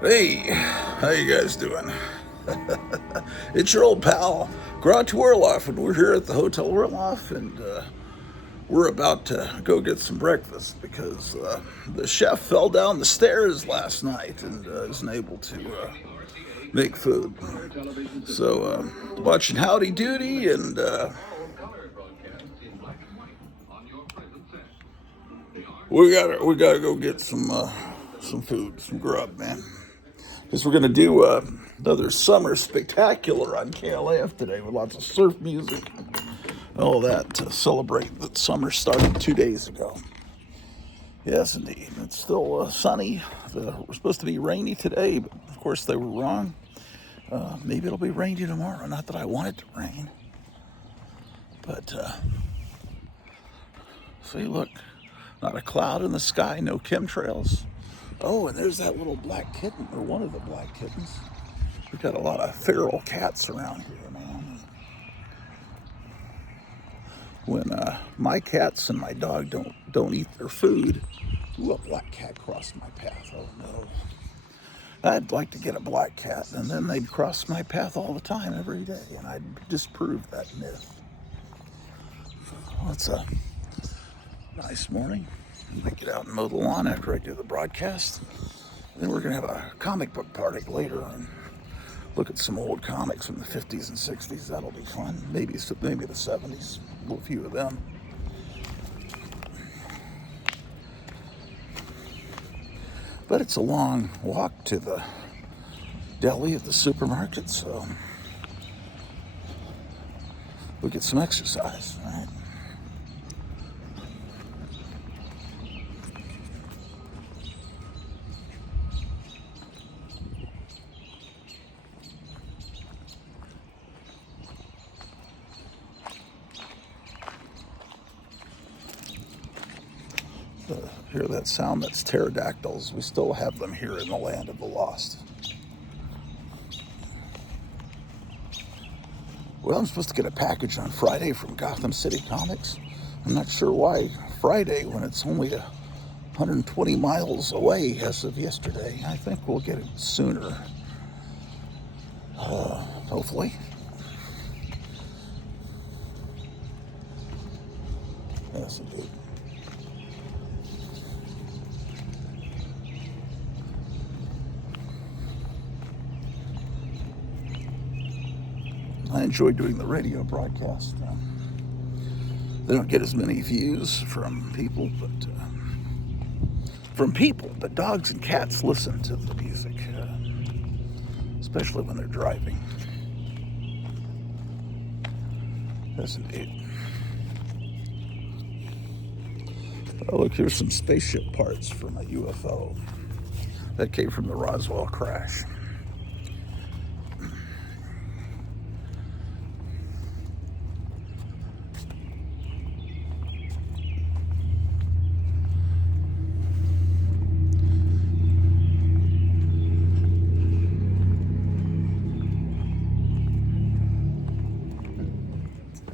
Hey, how you guys doing? It's your old pal, Grottu Orloff, and we're here at the Hotel Orloff, and we're about to go get some breakfast because the chef fell down the stairs last night and isn't able to make food. So, watching Howdy Doody, and we gotta go get some food, some grub, man. Because we're going to do another summer spectacular on KLAF today with lots of surf music and all that to celebrate that summer started 2 days ago. Yes, indeed. It's still sunny. We're supposed to be rainy today, but of course they were wrong. Maybe it'll be rainy tomorrow. Not that I want it to rain. But, see, look, not a cloud in the sky, no chemtrails. Oh, and there's that little black kitten, or one of the black kittens. We've got a lot of feral cats around here, man. When my cats and my dog don't eat their food, ooh, a black cat crossed my path. Oh no! I'd like to get a black cat, and then they'd cross my path all the time, every day, and I'd disprove that myth. Well, it's a nice morning. I'm gonna get out and mow the lawn after I do the broadcast. Then we're gonna have a comic book party later and look at some old comics from the 50s and 60s. That'll be fun. Maybe the 70s. A few of them. But it's a long walk to the deli at the supermarket, so we'll get some exercise, right? Hear that sound? That's pterodactyls. We still have them here in the land of the lost. Well, I'm supposed to get a package on Friday from Gotham City Comics. I'm not sure why Friday when it's only 120 miles away as of yesterday. I think we'll get it sooner. Hopefully. Yes, indeed. I enjoy doing the radio broadcast. They don't get as many views from people, but dogs and cats listen to the music, especially when they're driving. Yes, indeed. Oh, look, here's some spaceship parts from a UFO that came from the Roswell crash.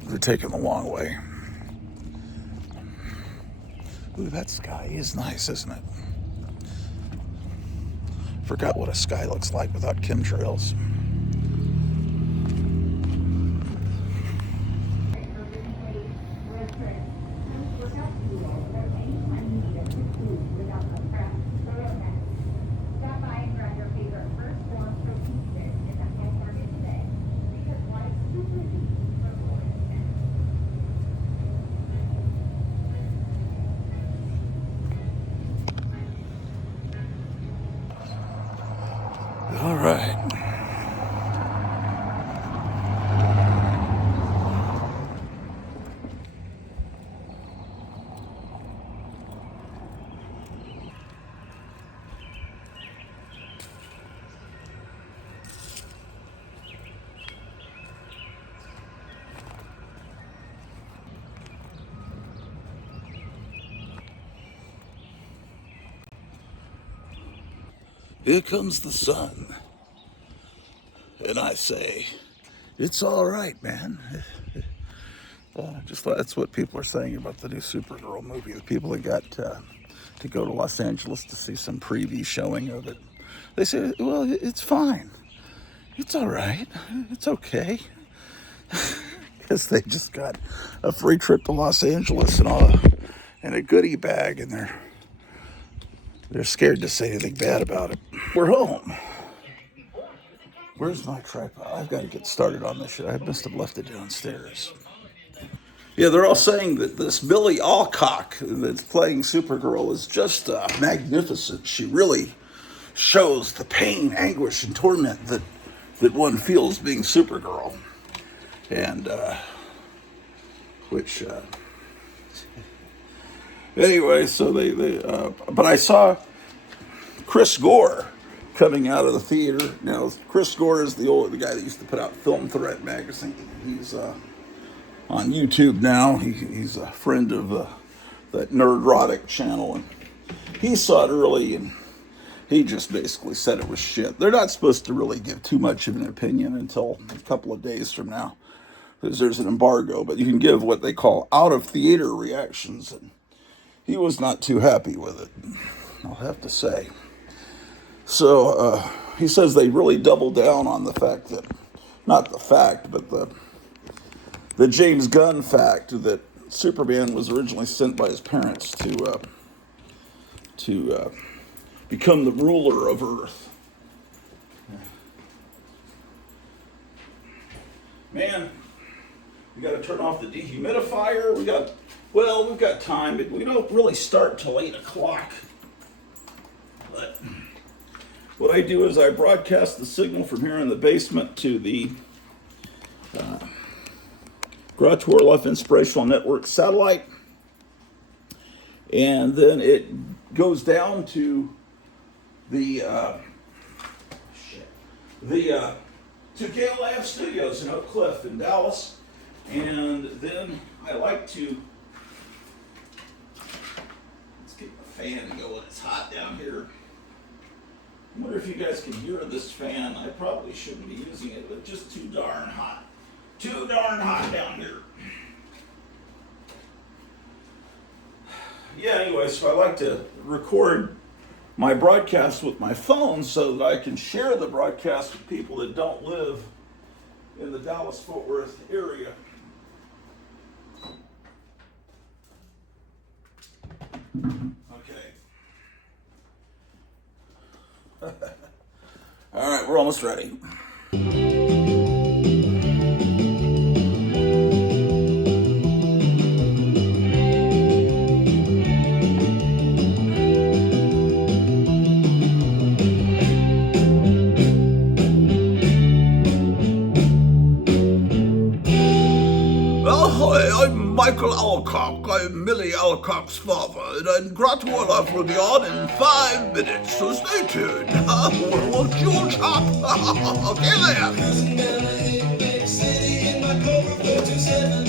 They're taking the long way. Ooh, that sky is nice, isn't it? Forgot what a sky looks like without chemtrails. All right. Here comes the sun. And I say, it's all right, man. Just that's what people are saying about the new Supergirl movie. The people that got to go to Los Angeles to see some preview showing of it They say, well, it's fine. It's all right. It's okay. Because they just got a free trip to Los Angeles and a goodie bag, and they're scared to say anything bad about it. We're home. Where's my tripod? I've got to get started on this shit. I must have left it downstairs. Yeah, they're all saying that this Millie Alcock that's playing Supergirl is just magnificent. She really shows the pain, anguish, and torment that one feels being Supergirl. And, anyway, so but I saw Chris Gore coming out of the theater. Now, Chris Gore is the guy that used to put out Film Threat magazine. He's on YouTube now. He's a friend of that Nerdrotic channel, and he saw it early, and he just basically said it was shit. They're not supposed to really give too much of an opinion until a couple of days from now, because there's an embargo, but you can give what they call out-of-theater reactions, and he was not too happy with it, I'll have to say. So he says they really doubled down on the fact that, not the fact, but the James Gunn fact that Superman was originally sent by his parents to become the ruler of Earth. Man, we got to turn off the dehumidifier. We've got time, but we don't really start till 8 o'clock. But what I do is I broadcast the signal from here in the basement to the Grottu Orloff Inspirational Network satellite, and then it goes down to the to Gale Lab Studios in Oak Cliff in Dallas, and then I like to let's get the fan going. It's hot down here. I wonder if you guys can hear this fan. I probably shouldn't be using it, but just too darn hot. Too darn hot down here. Yeah, anyway, so I like to record my broadcast with my phone so that I can share the broadcast with people that don't live in the Dallas-Fort Worth area. Okay. All right, we're almost ready. Michael Alcock. I'm Millie Alcock's father, and Grottu Orloff will be on in 5 minutes, so stay tuned. We'll George up. Okay, there. Cruising down the big city in my Cobra 427.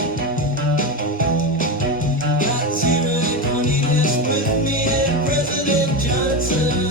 Got Zero and Cornelius with me and President Johnson.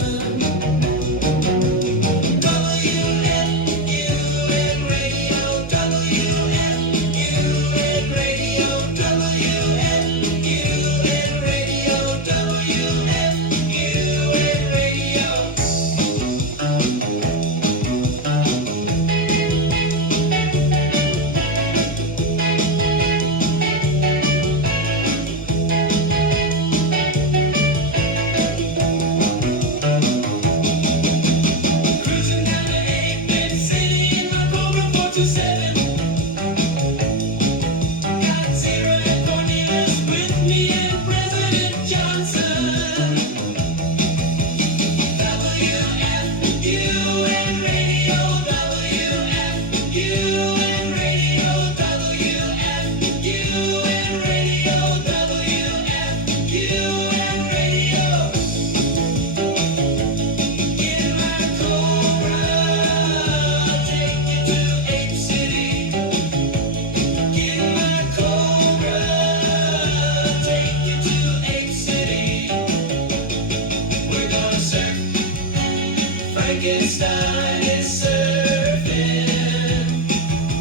Frankenstein is surfing.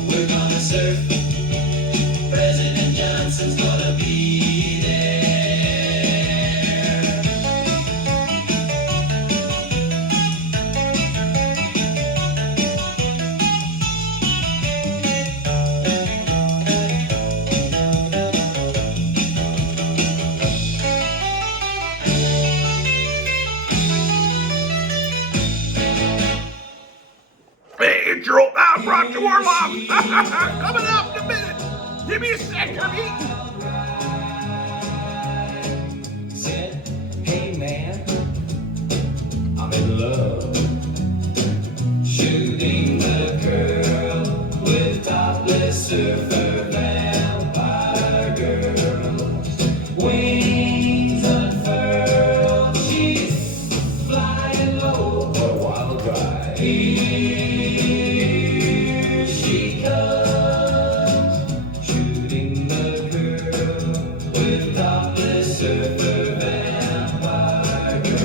We're gonna surf. President Johnson's gonna be there. intro. I'm Grottu Orloff. Coming up in a minute. Give me a sec. I'm eating. Said, hey man, I'm in love. Shooting the girl with topless surfer vampire girl. Wings unfurled, she's flying low for a wild ride. Here she comes, shooting the girl with topless surfer vampire girl.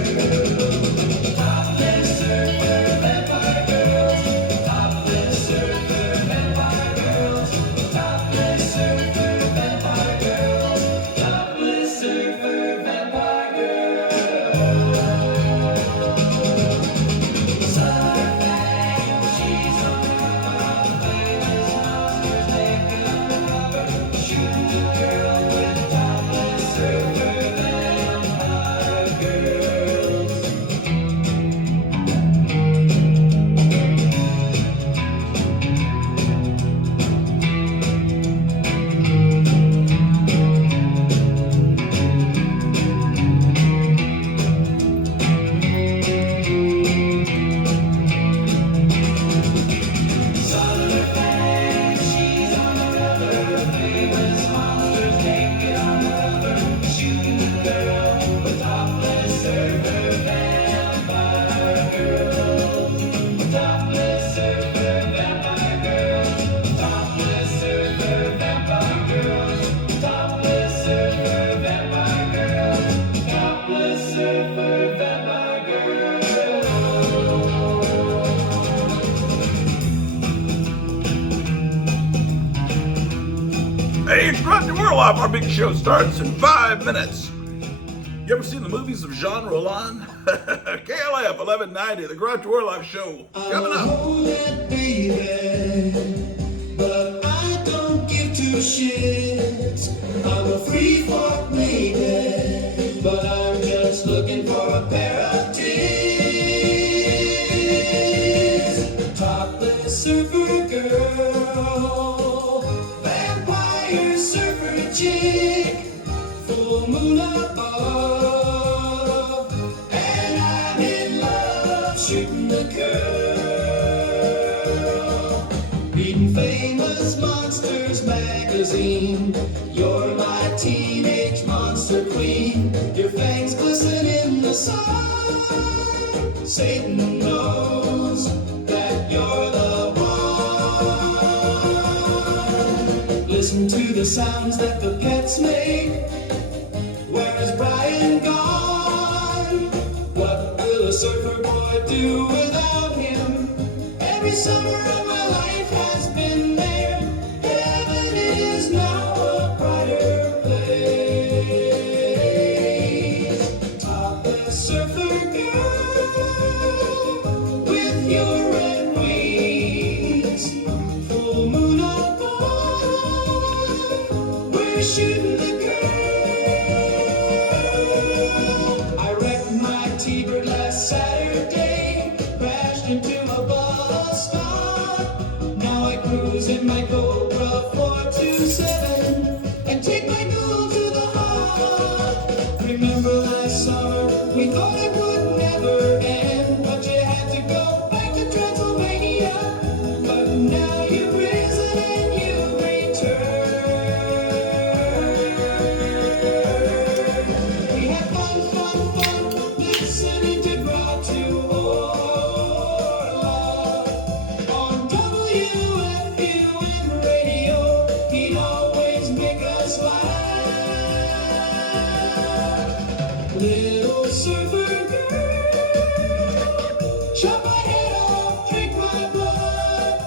Topless surfer vampire girls, topless surfer vampire girls, topless surfer vampire girls, topless surfer vampire girls. Surfing, she's on the rubber, famous monsters naked undercover, shooting the girl with topless surfer vampire girls. Surfing, she's on the rubber, famous monsters naked undercover, shooting the girl with topless surfer vampire girls. Topless surfer vampire girls, topless surfer vampire girls, topless surfer vampire girls, topless surfer vampire girls. Hey, it's Grottu Orloff. Our big show starts in 5 minutes. You ever seen the movies of Jean Roland? KLF 1190, the Grottu Orloff Show. Coming up. Hold it, baby, but I don't give two shits. I'm a free fork lady, but I'm just looking for a pair of tits. Topless surfer girl, vampire surfer chick, full moon above, and I'm in love shooting the girl. Reading Famous Monsters magazine, you're my teenage monster queen. Your fangs glisten in the sun. Satan knows that you're the one. Listen to the sounds that the pets make. Where is Brian gone? What will a surfer boy do without him? Every summer of my life has been there. Heaven is now a brighter place. Topless surfer girl with your red wings, full moon above, we're shooting the girl. I wrecked my T-Bird last Saturday, crashed into a bus stop. Now I cruise in my Cobra 427 and take my girl to the heart. Remember last summer, we thought it would never end, but you had to go back to Transylvania. But now you've risen and you've returned. We had fun listening to Grottu Orloff on WFUN radio. He'd always make us laugh. Little surfer girl, chop my head off, drink my blood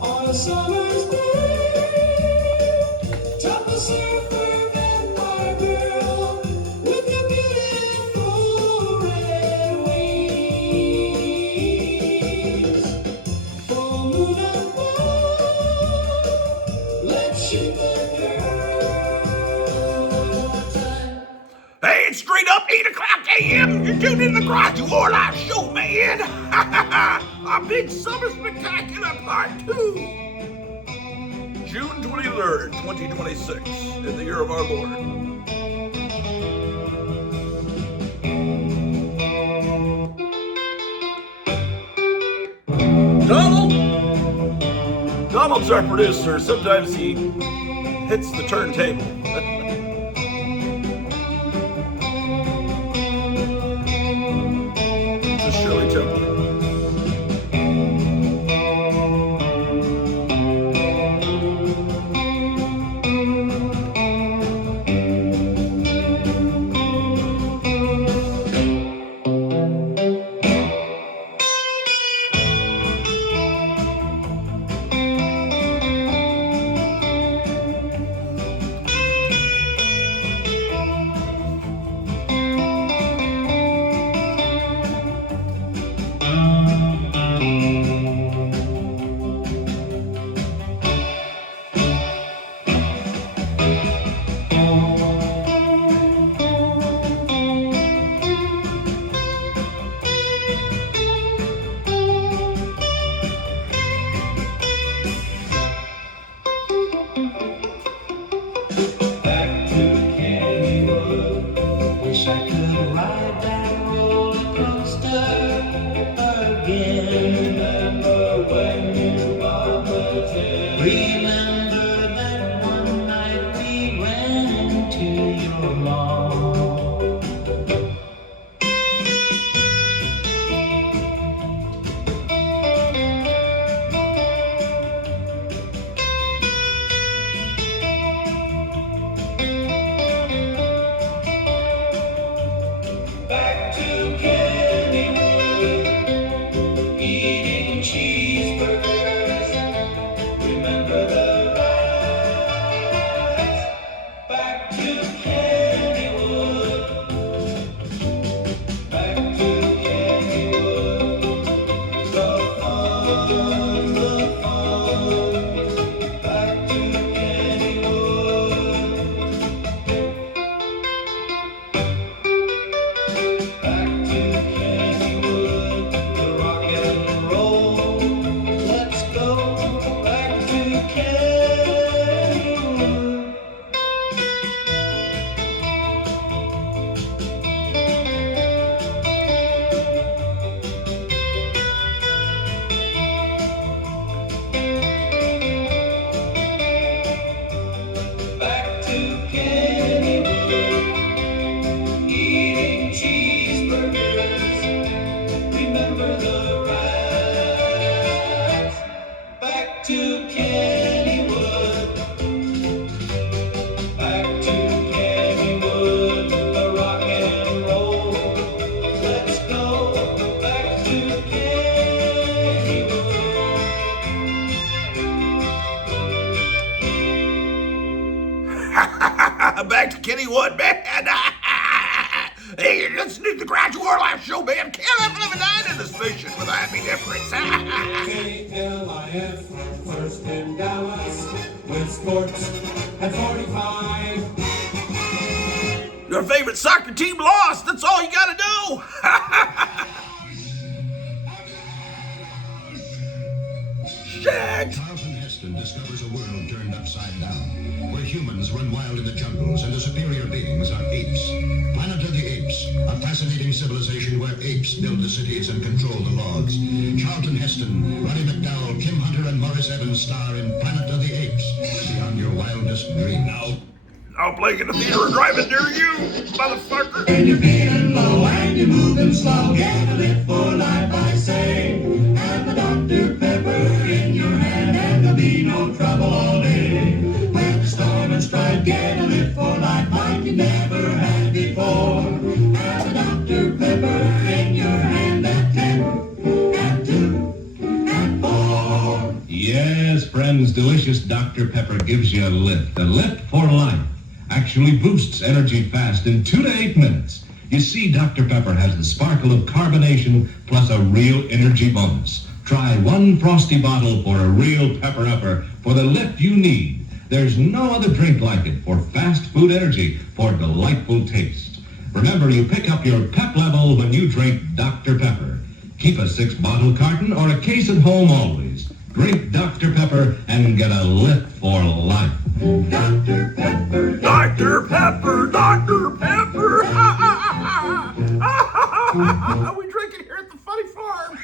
on a summer's day. Top a surfer vampire girl with your beautiful red wings. Full moon above, let's shoot the girl. Hey, it's straight up 8 o'clock a.m. You're tuned in to the Grottu Orloff Show, man. A Big Summer Spectacular Part 2. June 23rd, 2026, in the year of our Lord. Donald's our producer. Sometimes he hits the turntable. This is Shirley Temple. Wish I could ride that roller coaster again. Remember when you bubbled in. Remember that one night we went to your mall. Back to Kennywood, eating cheeseburgers. Remember the rides. Back to Kennywood. Back to Kennywood. The fun, the fun. Back to Kennywood. Back to Kennywood, the rock and roll. Let's go back to Kennywood. Back to Kennywood, eating cheeseburgers. Remember the rides. Back to Kennywood. Back to Kennywood, the rock and roll. Let's go back to Kennywood. Back to Kennywood, man. Hey, you're listening to the Grottu Orloff Show, man. Can't have never died in this station with a happy difference. KLIF, first in Dallas, with sports at 45. Your favorite soccer team lost. That's all you gotta do. Shit. Charlton Heston discovers a world turned upside down, where humans run wild in the jungles and the superior beings are apes. Planet of the Apes, a fascinating civilization where apes build the cities and control the logs. Charlton Heston, Roddy McDowell, Kim Hunter, and Morris Evans star in Planet of the Apes, beyond your wildest dreams. I'll play in the theater and drive it near you, motherfucker. When you're feeling low and you're moving slow, get a lift for life, I say. Have a Dr. Pepper in your hand and there'll be no trouble all day. When the storm and strife, get a lift for life like you never had before. Have a Dr. Pepper in your hand at 10, at 2, at 4. Yes, friends, delicious Dr. Pepper gives you a lift for life. Actually boosts energy fast in 2 to 8 minutes. You see, Dr. Pepper has the sparkle of carbonation plus a real energy bonus. Try one frosty bottle for a real pepper-upper for the lift you need. There's no other drink like it for fast food energy for delightful taste. Remember, you pick up your pep level when you drink Dr. Pepper. Keep a 6-bottle carton or a case at home always. Drink Dr. Pepper and get a lift for life. Dr. Pepper, Dr. Pepper, Dr. Pepper. We drink it here at the Funny Farm.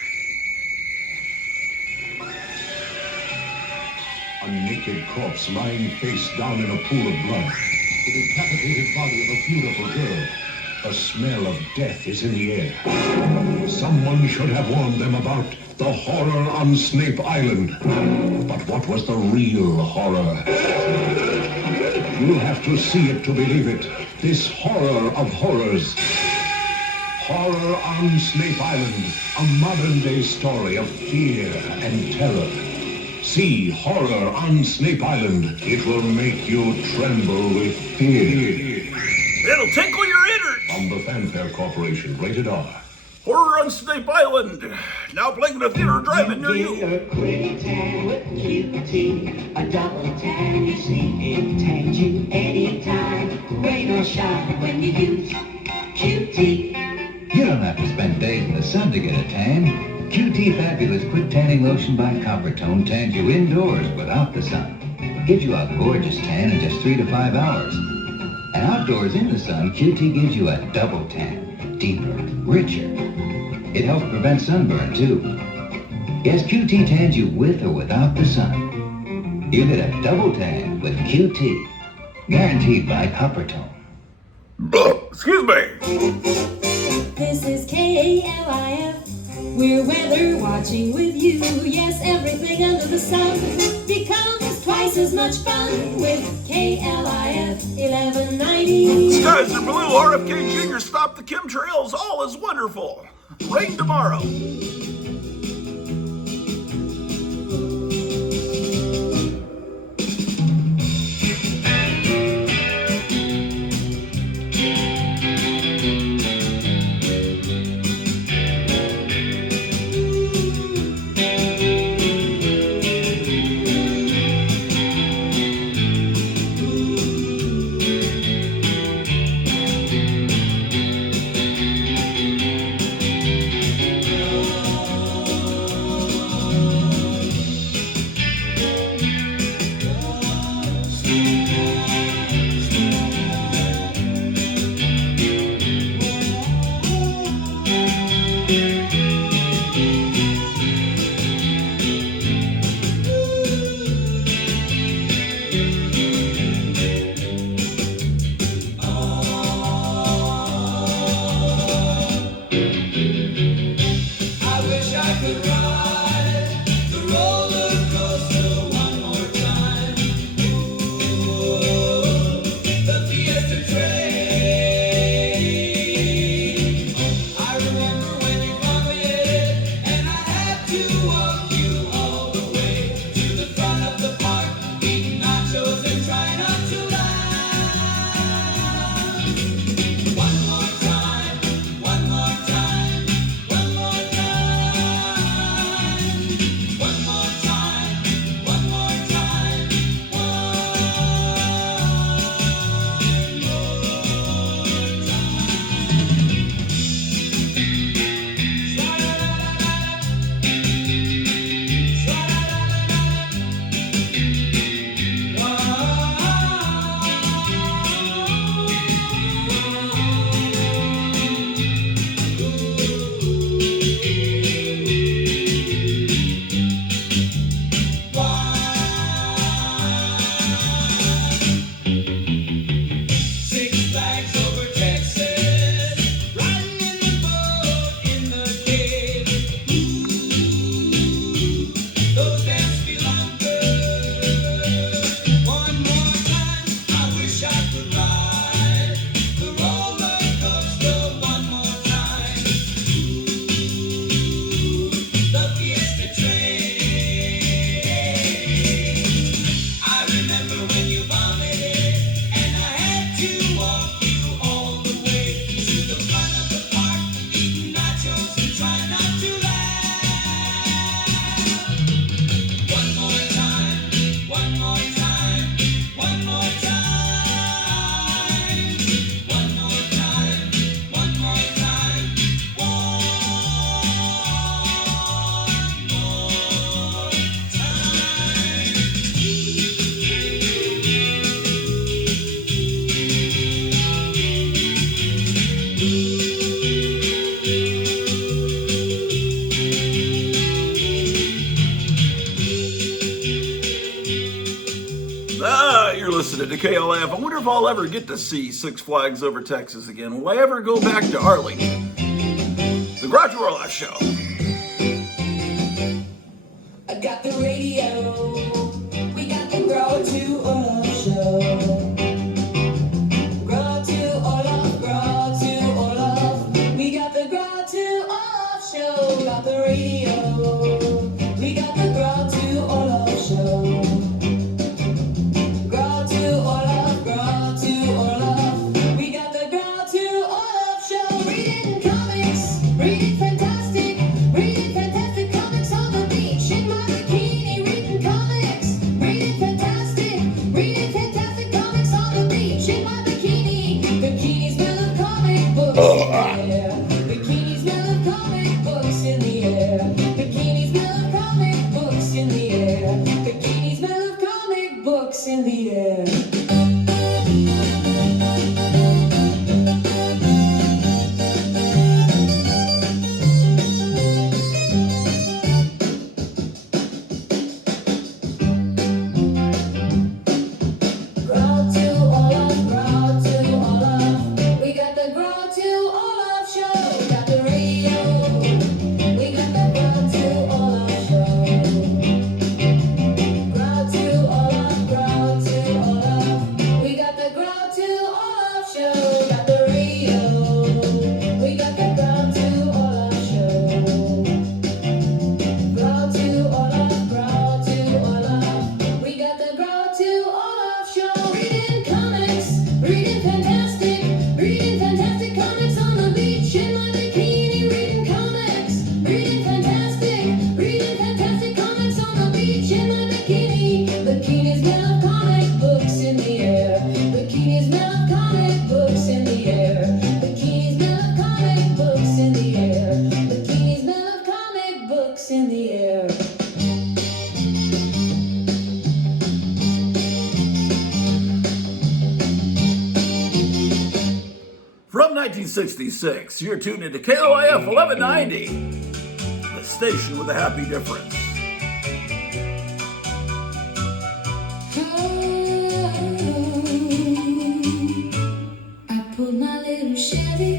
A naked corpse lying face down in a pool of blood. The decapitated body of a beautiful girl. A smell of death is in the air. Someone should have warned them about the horror on Snape Island. But what was the real horror? You'll have to see it to believe it. This horror of horrors. Horror on Snape Island. A modern-day story of fear and terror. See Horror on Snape Island. It will make you tremble with fear. It'll tickle your innards. From the Fanfare Corporation, rated R. Horror on Snape Island. Now playing in a theater drive-in near you. Get a quick tan with QT. A double tan, you see. It tans you anytime. Rain or shine when you use QT. You don't have to spend days in the sun to get a tan. QT Fabulous Quick Tanning Lotion by Coppertone tans you indoors without the sun. Gives you a gorgeous tan in just 3 to 5 hours. And outdoors in the sun, QT gives you a double tan, deeper, richer. It helps prevent sunburn too. Yes, QT tans you with or without the sun. You get a double tan with QT, guaranteed by Coppertone. Excuse me. This is KLIF. We're weather watching with you. Yes, everything under the sun becomes twice as much fun with KLIF 1190. Skies are blue. RFK Jr. Stop the chemtrails. All is wonderful. Rain tomorrow. listening to KLAF. I wonder if I'll ever get to see Six Flags Over Texas again. Will I ever go back to Arlington? The Grottu Orloff Show. I got the radio. We got the Grottu Orloff Show. Grottu Orloff, Grottu Orloff. We got the Grottu Orloff Show. Got the radio. We got the Grottu Orloff Show. Grottu Orloff, Grottu Orloff. We got the Grottu Orloff Show. Reading comics, reading fantastic comics on the beach in my bikini. Reading comics, reading fantastic comics on the beach in my bikini. Bikini smell of comic books in the air. Bikini smell of comic books in the air. Bikini smell of comic books in the air. Bikini smell of comic books in the air. Grottu Orloff, Grottu Orloff. We got the Grottu Orloff Show. Got the radio. We got the Grottu Orloff Show. Grottu Orloff, Grottu Orloff. We got the Grottu Orloff Show. Got the radio. We got the Grottu Orloff Show. Grottu Orloff, Grottu Orloff. We got the Grottu Orloff Show. Reading comics, reading fantastic comics on the beach in my bikini. Reading comics, reading fantastic comics on the beach in my bikini. Bikini smell of comic books in the air. Bikini smell of comic books in the air. Bikini smell of comic books in the air. Bikini smell of comic books in the air. From 1966, you're tuned into KLIF 1190, the station with a happy difference. I pulled my little Chevy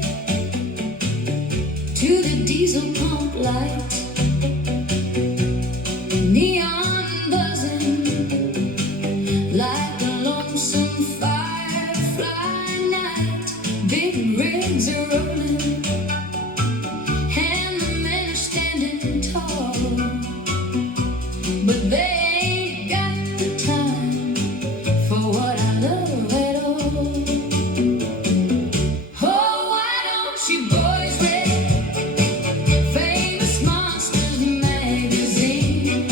to the diesel pump light. Neon buzzing like a lonesome firefly night. Big rigs are rolling and the men are standing tall, but they ain't got the time for what I love at all. Oh, why don't you boys read Famous Monsters magazine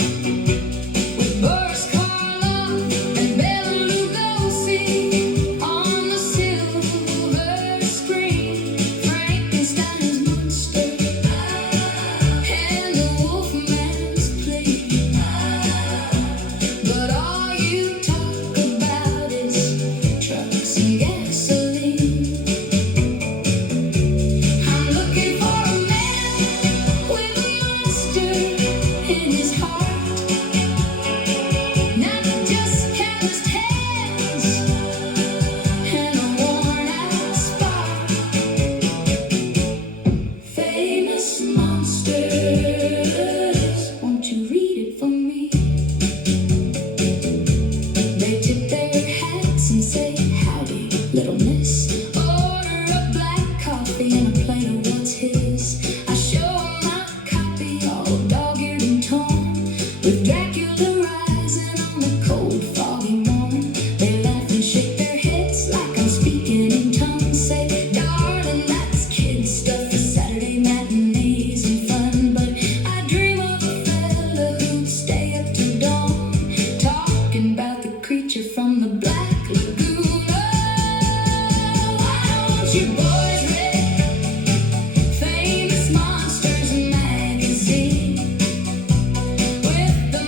with Boris Karloff and Bela Lugosi on the silver screen? Frankenstein's monster and the Wolfman's plea. But all you talk about is trucks and gasoline. I'm looking for a man with a monster in his heart, not just calloused hands and a worn out spark. Famous monsters, won't you read it for me? They tip their hats and say, howdy, little miss. Order a black coffee and a plate of what's his. I show 'em my copy, all dog-eared and torn, with Dracula rising on the cold, foggy morn. They laugh and shake their heads like I'm speaking in tongues. Say, darling, that's kid stuff for Saturday matinees and fun. But I dream of a fella who'd stay up till dawn, talking about the creature from the Black Lagoon. Oh, why don't you boys read Famous Monsters magazine with the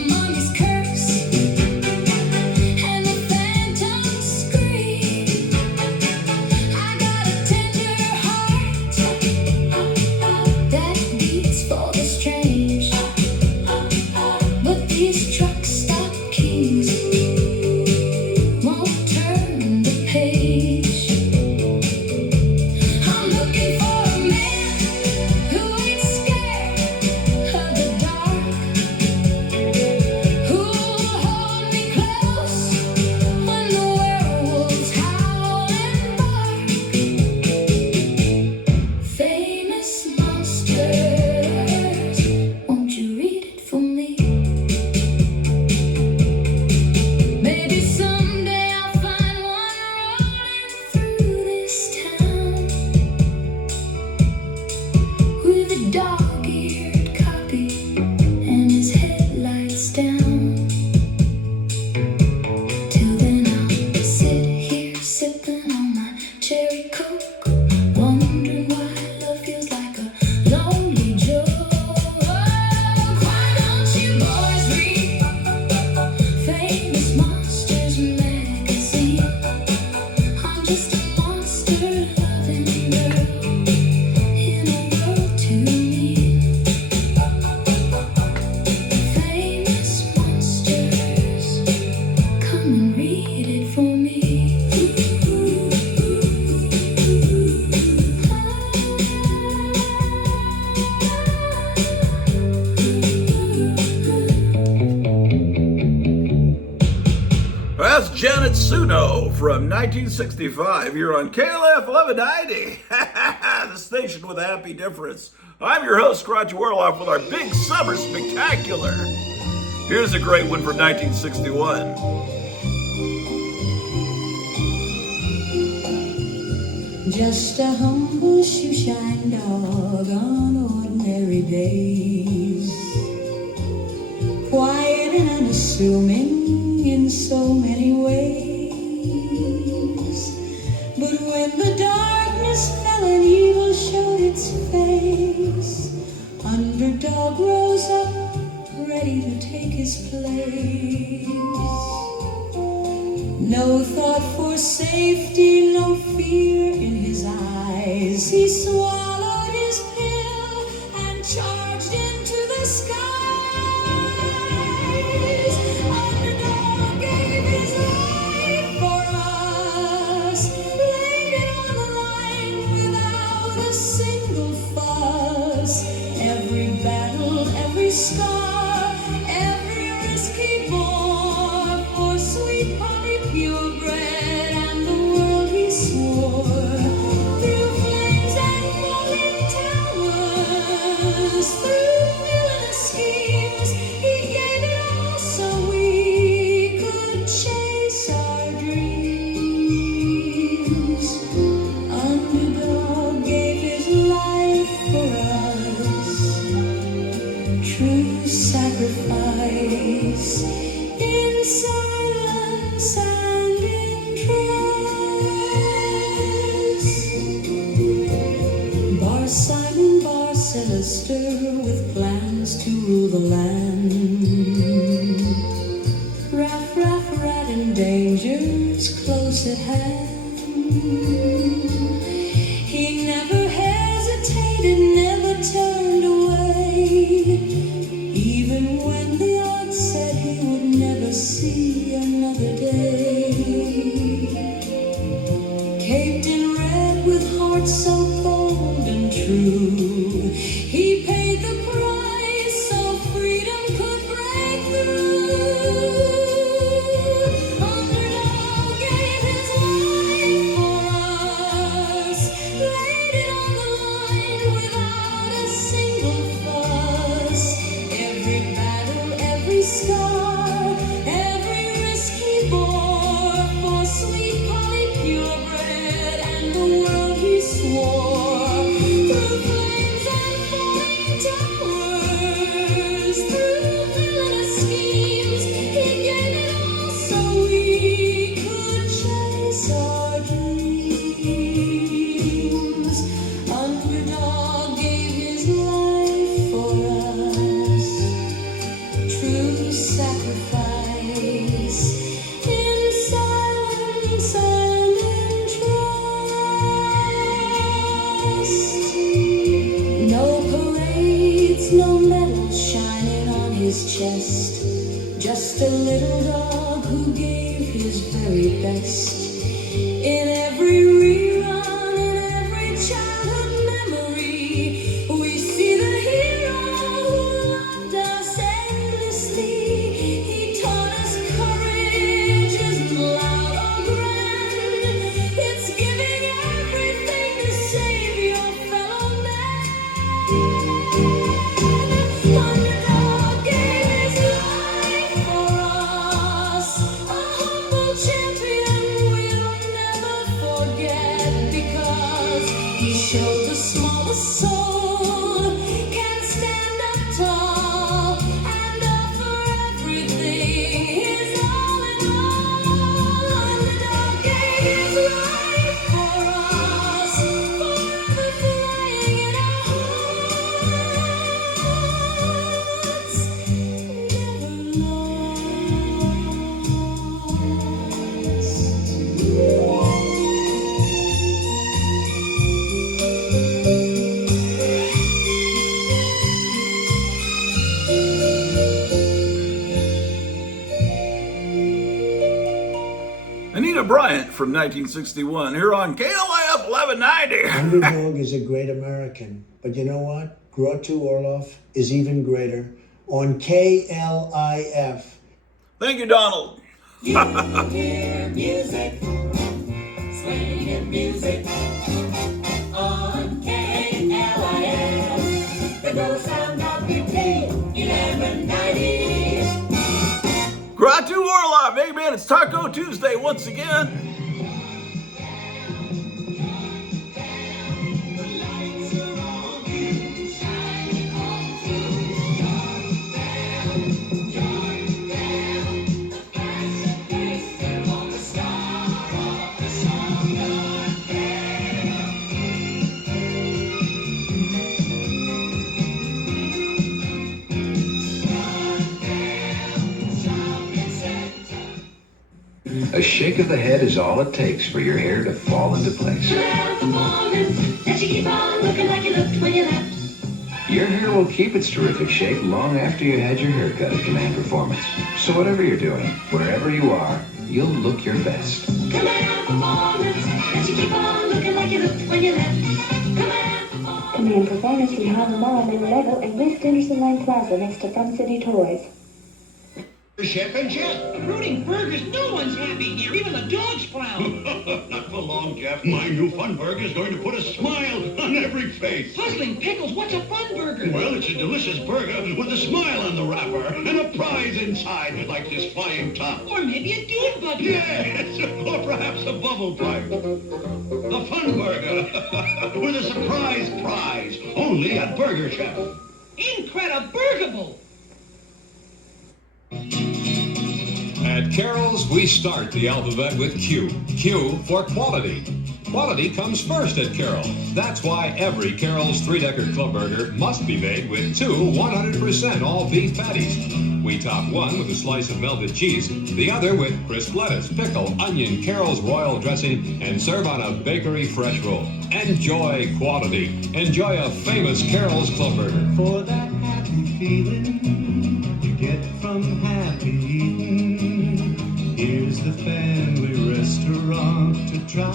Janet Suno from 1965 here on KLF 1190, the station with a happy difference. I'm your host, Grottu Orloff, with our big summer spectacular. Here's a great one from 1961. Just a humble shoeshine dog on ordinary days, quiet and unassuming in so many ways. But when the darkness fell and evil showed its face, Underdog rose up, ready to take his place. No thought for safety, no fear in his eyes. He swallowed his pill and charged into the skies. Underdog gave his life for us, laid it on the line without a single fuss. Every battle, every scar, every risk he bore for sweet honey, purebred, and the world he swore. Through flames and falling towers, through villainous schemes, he gave it all so we could chase our dreams. Underdog gave his life for us, true sacrifice, in silence and in trust. Bar Simon, Bar Sinister, with plans to rule the land. Raff, Raff, Rat, and danger's close at hand. He never hesitated, never turned away, even when the odds said he would never see another day. Caped in red with heart so bold and true, he paid the price so freedom could break through. Underdog gave his life for us, laid it on the line without a single fuss. Every battle, every scar, every risk he bore for sweet Polly purebred and the world he swore. Through flames and falling towers, through villainous schemes, he gave it all so we could chase our dreams. Underdog gave his life for us, true sacrifice, in silence and in trust. No parades, no medals shining on his chest, just a little dog who gave his very best. In every rerun, in every childhood memory, we see the hero who loved us endlessly. He taught us courage isn't loud or grand. It's giving everything to save your fellow man. Underdog gave his life for us, a humble champion we'll never forget, because he showed the smallest soul can stand up tall and offer everything, his all in all. Underdog gave his life for us, forever flying in our hearts, never lost. Anita Bryant from 1961 here on KLF 1190. Underdog is a great American, but you know what? Grottu Orloff is even greater on KLIF. Thank you, Donald. You hear music, swinging music on KLIS. The go sound of UK 1190. Grottu Orloff, hey man, it's Taco Tuesday once again. A shake of the head is all it takes for your hair to fall into place. That you keep on looking like you looked when you left. Your hair will keep its terrific shape long after you had your hair cut at Command Performance. So whatever you're doing, wherever you are, you'll look your best. Command Performance. That you keep on looking like you looked when you left. Command Performance. Command Performance from Han Mall in Level and West Anderson Line Plaza next to Fun City Toys. Chef and Jeff. Rooting burgers, no one's happy here. Even the dogs frown. Not for long, Jeff. My new Fun Burger is going to put a smile on every face. Puzzling pickles, what's a fun burger? Well, it's a delicious burger with a smile on the wrapper and a prize inside, like this flying top. Or maybe a dune buggy. Yes, or perhaps a bubble pipe. The Fun Burger with a surprise prize, only at Burger Chef. Incredible! At Carol's, we start the alphabet with Q. Q for quality. Quality comes first at Carol's. That's why every Carol's 3-decker club burger must be made with 2 100% all beef patties. We top one with a slice of melted cheese, the other with crisp lettuce, pickle, onion, Carol's royal dressing, and serve on a bakery fresh roll. Enjoy quality. Enjoy a famous Carol's club burger. For that happy feeling you get from happy eating, here's the family restaurant to try.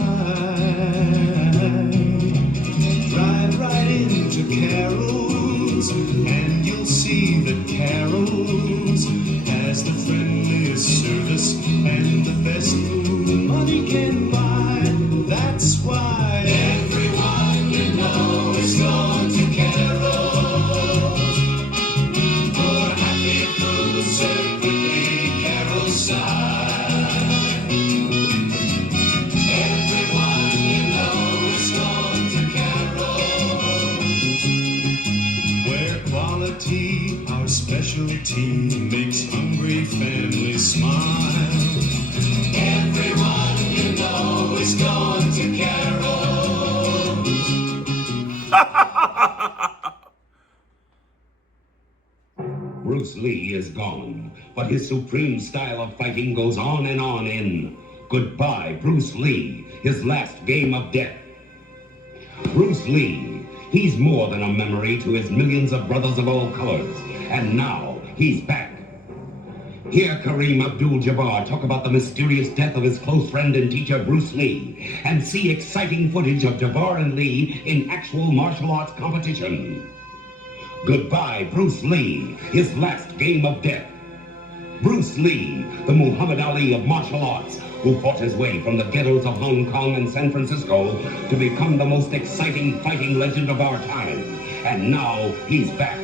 Drive right into Carol's and you'll see that Carol's has the friendliest service and the best food money can buy. That's why everyone you know is going to Carol's for happy food served with the Carol's style. Everyone you know is going to Carol's, where quality, our specialty, makes hungry families smile. Everyone you know is going to Carol's. Bruce Lee is gone, but his supreme style of fighting goes on and on in Goodbye, Bruce Lee, his last game of death. Bruce Lee, he's more than a memory to his millions of brothers of all colors, and now he's back. Hear Kareem Abdul-Jabbar talk about the mysterious death of his close friend and teacher Bruce Lee, and see exciting footage of Jabbar and Lee in actual martial arts competition. Goodbye, Bruce Lee, his last game of death. Bruce Lee, the Muhammad Ali of martial arts, who fought his way from the ghettos of Hong Kong and San Francisco to become the most exciting fighting legend of our time. And now he's back.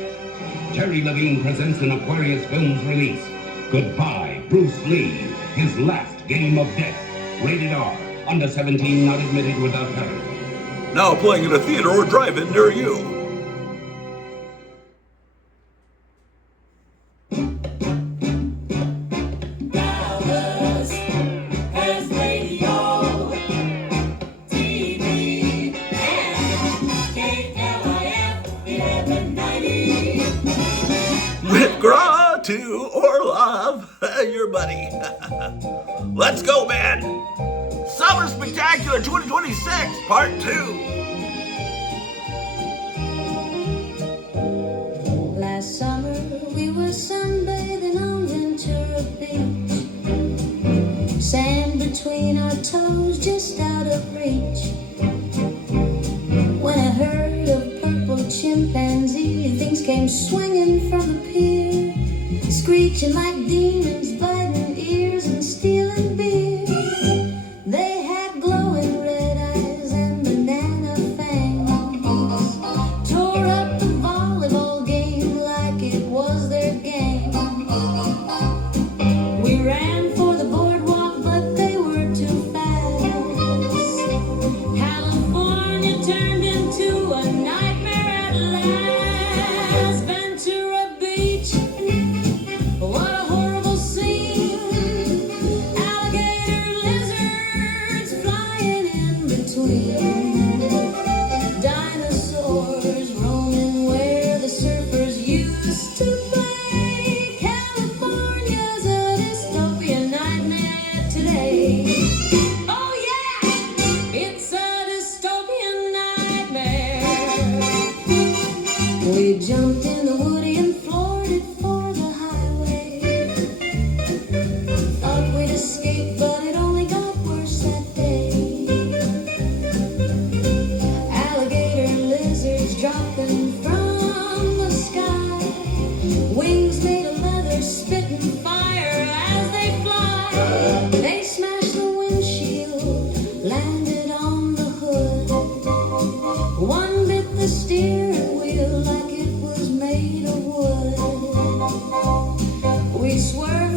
Terry Levine presents an Aquarius Films release. Goodbye, Bruce Lee, his last game of death. Rated R, under 17, not admitted without parent. Now playing at a theater or drive-in near you. Dallas has radio, TV, and KLIF 1190. With Grottu Orloff, your buddy. Let's go, man. Summer Spectacular 2026, Part 2. Last summer we were sunbathing on Ventura Beach, sand between our toes just out of reach. When a herd of purple chimpanzee things came swinging from the pier, screeching like demons, biting ears and stealing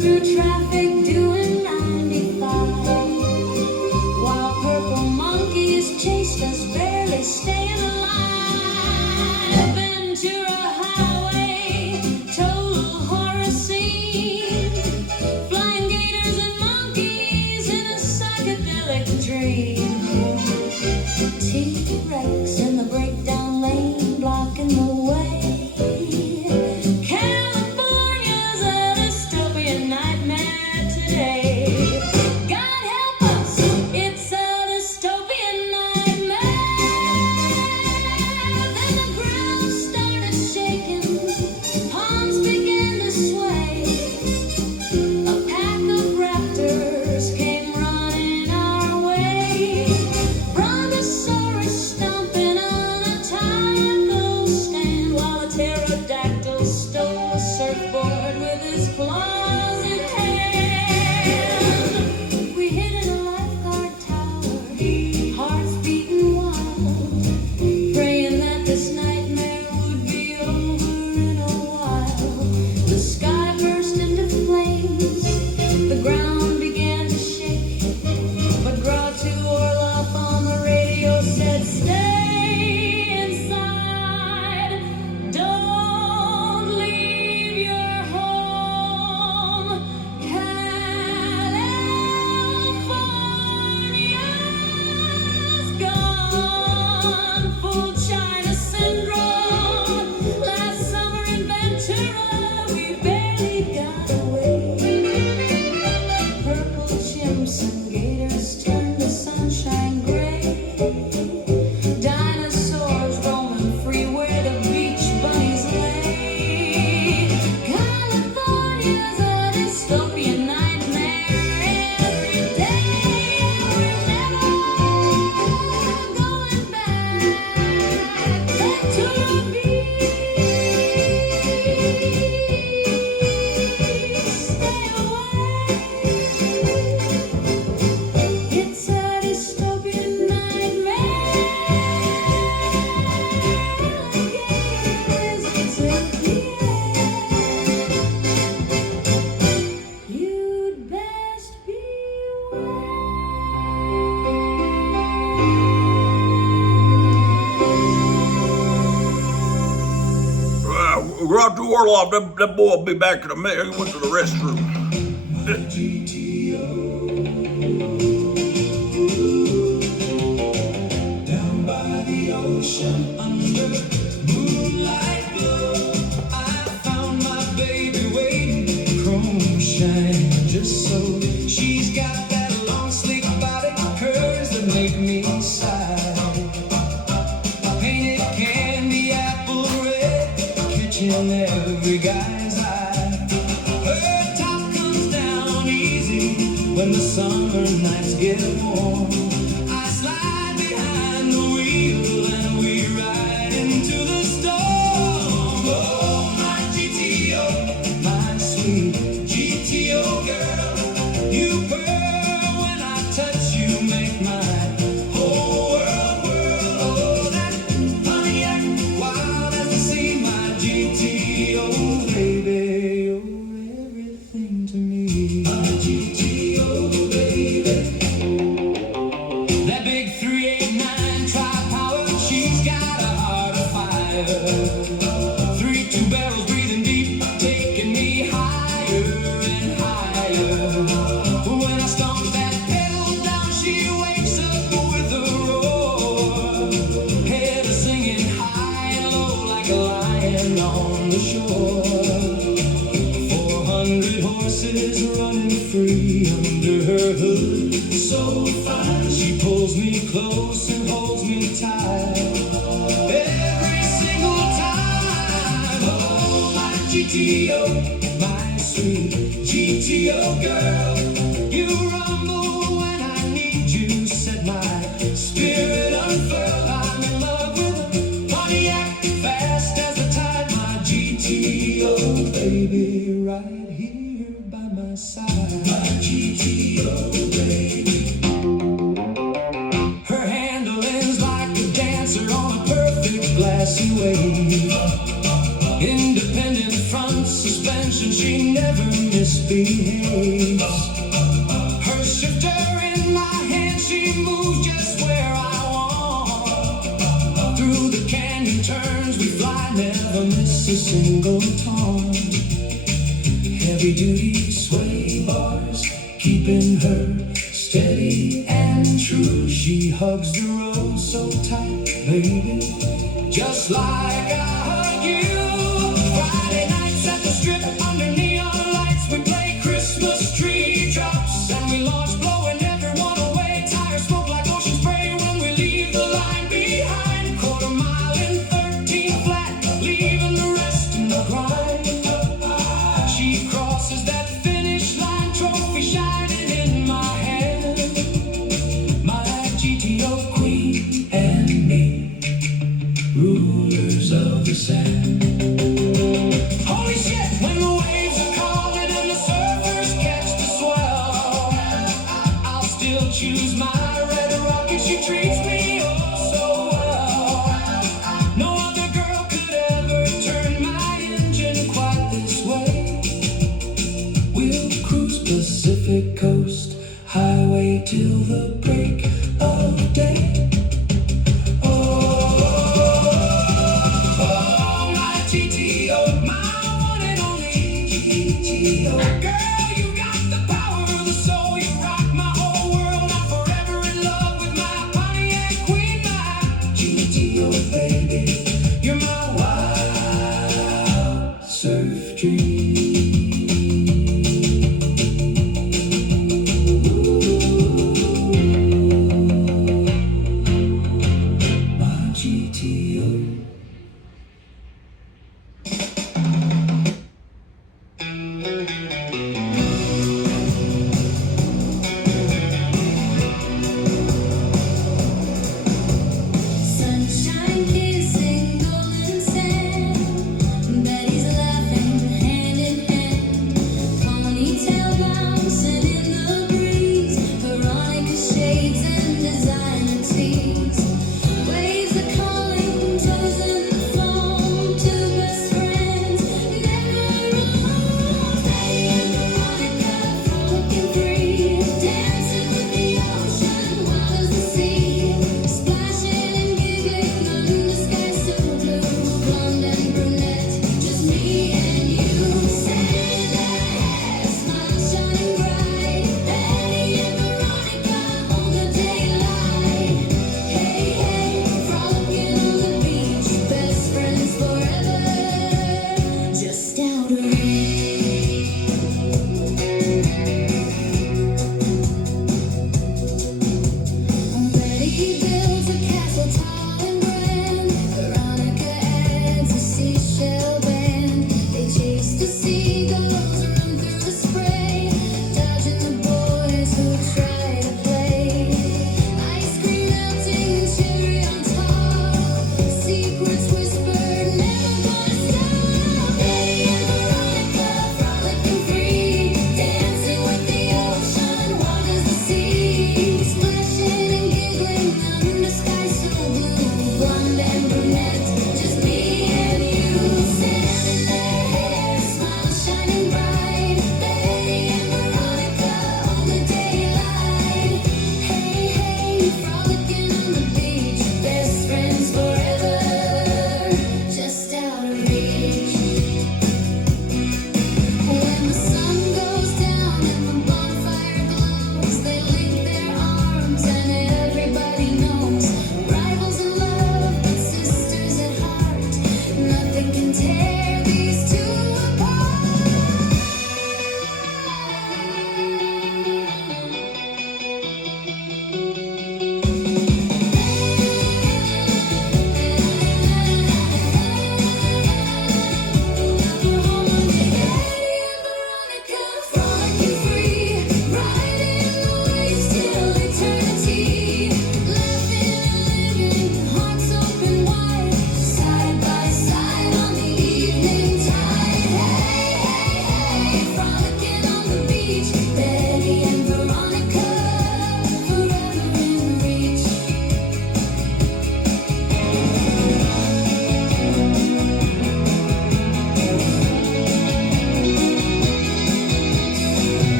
through traffic doing 95, while purple monkeys chased us, barely staying alive. Ventura Highway, total horror scene, flying gators and monkeys in a psychedelic dream. T-Rex in the breakdown lane, blocking the way. California's a dystopian nightmare today. God help us, it's a dystopian nightmare. Then the ground started shaking, palms began to sway. A pack of raptors came running our way. Brontosaurus stomping on a taco stand, while a pterodactyl stole a surfboard with his claws in hand. We hid in a lifeguard tower, hearts beating wild, praying that this nightmare would be over in a while. The sky burst into flames, the ground began to shake, but Grottu Orloff on the radio said, "Stay inside, don't leave your home. California's gone full China syndrome. Last summer in Ventura, we barely got away. Purple chimps and gators turned to sunshine gray. Dinosaurs roaming free where the beach bunnies lay. California's a dystopian nightmare every day. We're never going back to the beach. Stay away. It's a dystopian nightmare. Alligators took the air. You'd best Grottu Orloff, that boy will be back in a minute. He went to the restroom. Down by the ocean, under moonlight glow, I found my baby waiting, chrome shine just so. She's got that long sleek body, curves that make me sigh. Painted candy apple red, catching every guy's eye. Her top comes down easy when the summer nights get warm. I slide behind the wheel and we ride into the storm. Oh, my GTO, my sweet GTO girl, you purr when I touch you, make my whole world whirl. Oh, that Pontiac, wild as the sea, my GTO baby, you're everything to me. My GTO baby. That big 389 tri-power, she's got a heart of fire. 3 2-barrels breathing deep, taking me higher and higher. When I stomp that pedal down, she wakes up with a roar. Head singing high and low like a lion on the shore. 400 horses running free under her hood. So fine, she pulls me close and holds me tight. Every single time, oh, my GTO, my sweet GTO girl, you rumble when I need you, set my spirit unfurled. I'm in love with a Pontiac, fast as a tide, my GTO baby, right here by my side. My GTO baby. Her handling's like a dancer on a perfect glassy wave. Independent front suspension, she she never misbehaves. Her shifter in my hand, she moves just where I want. Through the canyon turns we fly, never miss a single turn. Heavy duty sway bars, keeping her steady and true. She hugs the road so tight, baby, just like I hug you. Friday nights at the strip under neon lights, we play Christmas tree drops and we launch, blowing everyone away. Tires smoke like ocean spray when we leave the line behind. Quarter mile in 13 flat, leaving the rest in the grind. She crosses that finish line, trophy shining in my hand. My GTO queen and me, rulers of the sand. Holy shit, when the waves are calling and the surfers catch the swell, I'll still choose my red rocket. She treats me oh so well. No other girl could ever turn my engine quite this way. We'll cruise Pacific coast highway till the break of day. Oh, my GTO, my one and only GTO. Girl, you got the power of the soul. You rock my whole world. I'm forever in love with my Pontiac queen, my GTO, baby. You're my wild surf dream. My GTO.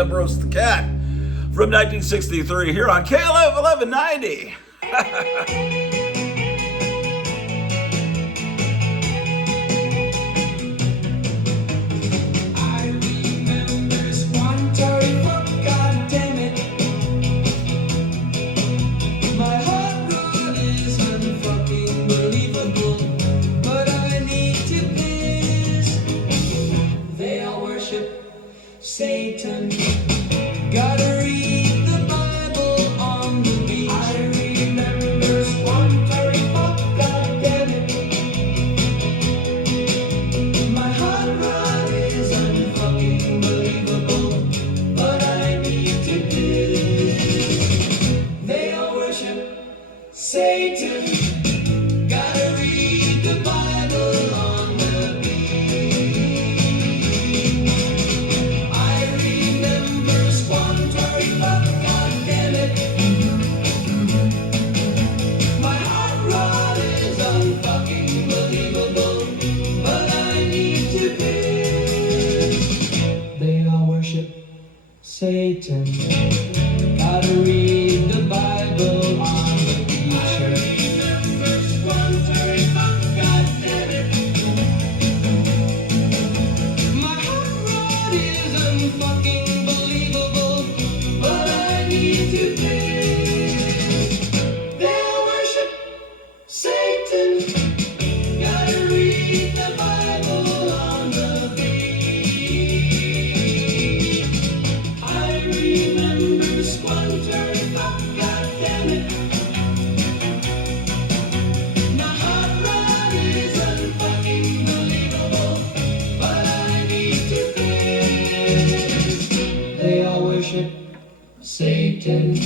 Ambrose the Cat from 1963 here on KLF 1190. Satan, gotta read the Bible on the beach. I remember squantoring fuck, goddammit. My hot rod is unfucking believable, but I need to piss. They all worship Satan, gotta read the Bible on the beach. Satan, gotta read the Bible on the beach. I remember squantoring fuck, goddammit. My hot rod is unfucking believable, but I need to piss. They all worship Satan, gotta read the Bible on the beach. Remember squantoring fuck, goddammit. My hot rod is unfucking believable, but I need to piss. They all worship Satan.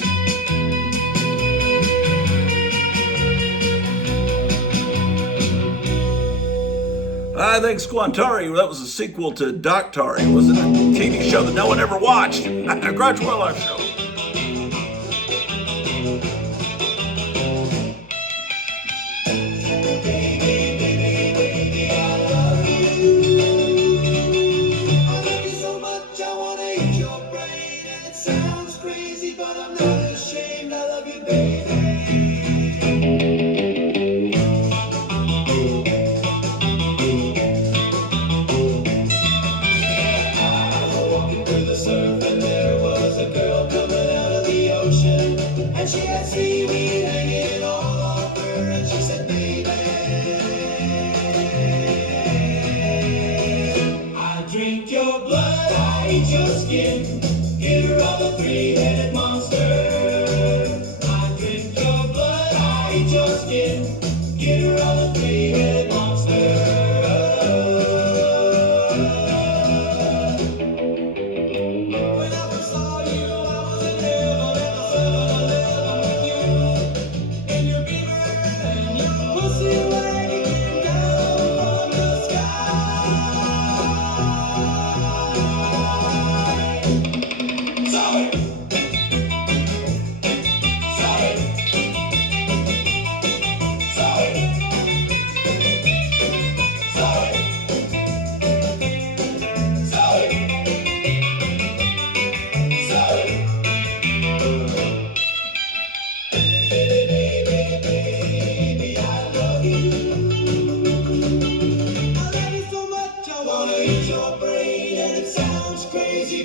I think Squantari, that was a sequel to Doctari, wasn't it? A TV show that no one ever watched. Grottu Orloff Show. And she had seaweed hanging all off her, and she said, baby, I drink your blood, I eat your skin, get her on the three-headed monster. I drink your blood, I eat your skin, get her on the three-headed monster. When I first saw you, I was in heaven, and I said,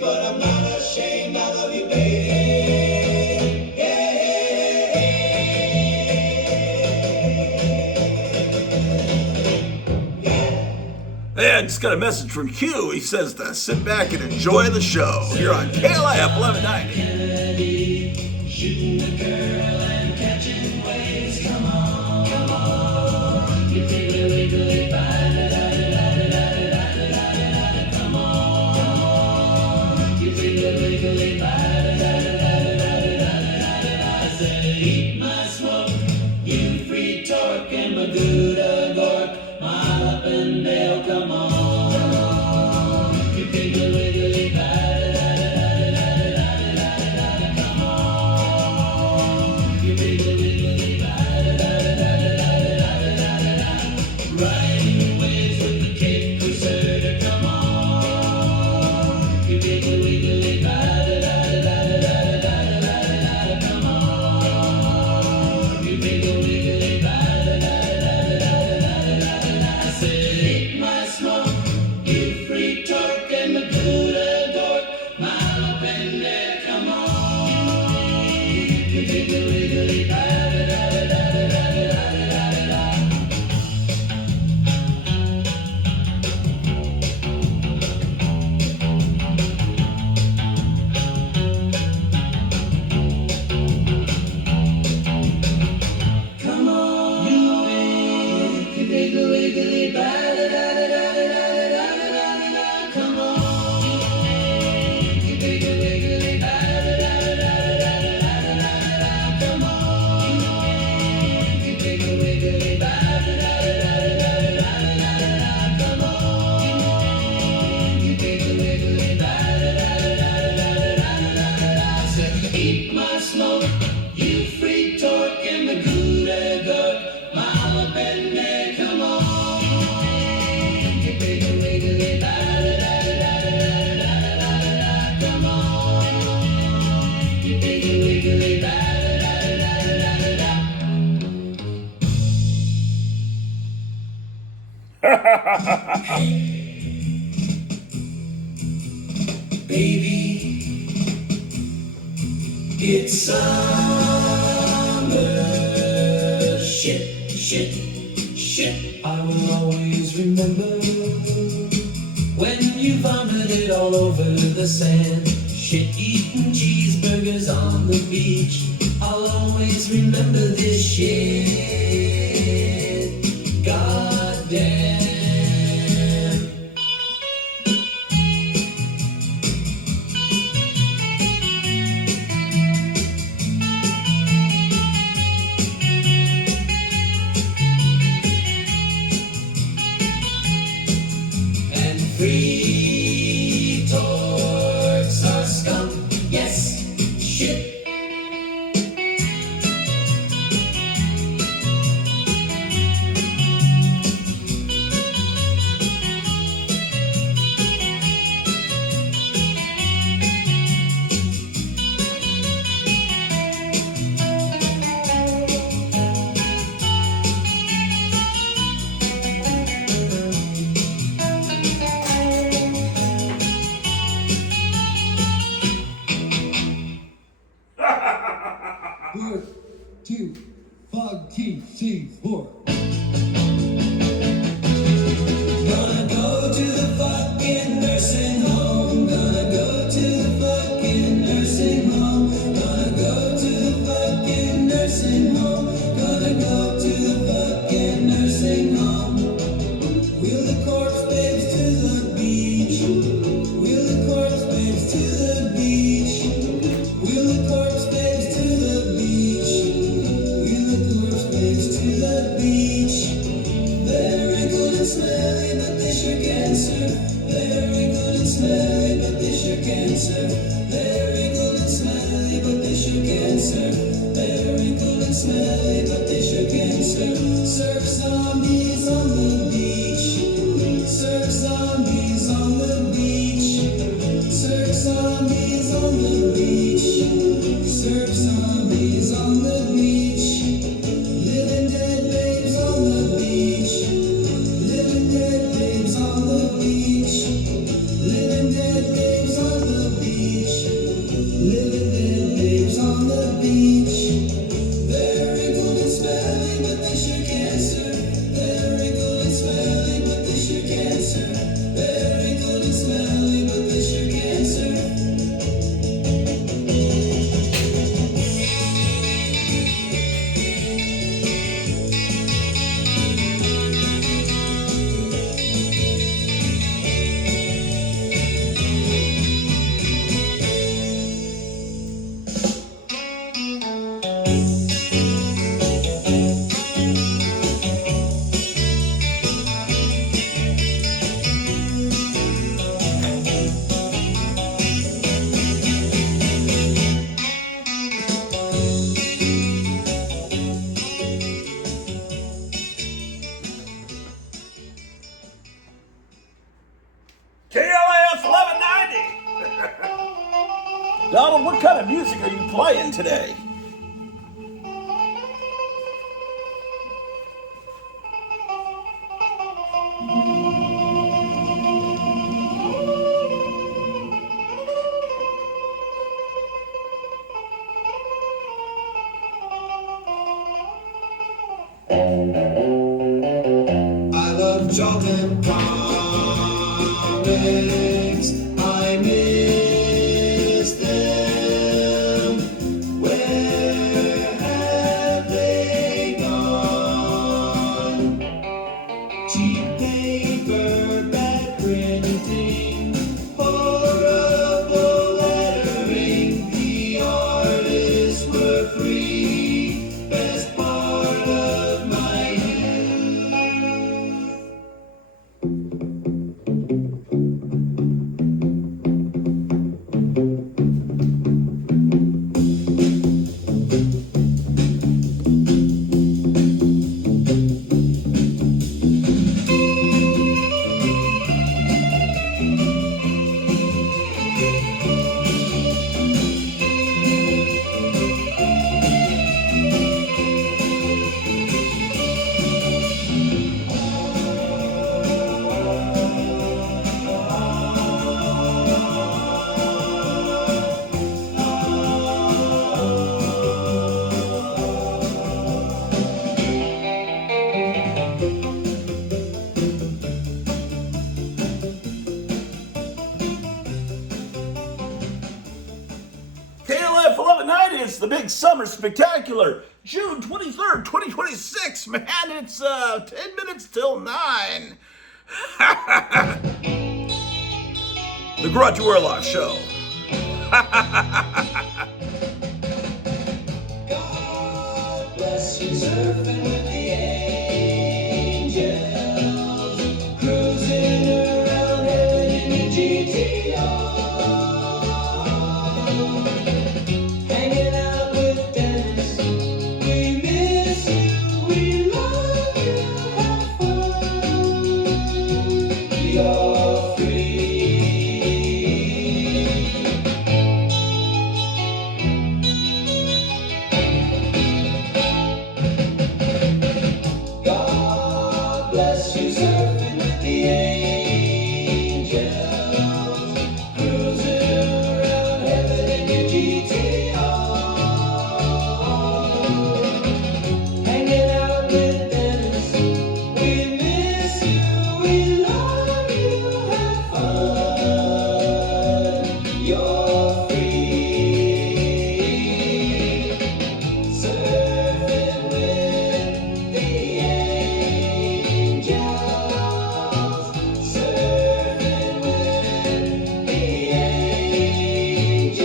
but I'm not ashamed, I love you, baby. Hey, I just got a message from Q. He says to sit back and enjoy the show here on KLF 1190. Shooting the girl and catching waves, come on, come on. You feel it wiggly, come on. You feel it wiggly, I say, eat my smoke, you free torque and my Gouda gork, my up and dale, come on. You feel it wiggly, come on. You feel it wiggly, riding waves with the Cape Crusader, come on. You feel it wiggly, Baby, it's summer. Shit, shit, shit. I will always remember when you vomited all over the sand. Shit, eating cheeseburgers on the beach. I'll always remember this shit. Goddamn. Free torts are scum, yes, shit. Gonna go to the fucking nursing home. Gonna go to the fucking nursing home. Gonna go to the fucking nursing home. Gonna go to the fucking nursing home. Wheel the corpse babes to the beach. Wheel the corpse babes to the beach. Wheel the corpse babes to the beach. Wheel the corpse babes to the beach. They're wrinkled and smelly, but they sure can surf. They're wrinkled and smelly, but they sure can surf. They're wrinkled and smelly, but they sure can surf. They're wrinkled and smelly, but they sure can surf. Surf zombies on the beach. Surf zombies on the beach. Surf zombies on the beach. Surf zombies on the beach. Living dead babes on the beach. Living dead babes on the beach. Living dead babes on the beach. Living dead babes on the beach. They're wrinkled and smelly, but they sure can surf. They're wrinkled and smelly, but they sure can surf. They're wrinkled and smelly, but they sure can surf. KLAF 1190. Donald, what kind of music are you playing today? I love Charlton comics. I miss them. Where have they gone? Cheap paper, bad printing, horrible lettering. The artists were free. Best part of my youth. big summer spectacular, June 23rd, 2026. Man, it's 10 minutes till 9. The Grottu Orloff Show. God bless you, surfing with the angels, cruising around heaven in your GTR, hanging out with Dennis. We miss you, we love you, have fun. You're free. God bless you, surfing with the angels, cruising around heaven in your GTR, hanging out with Dennis. We miss you, we love you, have fun. You're free. Surfing with the angels, surfing with the angels.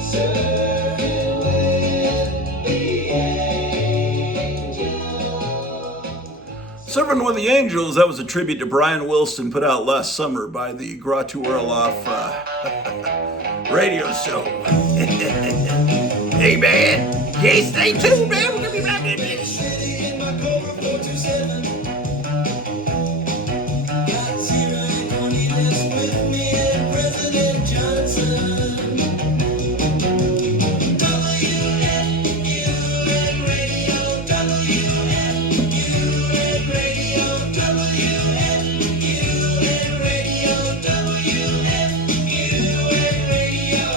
Surfing with the angels. Serving with the Angels, that was a tribute to Brian Wilson put out last summer by the Grottu Orloff radio show. Hey man, hey, stay tuned, man. We're gonna be right in a minute. City in my Cobra 427. Got Zero and Cornelius with me and President Johnson. WFUN radio, WFUN radio, WFUN radio, WFUN radio.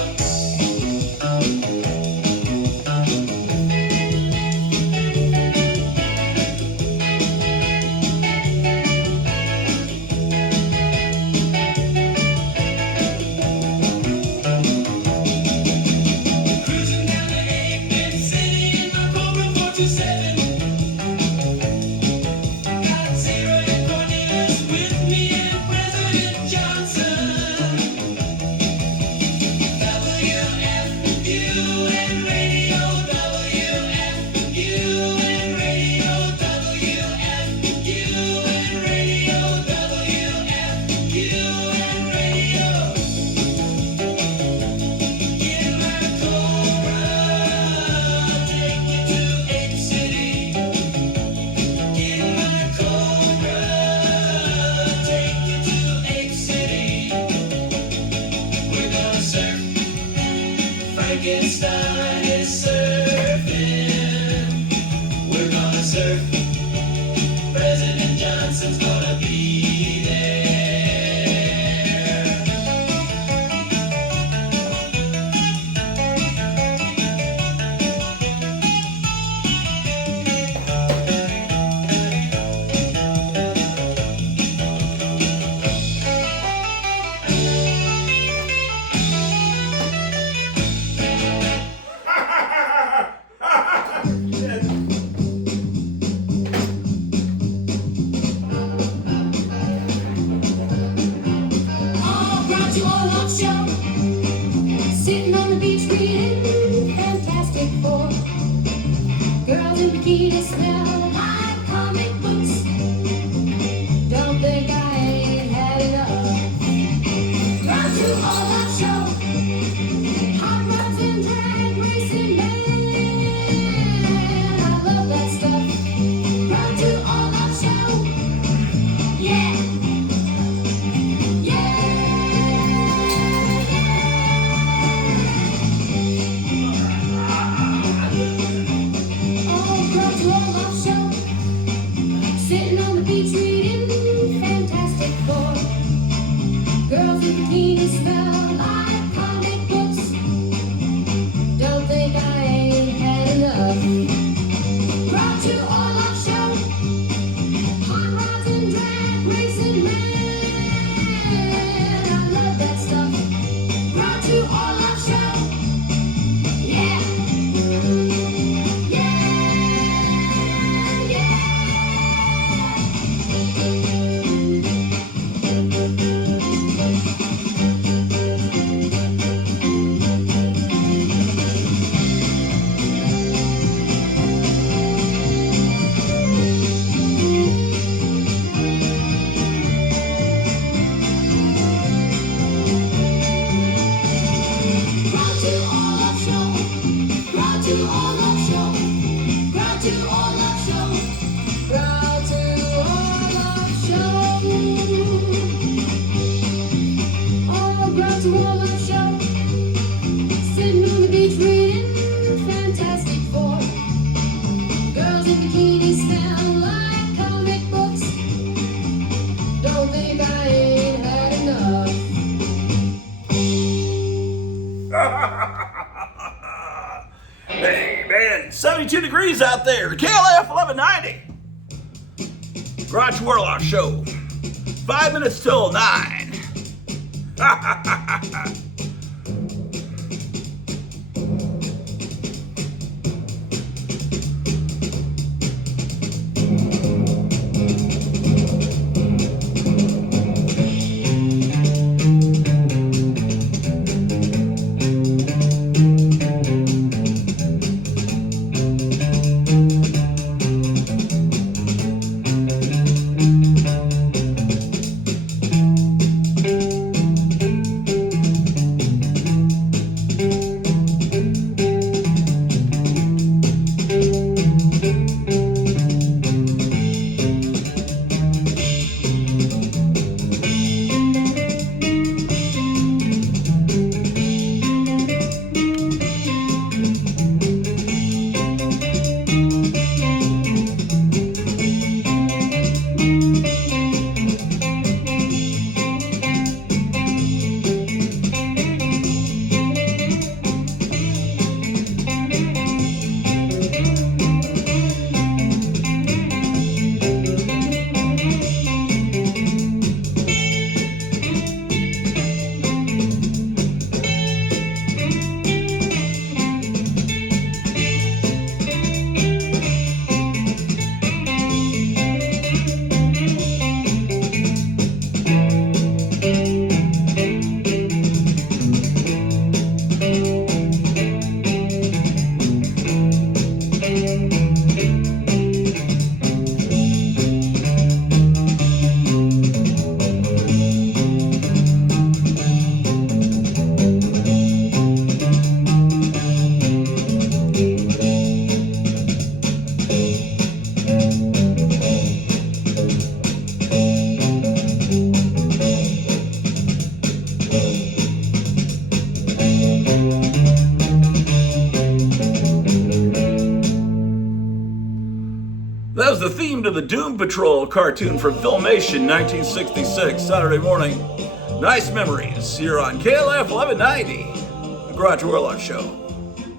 Cruising down the Aikman City in my Cobra 427. Got Zero and Cornelius with me and President Johnson. WFUN radio, WFUN radio, WFUN radio, WFUN radio. In my Cobra, take you to Ape City. In my Cobra, take you to Ape City. We're gonna surf. Frankenstein is surfing. We're gonna surf. President Johnson's gonna be there. Oh, Grottu Orloff Show. Sitting on the beach reading Fantastic Four. Girls in bikinis smell like comic books. Don't think I ain't had enough. Grottu Orloff Show. Hot rods and drag racing, man. I love that stuff. Grottu Orloff Show. Yeah. Yeah. Oh, Grottu Orloff Show. Sitting on the beach reading Fantastic Four. Girls in bikinis smell like comic books. Don't think I ain't had enough. Grottu Orloff Show. Hot rods and drag racing, Grottu Orloff show. Sitting on the beach reading Fantastic Four. Girls in bikinis smell like comic books. Don't think I ain't had enough. Hey, man, 72 degrees out there. KLF 1190. Grottu Orloff Show. 5 minutes till 9. That was the theme to the Doom Patrol cartoon from Filmation 1966, Saturday morning. Nice memories here on KLF 1190, the Grottu Orloff Show.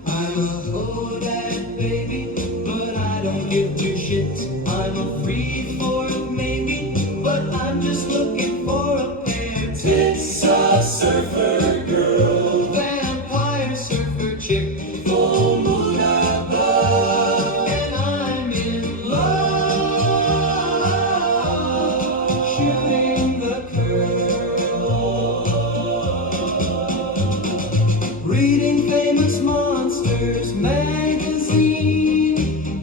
I'm a Kodak baby, but I don't give two shits. I'm a free for maybe, but I'm just looking for a pair of tits. A surfer girl, vampire surfer chick, full moon above, and I'm in love, shooting the curl, reading Famous Monsters magazine.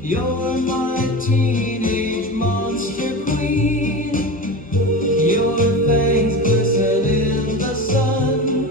You're my teenage monster queen. Your fangs glisten in the sun.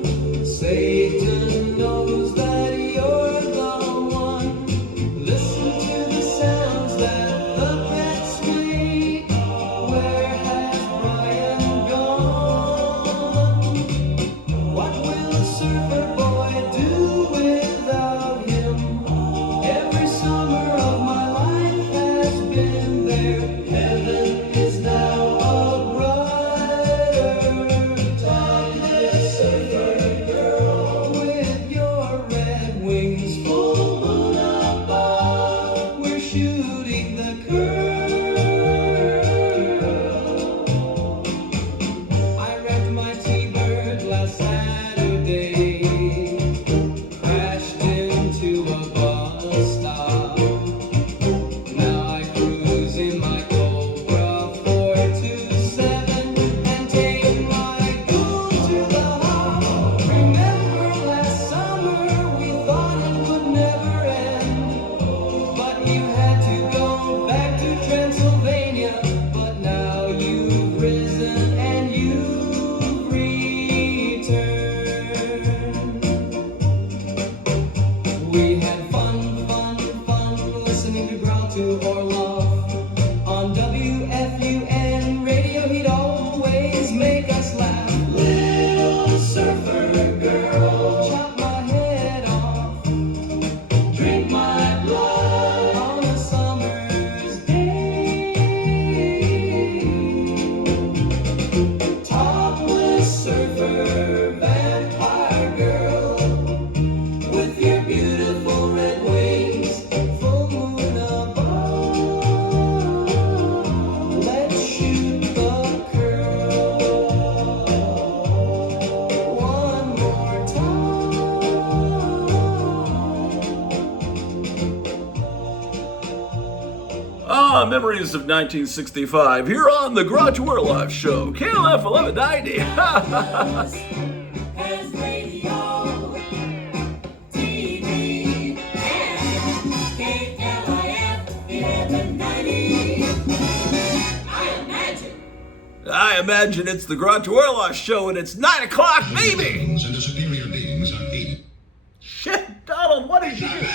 Memories of 1965 here on the Grottu Orloff Show, KLF 1190. As radio, TV, and KLIF 1190. I imagine it's the Grottu Orloff Show and it's 9 o'clock, baby! And the superior beings are 8. Shit, Donald, what did you do?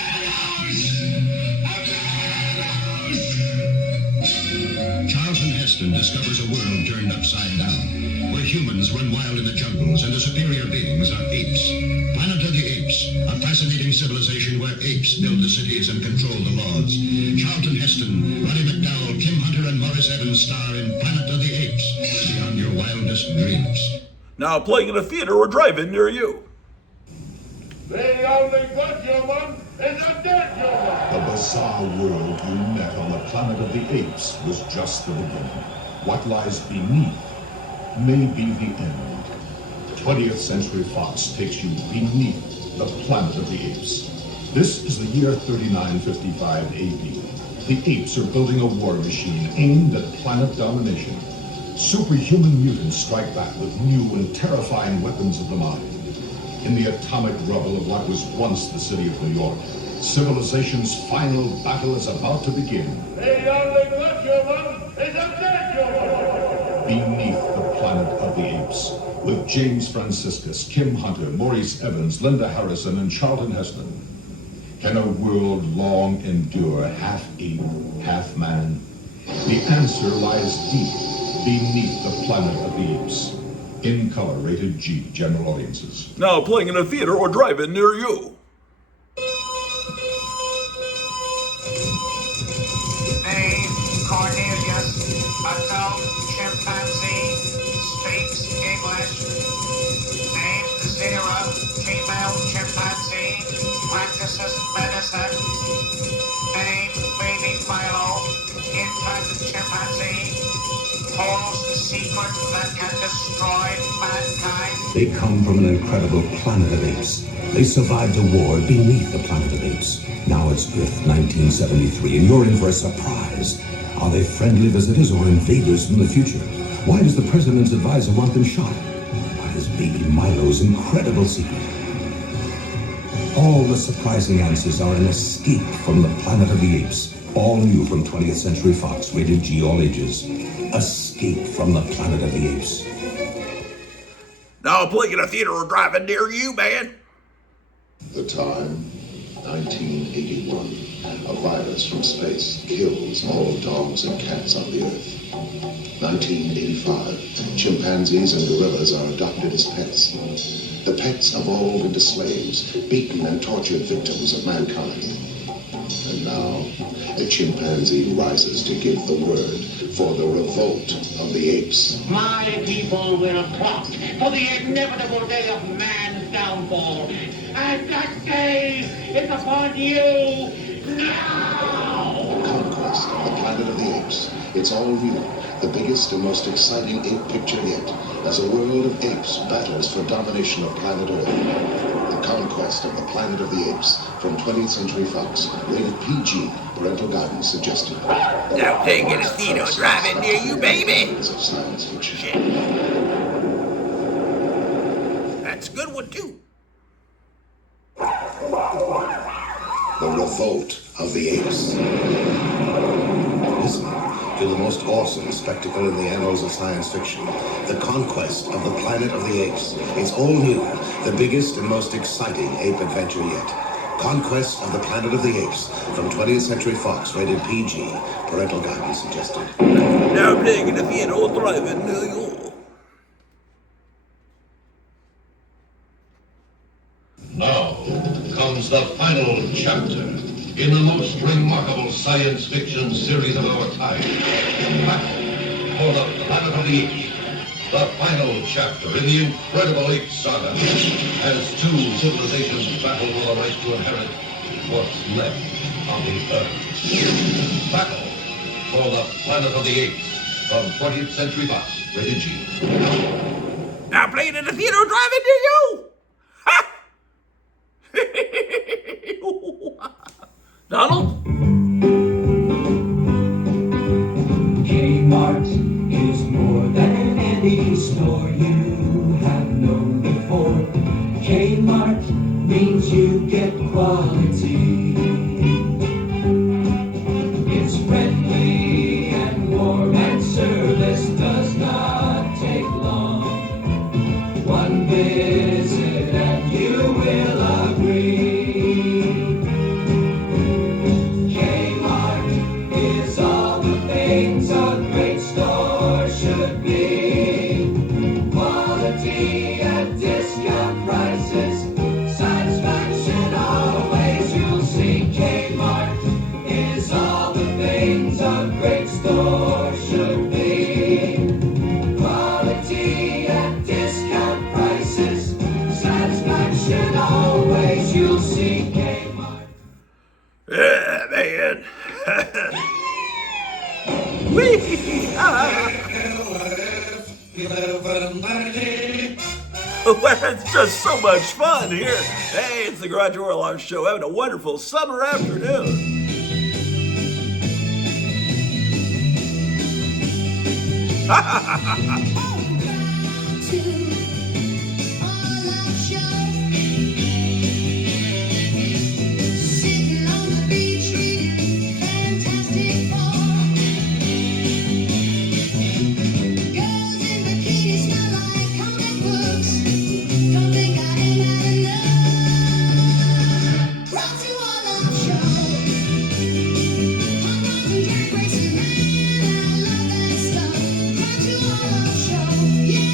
Charlton Heston discovers a world turned upside down, where humans run wild in the jungles and the superior beings are apes. Planet of the Apes, a fascinating civilization where apes build the cities and control the laws. Charlton Heston, Roddy McDowell, Kim Hunter, and Morris Evans star in Planet of the Apes, beyond your wildest dreams. Now playing in a theater or drive-in near you. The only good human is a dead human. The bizarre world you met on the Planet of the Apes was just the beginning. What lies beneath may be the end. 20th Century Fox takes you beneath the Planet of the Apes. This is the year 3955 AD. The apes are building a war machine aimed at planet domination. Superhuman mutants strike back with new and terrifying weapons of the mind. In the atomic rubble of what was once the city of New York, civilization's final battle is about to begin. The only good human is a dead human. Beneath the Planet of the Apes, with James Franciscus, Kim Hunter, Maurice Evans, Linda Harrison, and Charlton Heston. Can a world long endure half ape, half man? The answer lies deep beneath the Planet of the Apes. In color, rated G, general audiences. Now playing in a theater or drive-in near you. Name, Cornelius, adult, chimpanzee, speaks English. Name, Zera, female chimpanzee, practices medicine. Name, baby Philo, infant chimpanzee, holds the secret that can destroy mankind. They come from an incredible planet of apes. They survived a war beneath the Planet of Apes. Now it's Earth 1973, and you're in for a surprise. Are they friendly visitors or invaders from the future? Why does the president's advisor want them shot? What is baby Milo's incredible secret? All the surprising answers are an escape from the Planet of the Apes. All new from 20th Century Fox, rated G, all ages. Escape from the Planet of the Apes. Now playing in a theater or drive-in near you, man. The time, 1981. A virus from space kills all dogs and cats on the Earth. 1985. Chimpanzees and gorillas are adopted as pets. The pets evolve into slaves, beaten and tortured victims of mankind. And now, a chimpanzee rises to give the word for the revolt of the apes. My people will plot for the inevitable day of man's downfall. And that day is upon you now! Conquest of the Planet of the Apes. It's all real. The biggest and most exciting ape picture yet, as a world of apes battles for domination of planet Earth. The Conquest of the Planet of the Apes, from 20th Century Fox, rated PG, parental guidance suggested. Now playing in a theater or drive-in near you, baby. Of science fiction. Shit. That's a good one, too. The Revolt of the Apes. Listen to the most awesome spectacle in the annals of science fiction. The Conquest of the Planet of the Apes. It's all new, the biggest and most exciting ape adventure yet. Conquest of the Planet of the Apes, from 20th Century Fox, rated PG. Parental guidance suggested. Now playing in a theater or drive-in near you. Now comes the final chapter in the most remarkable science fiction series of our time. Battle for the Planet of the Apes. The final chapter in the incredible ape saga, as two civilizations battle for the right to inherit what's left of the Earth. Battle for the Planet of the Apes, from 20th Century Fox, rated G. Now playing in a theater or drive-in near you. Ha! Donald? means you get quality. It's friendly and warm, and service does not take long. One visit and you will agree. Kmart is all the things a great store should be. Quality at discount prices, satisfaction always you'll see. Kmart is all the things a great store should be. Quality at discount prices, satisfaction always you'll see. Kmart. Yeah, man. Whee! It's just so much fun here. Hey, it's the Grottu Orloff Show, having a wonderful summer afternoon. Sitting on the beach reading Fantastic Four. Girls in bikinis smell like comic books. Don't think I ain't had enough. Grottu Orloff Show. Hot rods and drag racing, man, I love that stuff. Grottu Orloff Show. Yeah,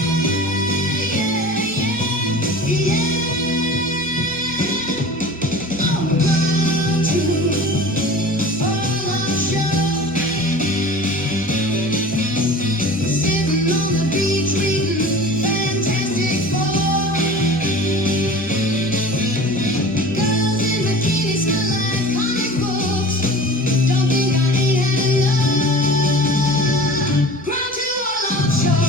yeah, yeah, yeah. Oh, Grottu Orloff Show. Sitting on the beach reading Fantastic Four. Girls in bikinis smell like comic books. Don't think I ain't had enough. Grottu Orloff Show.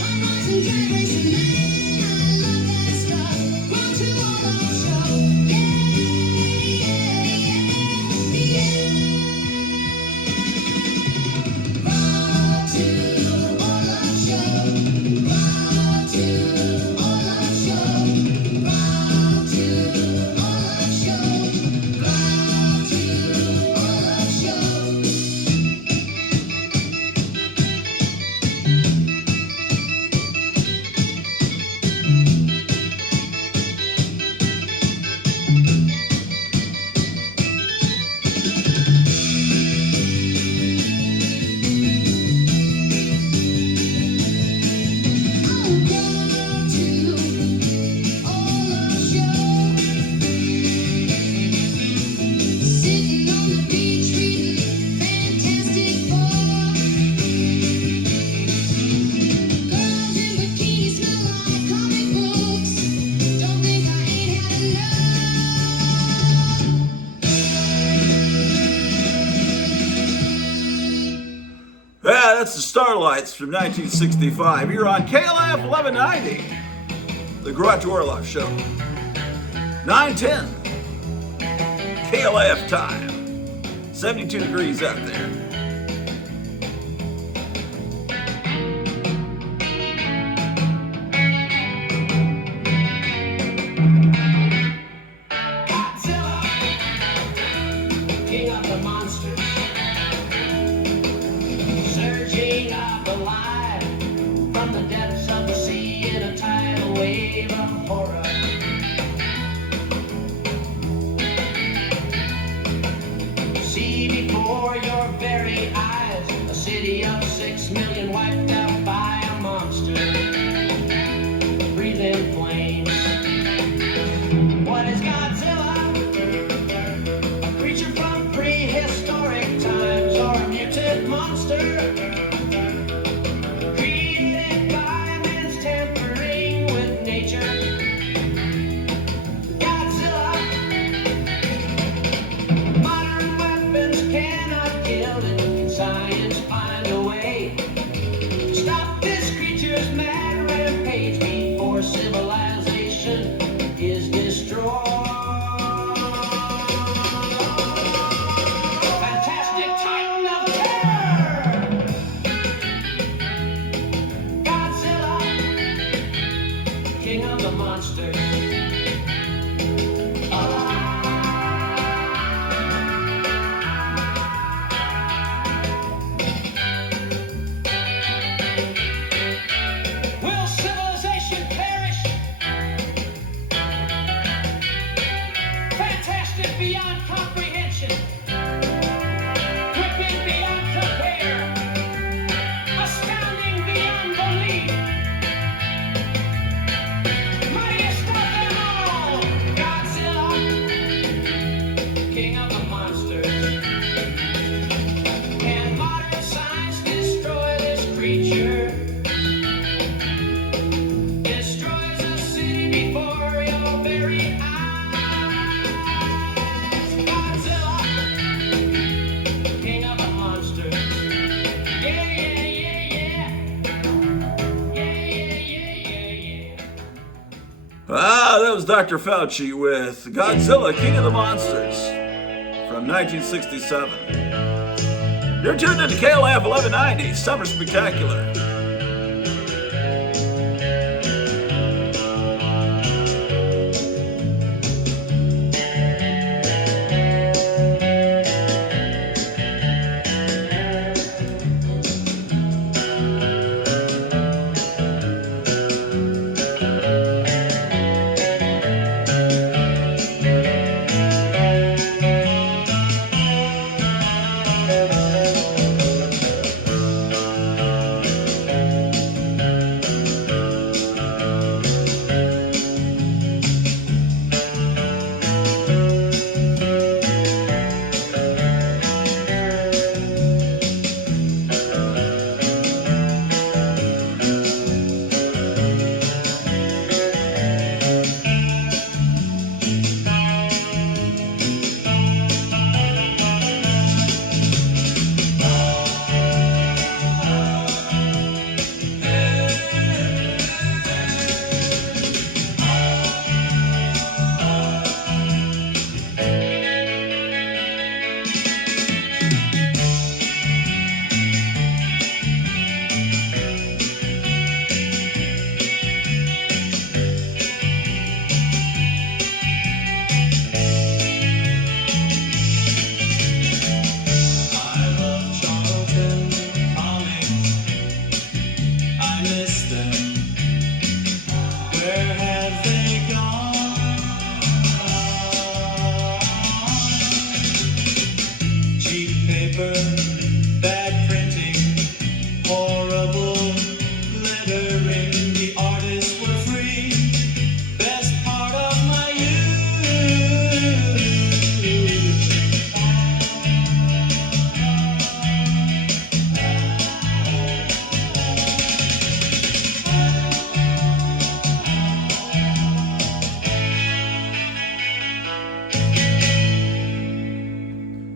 Hot rods and drag racing, man, I love that stuff. Grottu Orloff Show. Yeah, yeah, yeah, yeah. Grottu Orloff Show. Grottu Orloff Show. Grottu Orloff Show. Grottu Orloff Show. Sitting on the beach reading Fantastic Four. Girls in bikinis smell like comic books. Don't think I ain't had enough. Yeah, that's the Starlights from 1965. You're on KLF 1190, the Grottu Orloff Show. 9:10, KLF time. 72 degrees out there. Godzilla, king of the monsters, surging up alive from the depths of the sea in a tidal wave of horror. See before your very eyes a city of 6 million wiped out by a monster, breathing flames. What is Godzilla? A creature from prehistoric times, or a mutant monster created by man's tampering with nature? Godzilla. Modern weapons cannot kill it. Can science find a way to stop this creature's mad rampage before civilization is destroyed? Fantastic Titan of terror! Godzilla, king of the monsters. That was Dr. Fauci with Godzilla, King of the Monsters from 1967. You're tuned into KLAF 1190, Summer Spectacular.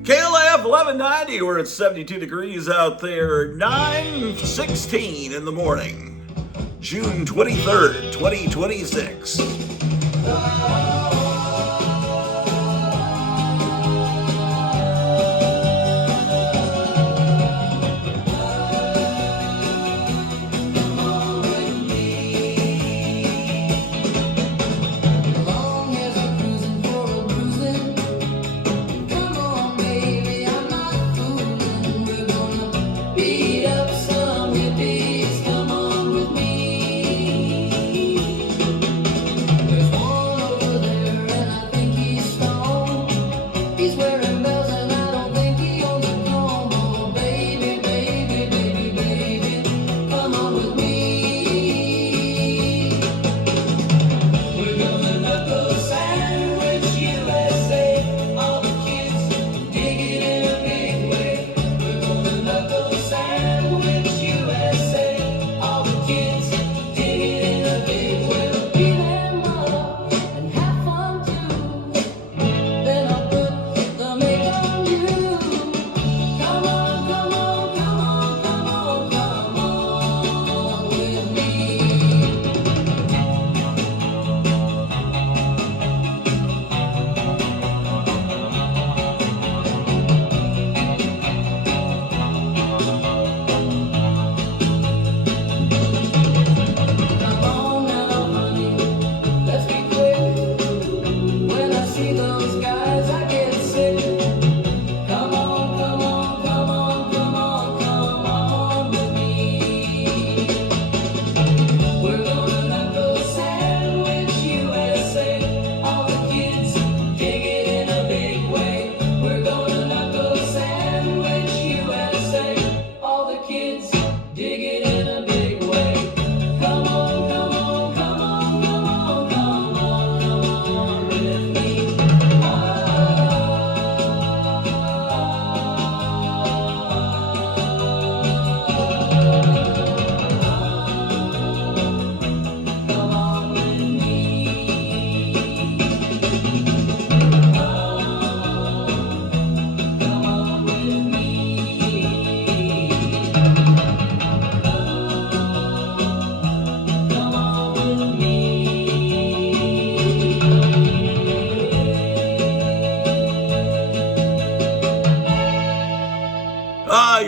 KLAF 1190, we're at 72 degrees out there, 9:16 in the morning, June 23rd, 2026. There's one over there.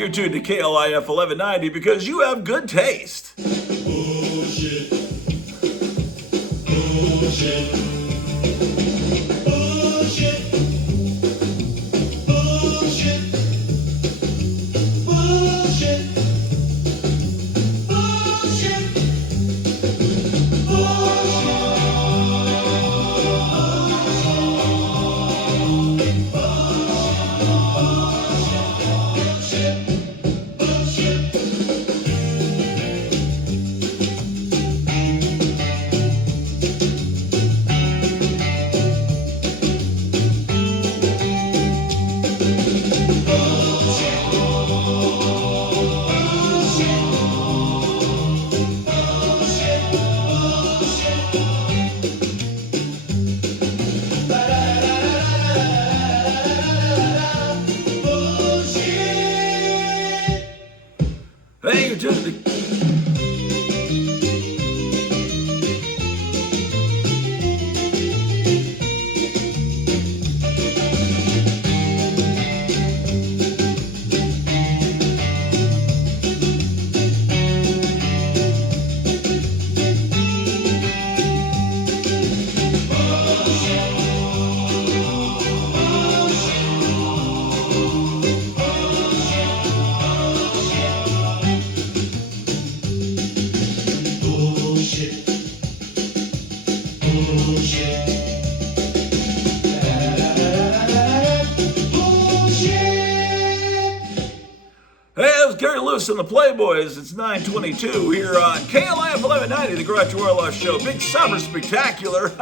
you're tuned to KLIF 1190 because you have good taste. Bullshit. Bullshit. Bullshit. Bullshit. Bullshit. Hey, you're tuned to Bullshit. Bullshit. Hey, that was Gary Lewis and the Playboys. It's 9:22 here on KLIF 1190, the Grottu Orloff Show. Big summer spectacular.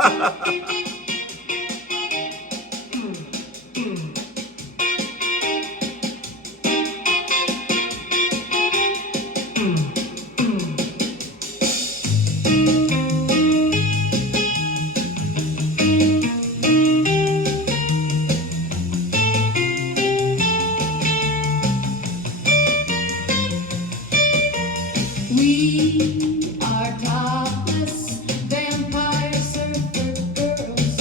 We are topless vampire surfer girls.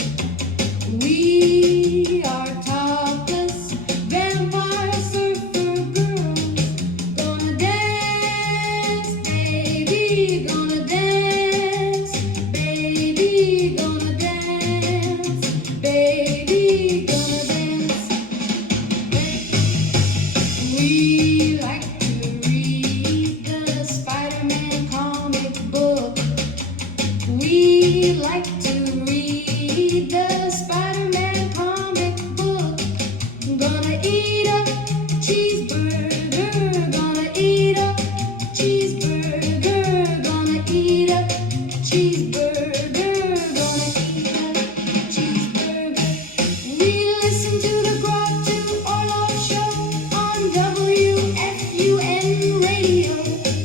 We are topless vampire surfer girls. Gonna dance, baby, gonna dance, baby, gonna dance, baby, gonna dance. We like to read the Spider-Man comic book. We like to read the Spider-Man comic book. Gonna eat a cheeseburger. Gonna eat a cheeseburger. Gonna eat a cheeseburger. Gonna eat a cheeseburger. We listen to the Grottu Orloff Show on WFUN radio.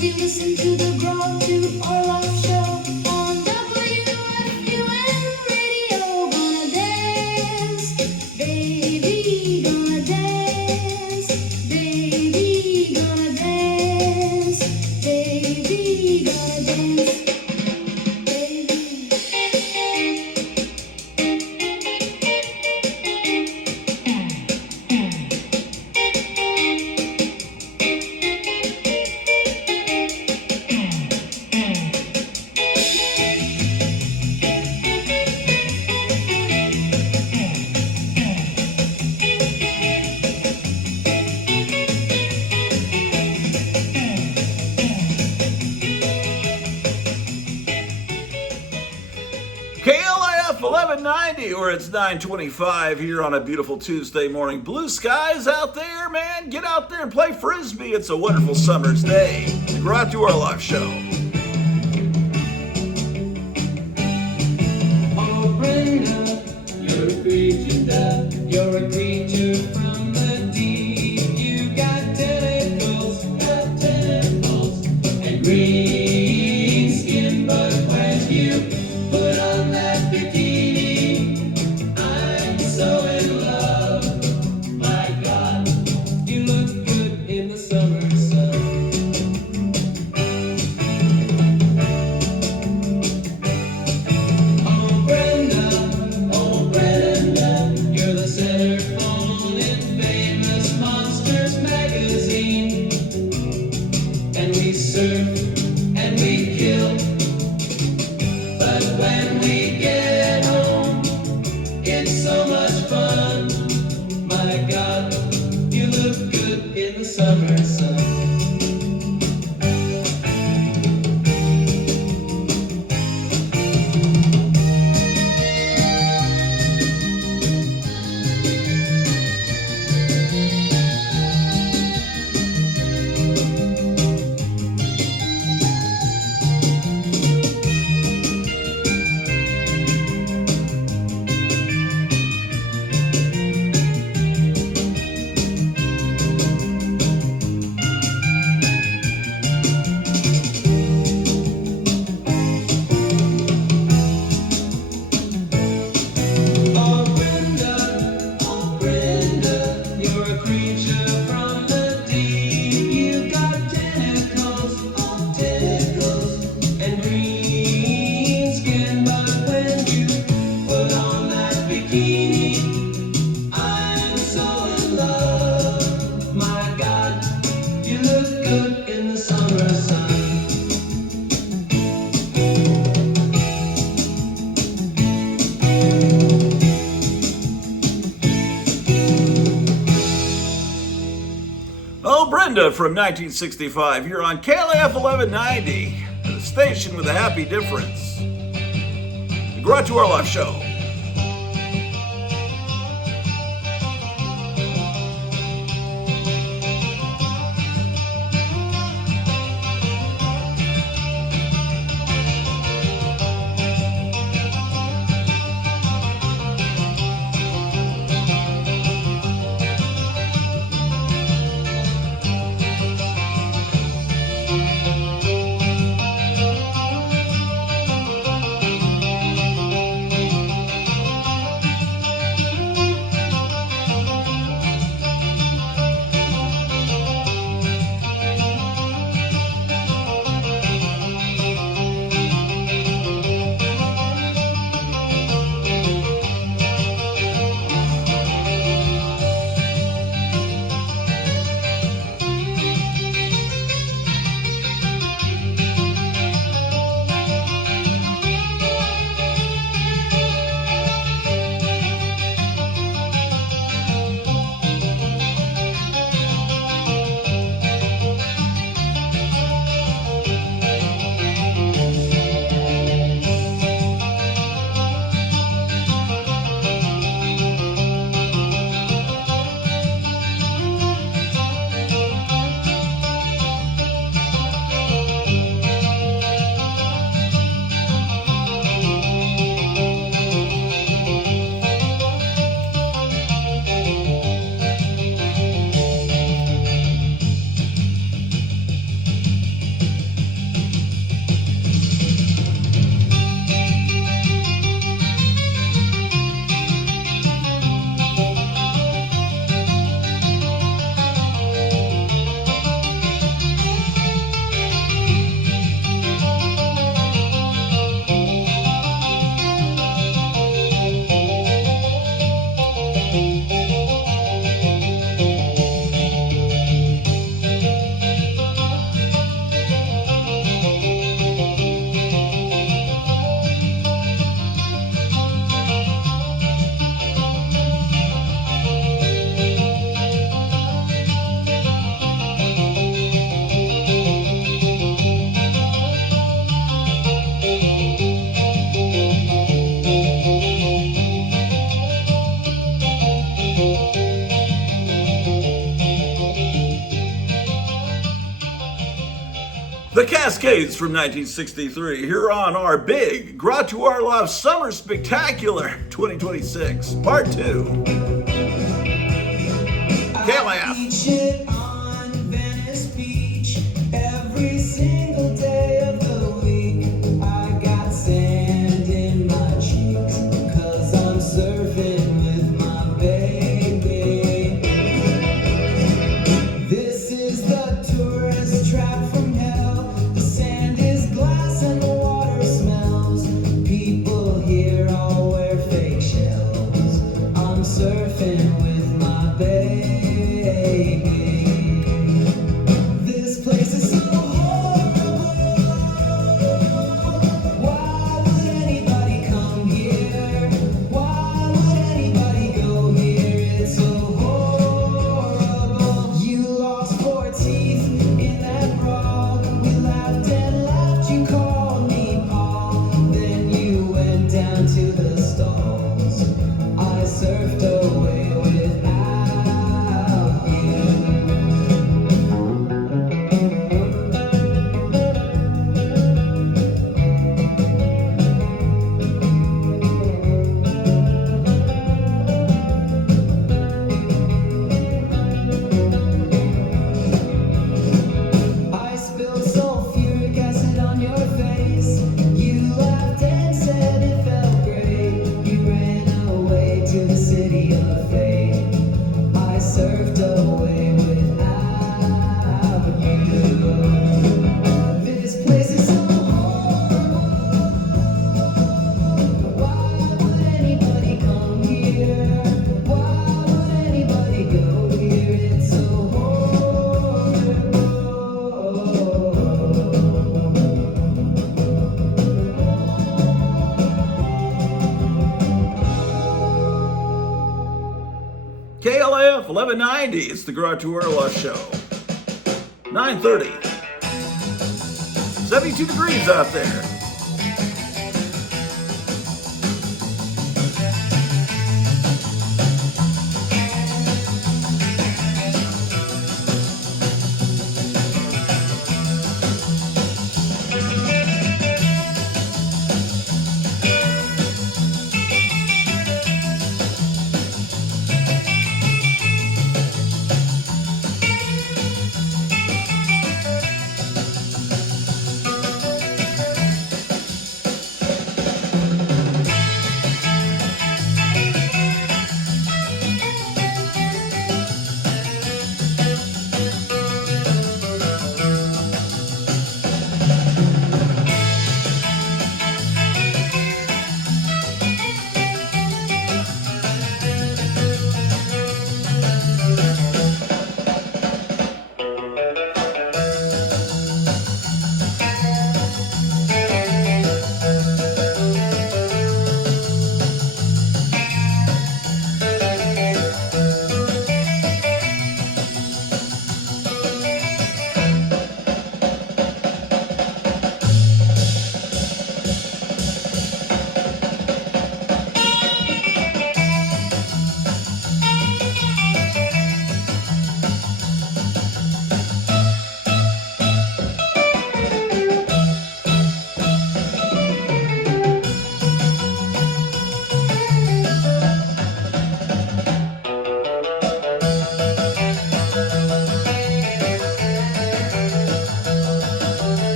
We listen to the Grottu Orloff Show on WFUN radio. Gonna dance, baby, gonna dance, baby, gonna dance, baby, gonna dance, KLIF 1190, where it's 9:25 here on a beautiful Tuesday morning. Blue skies out there, man. Get out there and play Frisbee. It's a wonderful summer's day. The Grottu Orloff Show. Oh, Brenda, you're a creature, you're a creature from the deep. You got tentacles, and green skin, but when you put on that bikini, I'm so in love. My God, you look good in the summer sun. when we get home, it's so much fun. My God, you look good in the summer sun. Oh, Brenda from 1965. You're on KLAF 1190, the station with a happy difference. The Grottu Orloff Show. The Cascades from 1963, here on our big Grottu Orloff Summer Spectacular 2026, Part 2. KLAF. Beach it on Venice Beach every single day of the week. I got sand in my cheeks 'cause I'm surfing with my baby. This is the tourist trap from hell. The sand is glass and the water smells. People here all wear fake shells. I'm surfing with my baby. KLF 1190. It's the Grottu Orloff Show. 9:30. 72 degrees out there.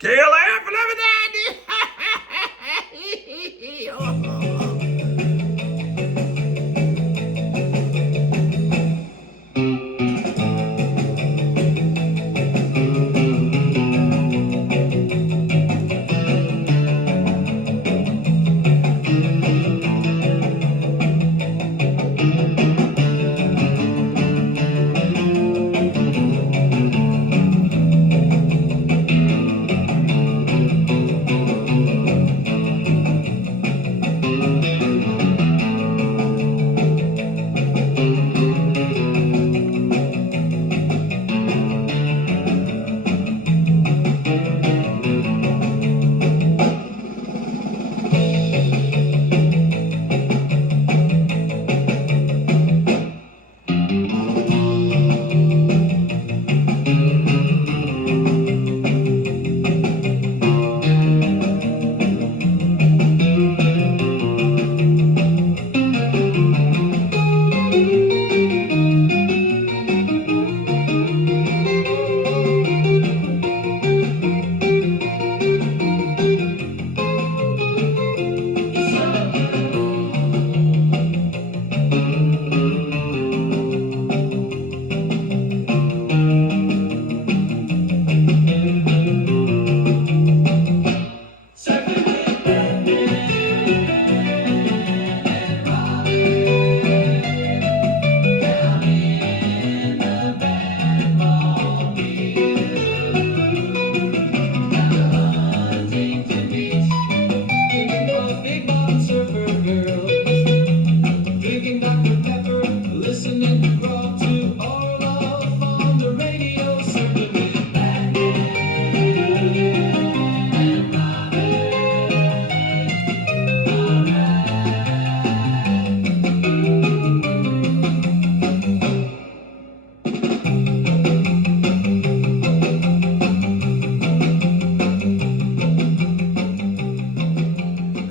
KLF 1190.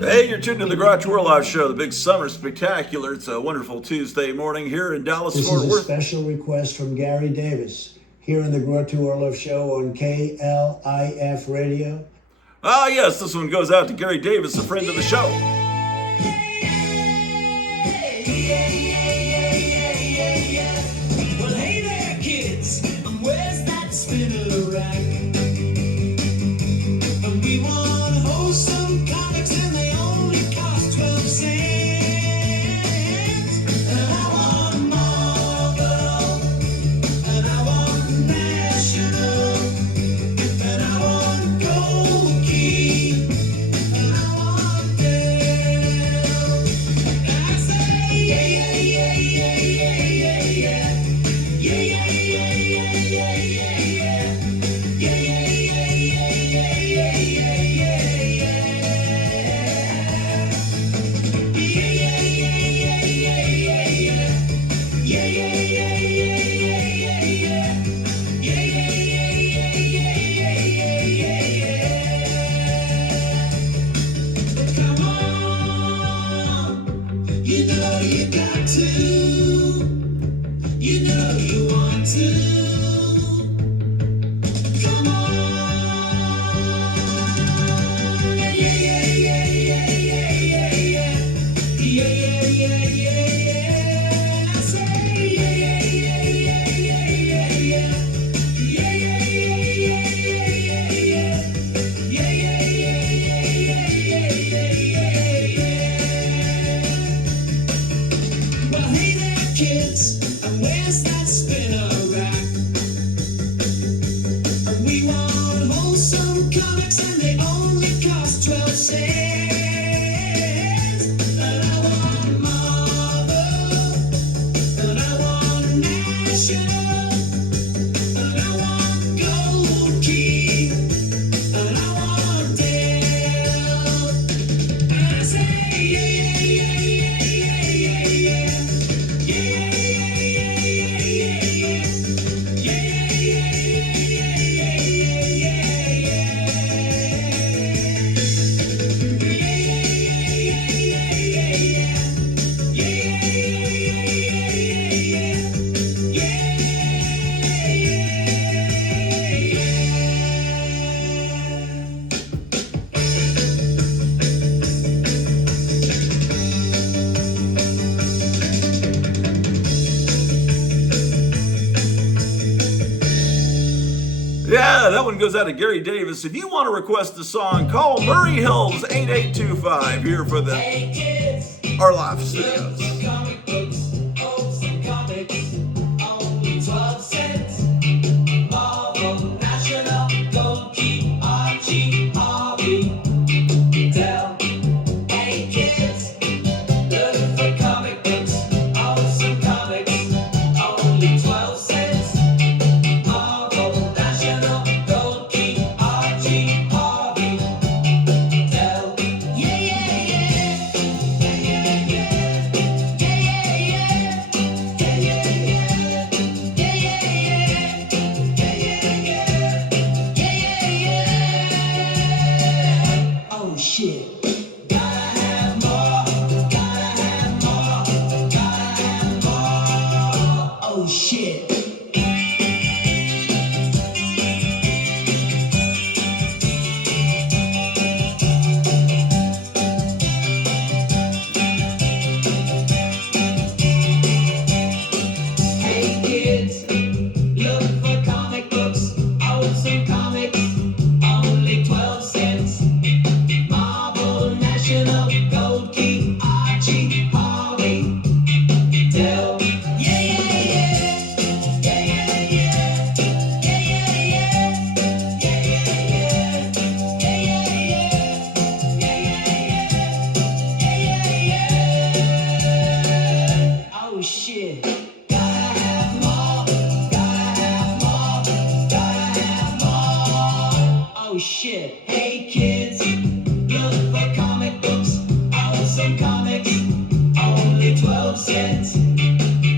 Hey, you're tuned to the Grottu Orloff Show, the big summer spectacular. It's a wonderful Tuesday morning here in Dallas, Fort This is Worth. a special request from Gary Davis here in the Grottu Orloff Show on KLIF Radio. Ah, yes, this one goes out to Gary Davis, a friend of the show. Well, hey there, kids. Where's that spinner rack? And we want wholesome comics, and they only cost 12 cents. And I want Marvel, and I want know you got to. You know you want to. Come on. Yeah, yeah, yeah, yeah, yeah, yeah, yeah. Yeah, yeah, yeah, yeah, yeah. I say yeah, yeah, yeah, yeah, yeah, yeah, yeah. Yeah, yeah, yeah, yeah, yeah, yeah, yeah. Yeah, yeah, yeah, yeah, yeah, yeah, yeah, yeah. Well, hey there, kids, and where's that spinner rack? We want wholesome comics and they only cost 12 cents. And I want Marvel, and I want National, and I want Gold Key, and I want Dell. And I say yeah, yeah, yeah, yeah, yeah, yeah, yeah, yeah, yeah, yeah, yeah, yeah, Yeah, that one goes out to Gary Davis. If you want to request a song, call Murray Hills 8825 here for the Orloff Studios. comic books, oh, some comics, only 12 cents. Marvel, National, Gold Key, Archie, Harvey, Dell. Hey kids, looking for comic books, oh, some comics, only 12 cents. Marvel, National, Gold Key, Archie, Harvey, Dell. Yeah, yeah, yeah. Oh shit. Gotta have more, gotta have more, gotta have more. Oh shit. Hey kids, look for comic books, oh some comics, only 12 cents. Marvel, National, Gold Key, Archie, Harvey, Dell. Yeah, yeah, yeah. Yeah, yeah, yeah. Yeah, yeah, yeah. Yeah, yeah, yeah. Yeah, yeah, yeah. Yeah, yeah, yeah. Oh shit. Gotta have more, gotta have more, gotta have more. Oh shit. Hey kids, look for comic books, awesome comics, only 12 cents.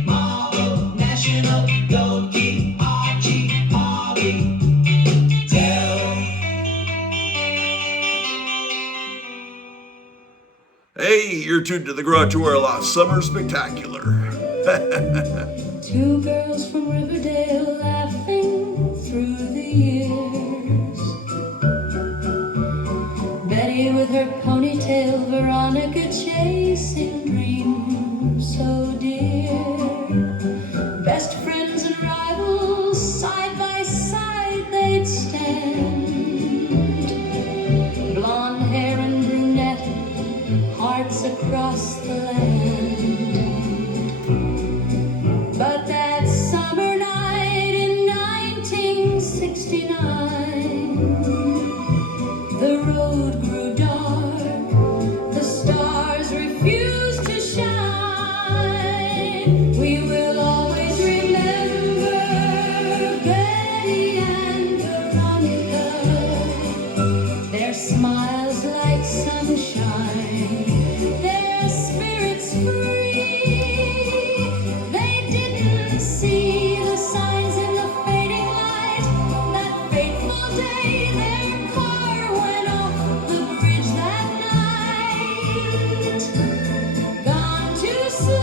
Marvel, National, Gold Key, Archie, Harvey, Dell. Hey, you're tuned to the Grottu Orloff Summer Spectacular. Two girls from Riverdale laughing through the years. Betty with her ponytail, Veronica chasing dreams so dear. Best friends and rivals, side by side they'd stand. Blonde hair and brunette, hearts across the land. But that summer night in 1969, the road grew dark, the stars refused to shine. We will always remember Betty and Veronica, their smiles like sunshine, their spirits free. They didn't see the signs in the fading light. That fateful day, their car went off the bridge that night. Gone too soon.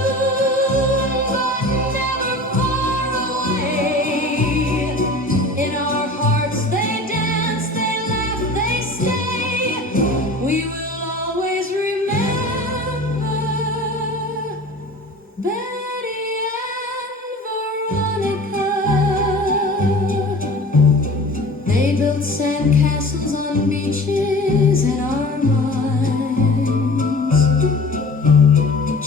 Betty and Veronica. They built sand castles on beaches in our minds.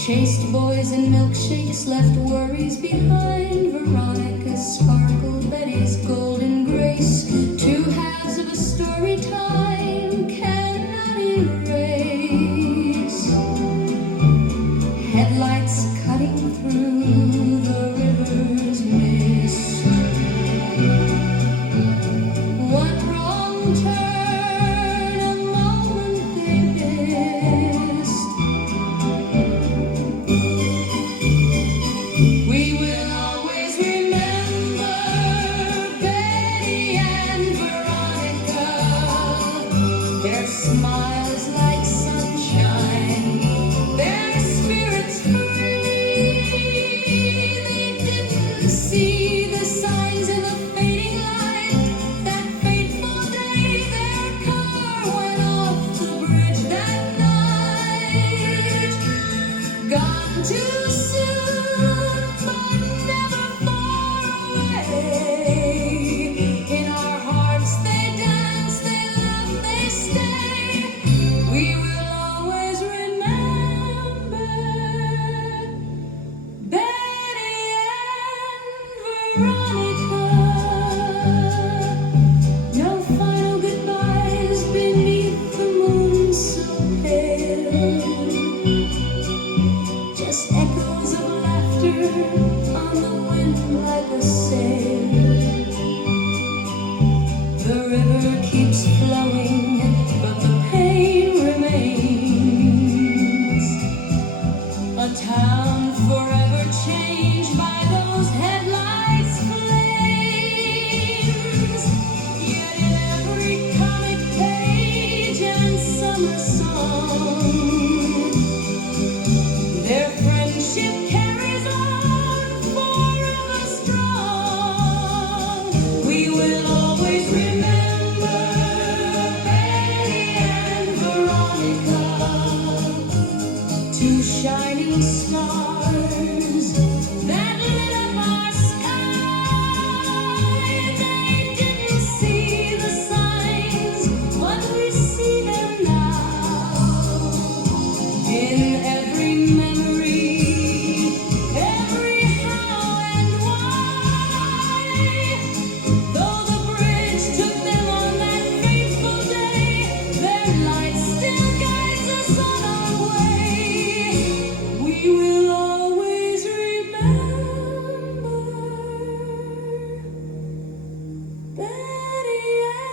Chased boys in milkshakes, left worries behind. Veronica sparkled, Betty's golden grace. Two halves of a story time cannot erase. Headlights cutting through the river's mist. One wrong turn, a moment they missed. We will always remember Betty and Veronica. Their smiles like sunshine, their spirits free. They didn't see the signs in the fading light. That fateful day, their car went off the bridge that night. Gone too soon, but never far away. In our hearts they dance, they love, they stay. We will always remember Betty and Veronica. No final goodbyes beneath the moon so pale. Just echoes of laughter on the wind like a sail. The river keeps flowing, but the pain remains. A town forever changed by those headlights' flames. Yet in every comic page and summer song, their friendship carries on forever strong. We will always remember Betty and Veronica. Two shining stars that lit up our sky. They didn't see the signs, but we see them now. In every memory, every how and why. Though the bridge took them on that fateful day, their light still guides us on our way. We will always remember Betty and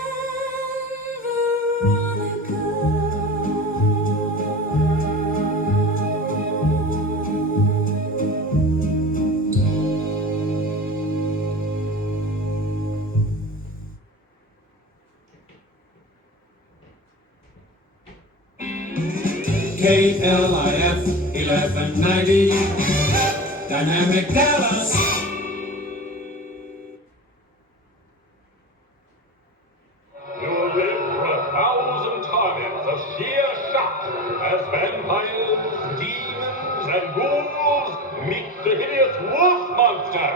KLIF 1190, Dynamic Dallas. You'll live for 1,000 targets of sheer shock as vampires, demons, and ghouls meet the hideous wolf monster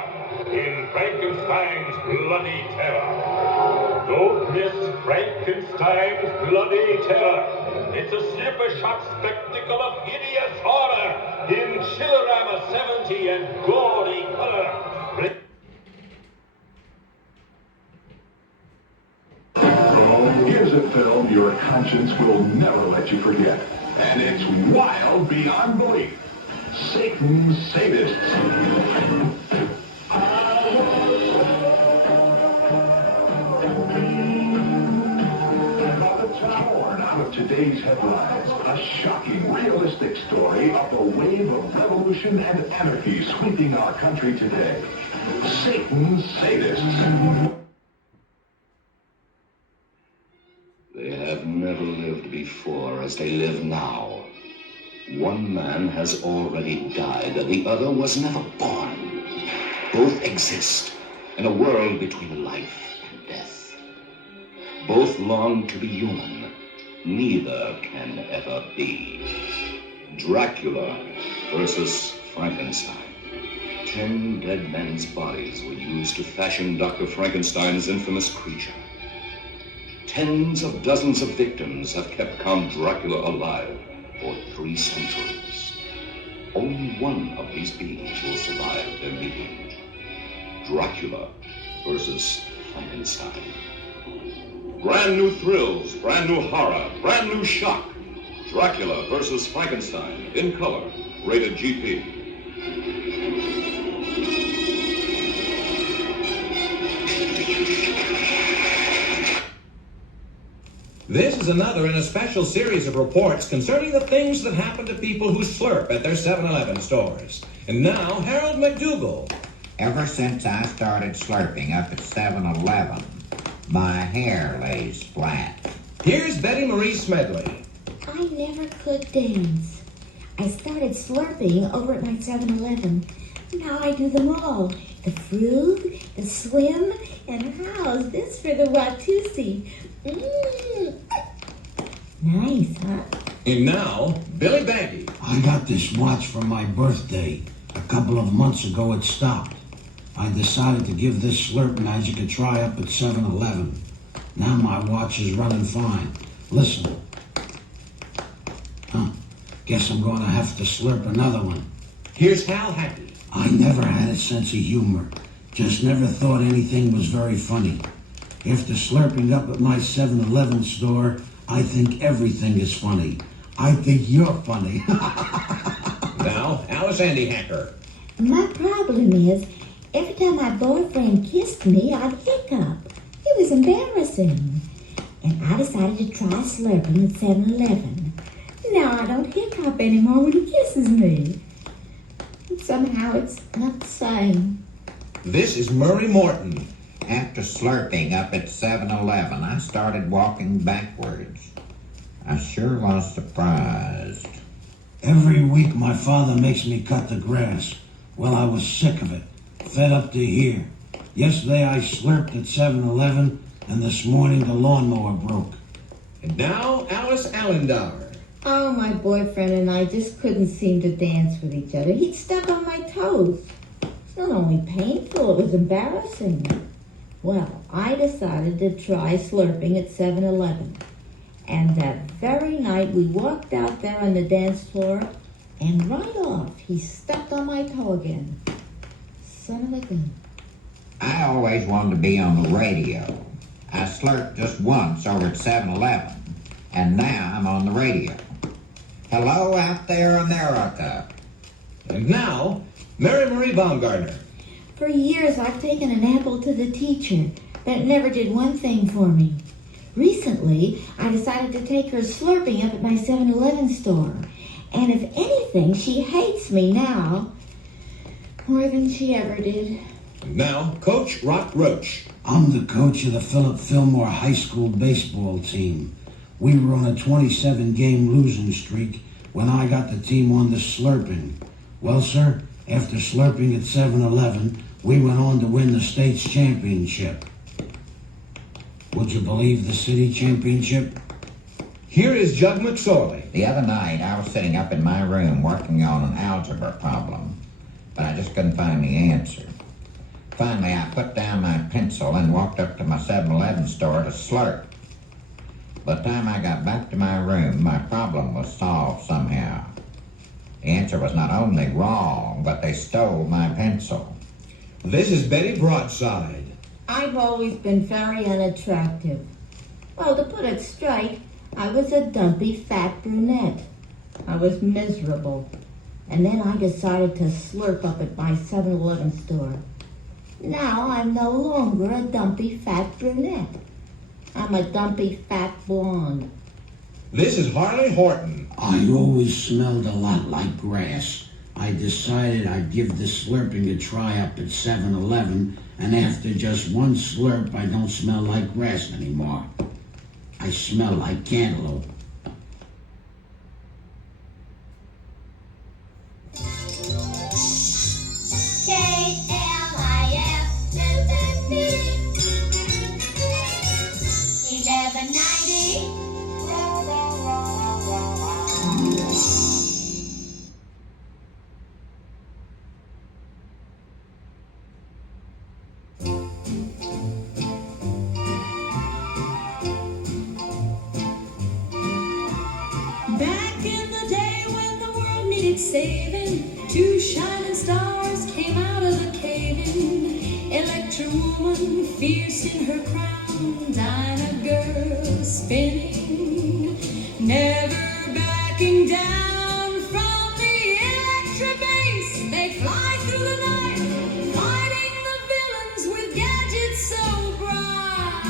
in Frankenstein's Bloody Terror. Don't miss Frankenstein's Bloody Terror. It's a super-shot spectacle of hideous horror in Chillerama 70 and gaudy color. Here's a film your conscience will never let you forget. And it's wild beyond belief. Satan's Sadists. Torn out of today's headlines, a shocking, realistic story of the wave of revolution and anarchy sweeping our country today. Satan's Sadists. They have never lived before as they live now. One man has already died, and the other was never born. Both exist in a world between life and death. Both long to be human. Neither can ever be. Dracula versus Frankenstein. 10 dead men's bodies were used to fashion Dr. Frankenstein's infamous creature. Tens of dozens of victims have kept Count Dracula alive for 3 centuries. Only one of these beings will survive their meeting. Dracula versus Frankenstein. Brand new thrills, brand new horror, brand new shock. Dracula versus Frankenstein, in color, rated GP. This is another in a special series of reports concerning the things that happen to people who slurp at their 7-Eleven stores. And now, Harold McDougal. Ever since I started slurping up at 7-Eleven, my hair lays flat. Here's Betty Marie Smedley. I never could dance. I started slurping over at my 7-Eleven. Now I do them all. The fruit, the swim, and how's this for the Watusi? Nice, huh? And now, Billy Baggy. I got this watch for my birthday. A couple of months ago it stopped. I decided to give this slurp magic a try up at 7-Eleven. Now my watch is running fine. Listen. Guess I'm going to have to slurp another one. Here's Hal Hackey. I never had a sense of humor. Just never thought anything was very funny. After slurping up at my 7-Eleven store, I think everything is funny. I think you're funny. Now, Alice Andy Hacker. My problem is, every time my boyfriend kissed me, I'd hiccup. It was embarrassing. And I decided to try slurping at 7-Eleven. Now I don't hiccup anymore when he kisses me. Somehow it's not the same. This is Murray Morton. After slurping up at 7-Eleven, I started walking backwards. I sure was surprised. Every week my father makes me cut the grass. Well, I was sick of it. Fed up to here. Yesterday I slurped at 7-Eleven, and this morning the lawnmower broke. And now, Alice Allendauer. Oh, my boyfriend and I just couldn't seem to dance with each other. He'd step on my toes. It's not only painful, it was embarrassing. Well, I decided to try slurping at 7-Eleven. And that very night we walked out there on the dance floor, and right off he stepped on my toe again. Son of a gun. I always wanted to be on the radio. I slurped just once over at 7-Eleven, and now I'm on the radio. Hello out there, America. And now, Mary Marie Baumgartner. For years I've taken an apple to the teacher, but it never did one thing for me. Recently, I decided to take her slurping up at my 7-Eleven store. And if anything, she hates me now more than she ever did. And now, Coach Rock Roach. I'm the coach of the Philip Fillmore High School baseball team. We were on a 27-game losing streak when I got the team on the slurping. Well, sir, after slurping at 7-Eleven, we went on to win the state's championship. Would you believe the city championship? Here is Jug McSorley. The other night, I was sitting up in my room working on an algebra problem, but I just couldn't find the answer. Finally, I put down my pencil and walked up to my 7-Eleven store to slurp. By the time I got back to my room, my problem was solved somehow. The answer was not only wrong, but they stole my pencil. This is Betty Broadside. I've always been very unattractive. Well, to put it straight, I was a dumpy, fat brunette. I was miserable. And then I decided to slurp up at my 7-Eleven store. Now I'm no longer a dumpy, fat brunette. I'm a dumpy, fat blonde. This is Harley Horton. I always smelled a lot like grass. I decided I'd give the slurping a try up at 7-Eleven, and after just one slurp, I don't smell like grass anymore. I smell like cantaloupe. saving. Two shining stars came out of the cave-in. Electra woman, fierce in her crown. Dinah girl, spinning, never backing down from the Electra base. They fly through the night, fighting the villains with gadgets so bright.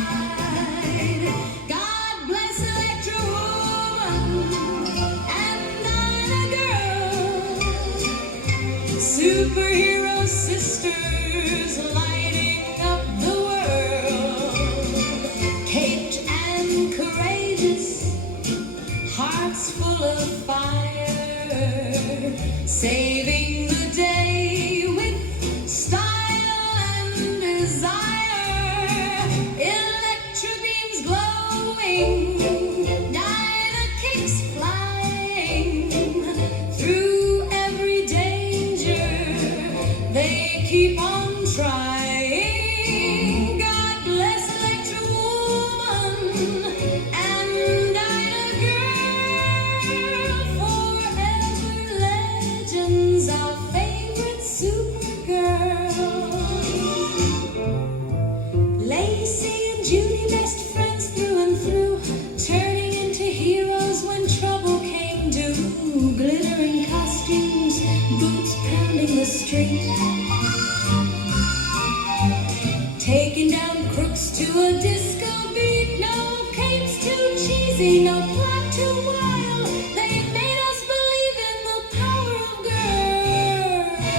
God bless Electra woman and Dinah girl, superhero sisters lighting up the world. Caped and courageous, hearts full of fire, saving the day with style and desire. Electra beams glowing, Dinah kicks flying. Through every danger, they keep on trying. God bless Electra woman and Dinah girl, forever legends, our favorite Supergirl. Lacey and Judy, best friends through and through, turning into heroes when trouble came due. Glittering costumes, boots pounding the street, taking down crooks to a disco beat. No capes too cheesy, no plot too wild. They made us believe in the power of girls.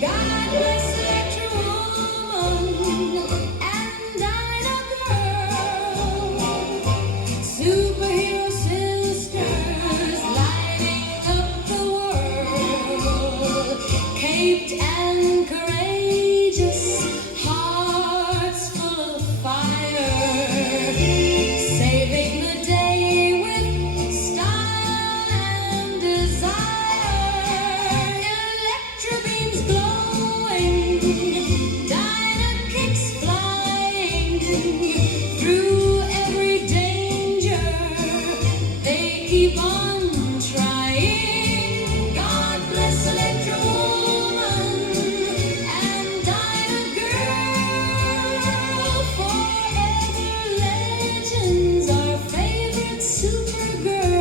God bless Electra woman and Dinah girl, superhero sisters lighting up the world. Caped and courageous, hearts full of fire, saving the day with style and desire. Electra beams glowing, Dinah kicks flying. Through every danger, they keep on trying. God bless Electra woman and Dinah girl, forever legends, our favorite Supergirls.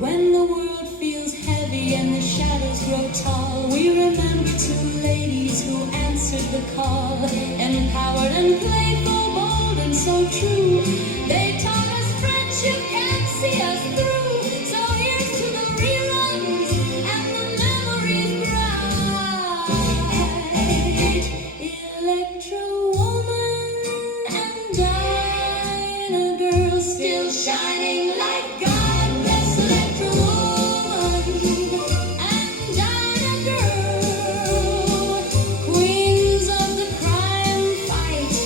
When the world feels heavy and the shadows grow tall, we remember two ladies who answered the call. Empowered and playful, bold and so true, they taught us friendship can't see us through. So here's to the reruns and the memories bright. Electra woman and Dinah girl, still shining like God bless Electra woman and Dinah girl, queens of the crime fight,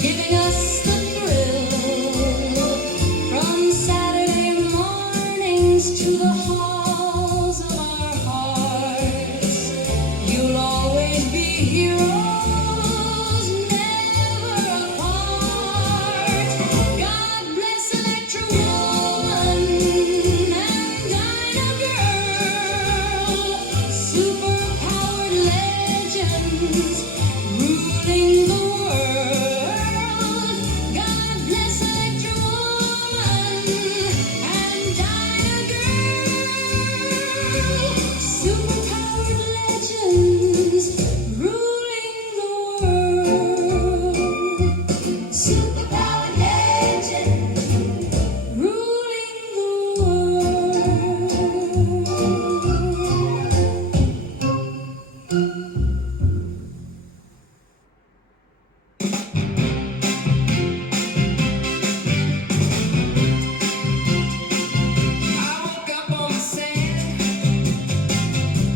giving us the thrill. From Saturday mornings to the halls of our hearts, you'll always be heroes, never apart. God bless Electra woman and Dinah girl, superpowered legends ruling the world. God bless Electra woman and Dinah girl, superpowered legends ruling the world. Superpowered legends ruling the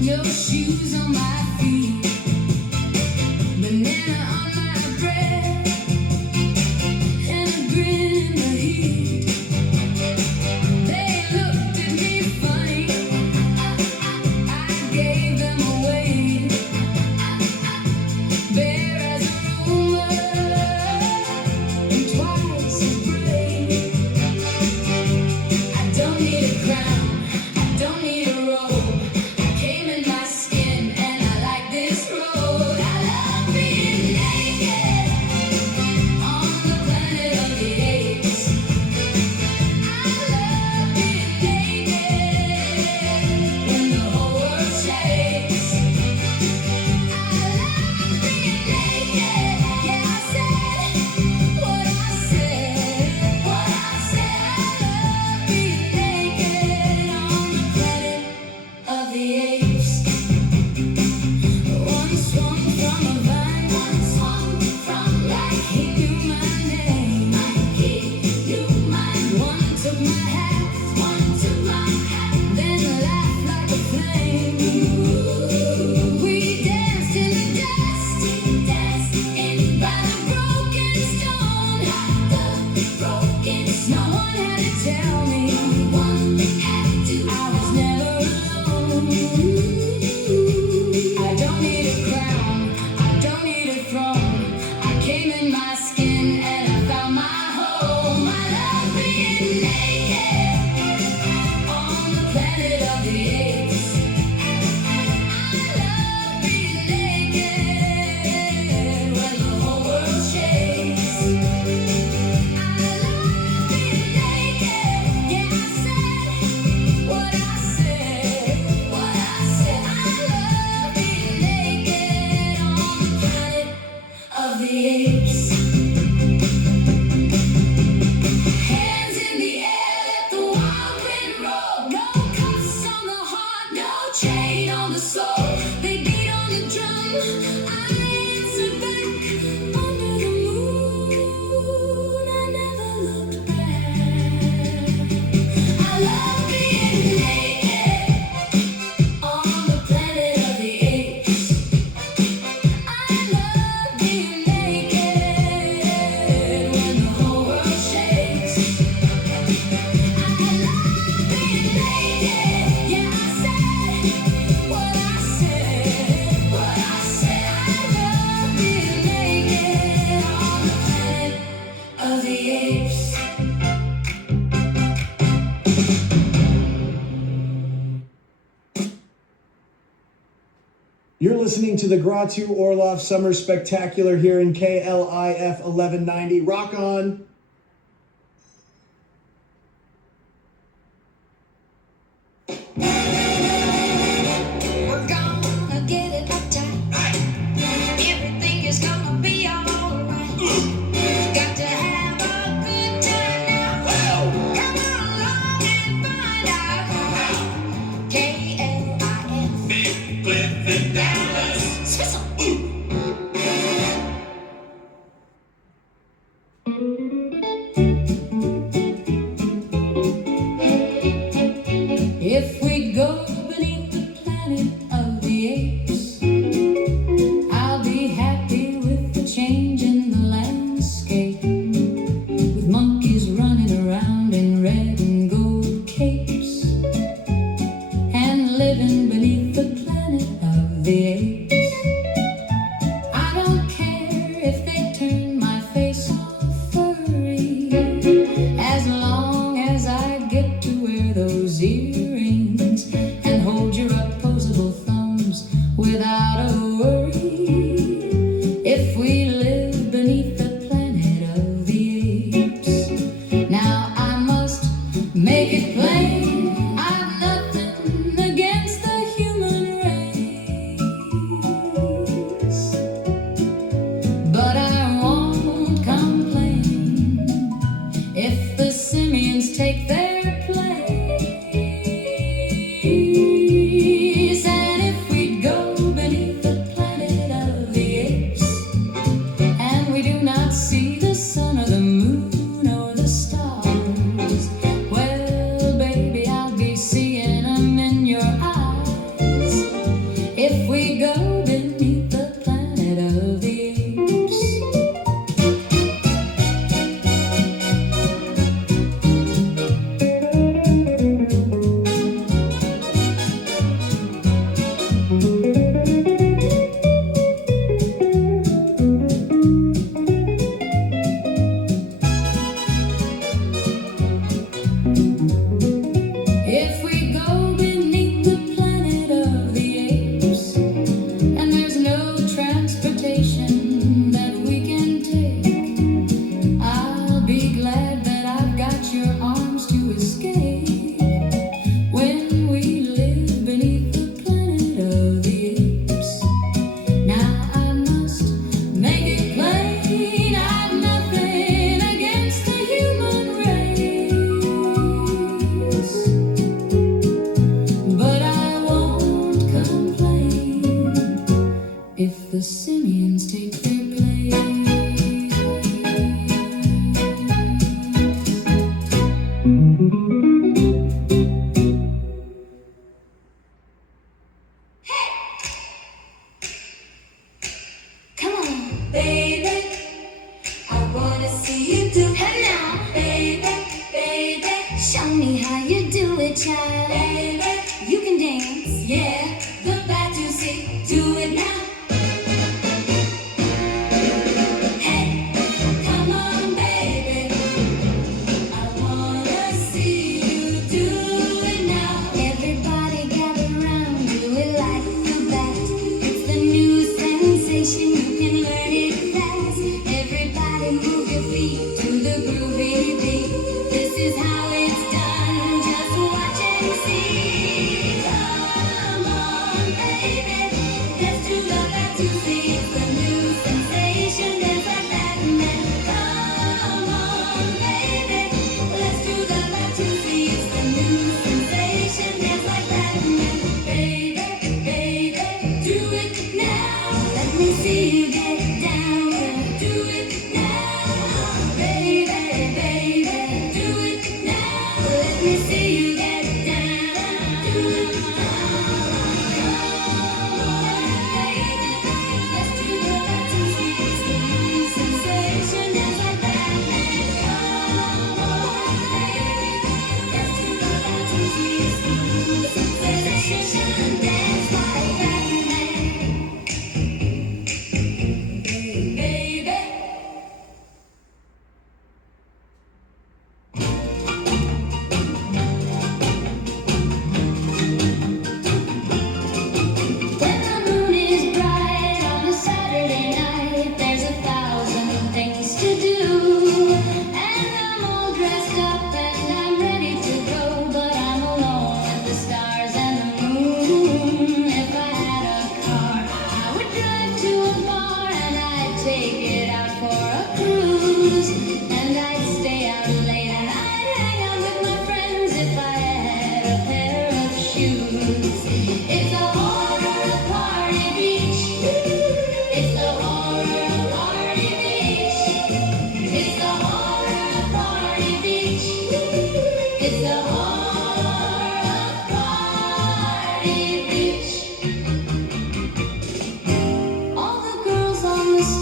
no shoes on my feet, banana on my bread, and a grin in the heat. They looked at me funny, I gave them away. Bare as a rumor, and twice as brave. I don't need a crown, I don't need a crown, I don't need a throne. I came in my skin and I found my home. I love being naked on the planet of the apes. I love being naked when the whole world shakes. I love being naked. Yeah, I said what I said. What I said. I love being naked on the planet of the apes. Hands in the air, let the wild wind roll. No cuffs on the heart, no chain on the soul. They beat on the drum, I answer back. Under the moon, I never looked back. I love being naked on the planet of the apes. I love being naked when the whole world shakes. I love being naked. Yeah, I said what I said. What I said. I love being naked on the planet of the apes. You're listening to the Grottu Orloff Summer Spectacular here in KLIF 1190. Rock on. We're gonna get it uptight. Everything is gonna be alright. Got to have a good time now. Come on along and find out how. KLIF. Big Cliff in Dallas. Swizzle. If we go beneath the planet of the apes, I'll be happy with the change in the landscape, with monkeys running around in red and gold capes, and living beneath the planet of the apes. I don't care if they turn my face all furry, as long as I get to wear those earrings and hold your opposable thumbs without a worry. If we live beneath the planet of the apes, now I must make it plain, I've nothing against the human race, but I won't complain if the simians take their place. And if we go beneath the planet of the apes, and we do not see the sun or the moon or the stars, well, baby, I'll be seeing them in your eyes. If we go beneath the planet of the apes. If we go beneath the planet of the apes, and there's no transportation that we can take, I'll be glad that I've got your arms to escape. When we live beneath the planet of the apes, now I must make it plain, I've nothing against the human race, but I won't complain if the simians take their place. Come on, baby, I wanna see you do. Hey now, baby, baby, show me how you do it, child. Baby, you can dance, yeah.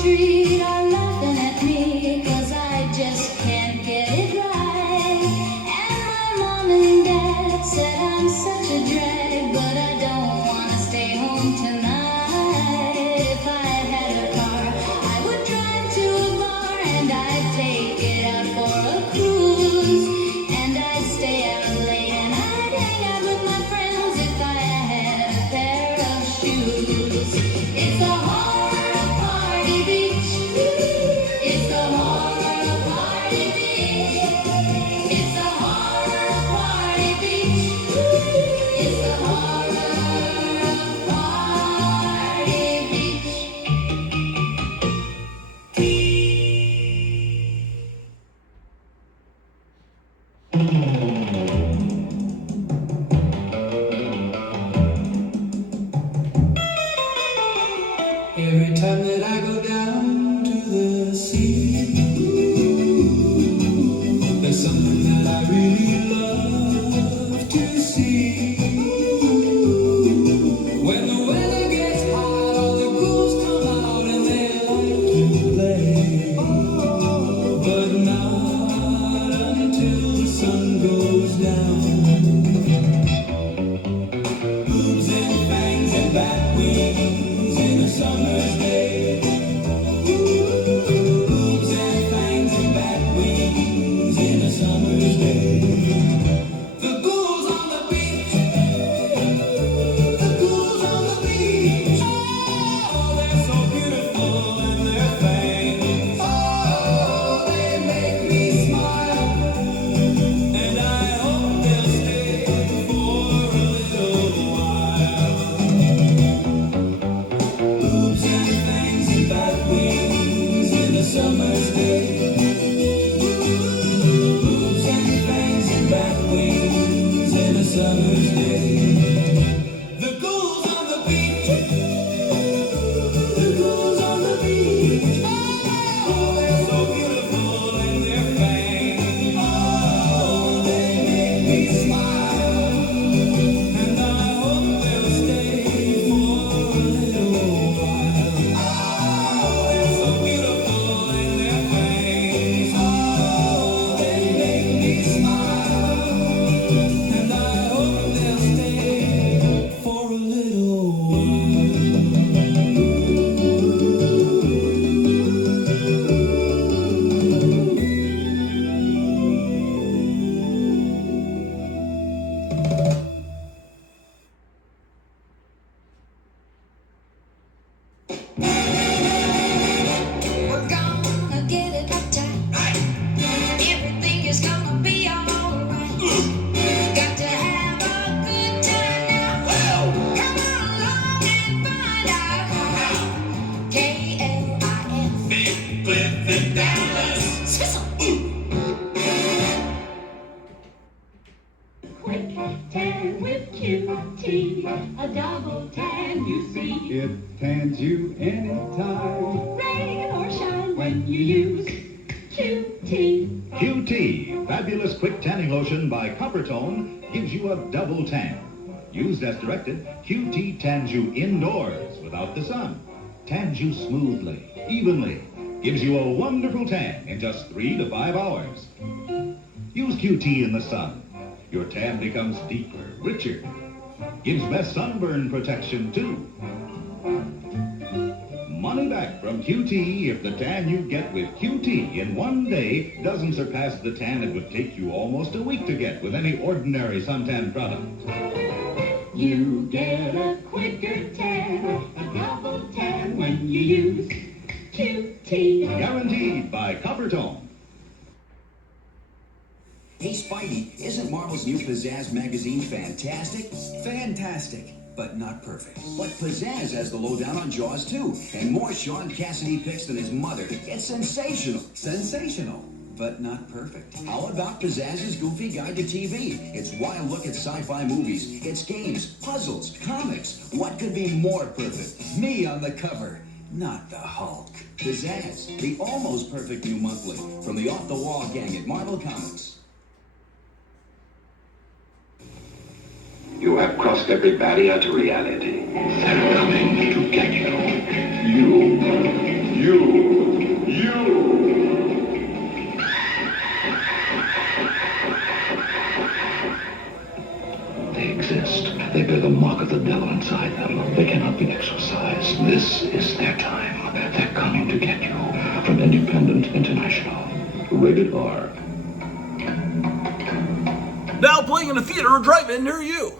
street are laughing at me 'cause I just can't get it right. And my mom and dad said I'm such a drag, but I don't wanna stay home tonight. If I had a car, I would drive to a bar and I'd take it out for a cruise. And I'd stay out late and I'd hang out with my friends if I had a pair of shoes. It's the horror of Party Beach. It's the horror of Party Beach. It's the horror of Party Beach. It's the horror of Party Beach. Every time that I go down to the sea, there's something that I really love to see. When the weather gets hot, all the ghouls come out and they like to play. But not until the sun goes down. Boobs and fangs and bat wings in a summer's day. Boobs and fangs and bat wings in a summer's day. The ghouls on the beach. The ghouls on the beach. Oh, they're so beautiful in their fangs. Oh, they make me smile. And I hope they'll stay for a little while. Boobs and fangs and bat wings in a summer's day. Boobs and fangs and bat wings in a summer's day. The ghouls on the beach. The ghouls on the beach. Oh, they're so beautiful in their fangs. Oh, they make me smile. And I hope they'll stay for a little while. Oh, they're so beautiful in their fangs. Oh, they make me smile. And I hope they'll stay for a little while. We're gonna get it uptight. Everything is gonna be alright. Got to have a good time now. Come on along and find out how. K-L-I-F. Big Cliff in Dallas. Sissel. Quick tan with QT, a double tan you see. It tans you anytime. Rain or shine when you use QT. QT, fabulous quick tanning lotion by Coppertone, gives you a double tan. Used as directed, QT tans you indoors without the sun. Tans you smoothly, evenly. Gives you a wonderful tan in just 3 to 5 hours. Use QT in the sun. Your tan becomes deeper, richer. Gives best sunburn protection too. Money back from QT if the tan you get with QT in one day doesn't surpass the tan it would take you almost a week to get with any ordinary suntan product. You get a quicker tan, a double tan when you use QT. Guaranteed by Coppertone. Hey Spidey, isn't Marvel's new Pizzazz magazine fantastic? Fantastic, but not perfect. But Pizzazz has the lowdown on Jaws too, and more Sean Cassidy picks than his mother. It's sensational. Sensational, but not perfect. How about Pizzazz's Goofy Guide to TV? It's wild look at sci-fi movies. It's games, puzzles, comics. What could be more perfect? Me on the cover. Not the Hulk. Pizzazz, the almost perfect new monthly from the off-the-wall gang at Marvel Comics. You have crossed every barrier to reality. They're coming to get you. They exist. They bear the mark of the devil inside them. They cannot be exorcised. This is their time. They're coming to get you. From Independent International. Rated R. Now playing in a theater or drive-in near you.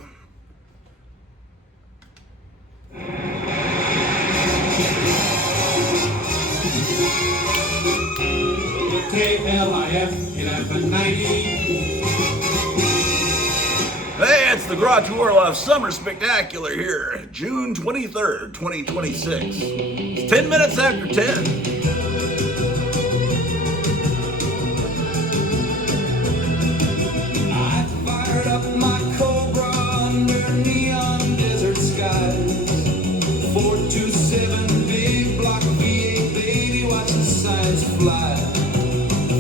KLIF 1190. Hey, it's the Grottu Orloff Summer Spectacular here, June 23rd, 2026. It's 10 minutes after 10. Fired up my Cobra under neon desert skies. 427 big block V8 baby, watch the signs fly.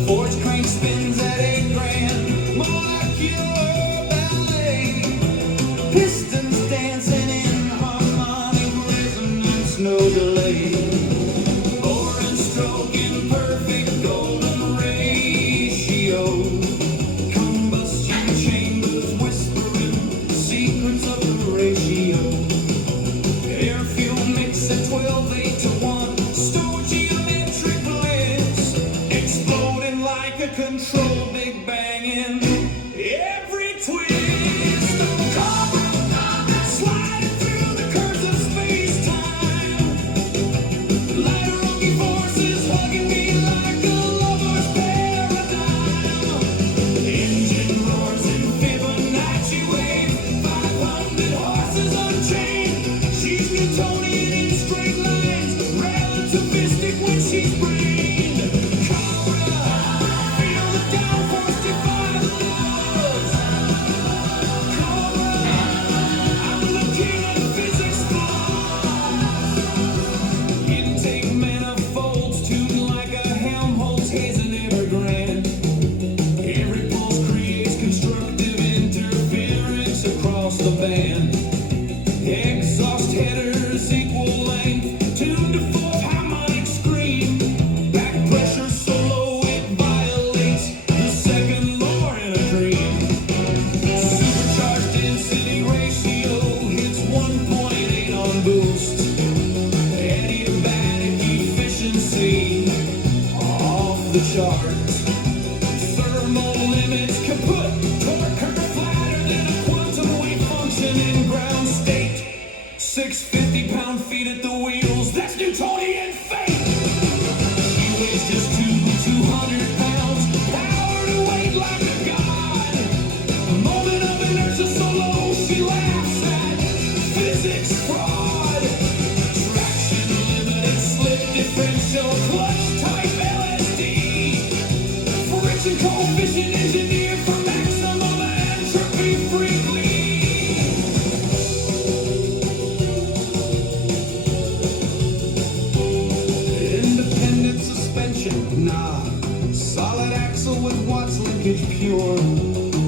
Forge crank spins at 8 grand, molecular ballet. Pistons dancing in harmonic resonance, no delay. Boring stroke in perfect golden ratio. Secrets of the ratio. Air fuel mix at 12:8:1. Store geometric bliss. Exploding like a control big bang in every twist. Sliding through the curves of space-time. Lighter rocky forces hugging me like a lover's paradigm. Engine roars in Fibonacci wave. 500 horses unchained. She's Newtonian in straight lines. Relativistic when she's brained. Cobra, feel the downforce defy the laws. Cobra, I'm looking at physics flaws. Intake manifolds tuned like a Helmholtz Hazen Evergrande. Every pulse creates constructive interference across the band. Exhaust headers equal length, tuned to fourth harmonic scream. Back pressure so low it violates the second law in a dream. Supercharged density ratio hits 1.8 on boost. Adiabatic efficiency off the charts. Thermal limits kaput. Torque curve flatter than a quantum wave function in ground state. 650 pound-feet at the wheels. That's Newtonian fate. She weighs just 200 pounds. Power to weight like a god. A moment of inertia so low she laughs at physics fraud. Traction limited slip differential clutch type LSD. Friction coefficient engineered for maximum entropy free bleed. Independent suspension, nah. Solid axle with Watt's linkage pure.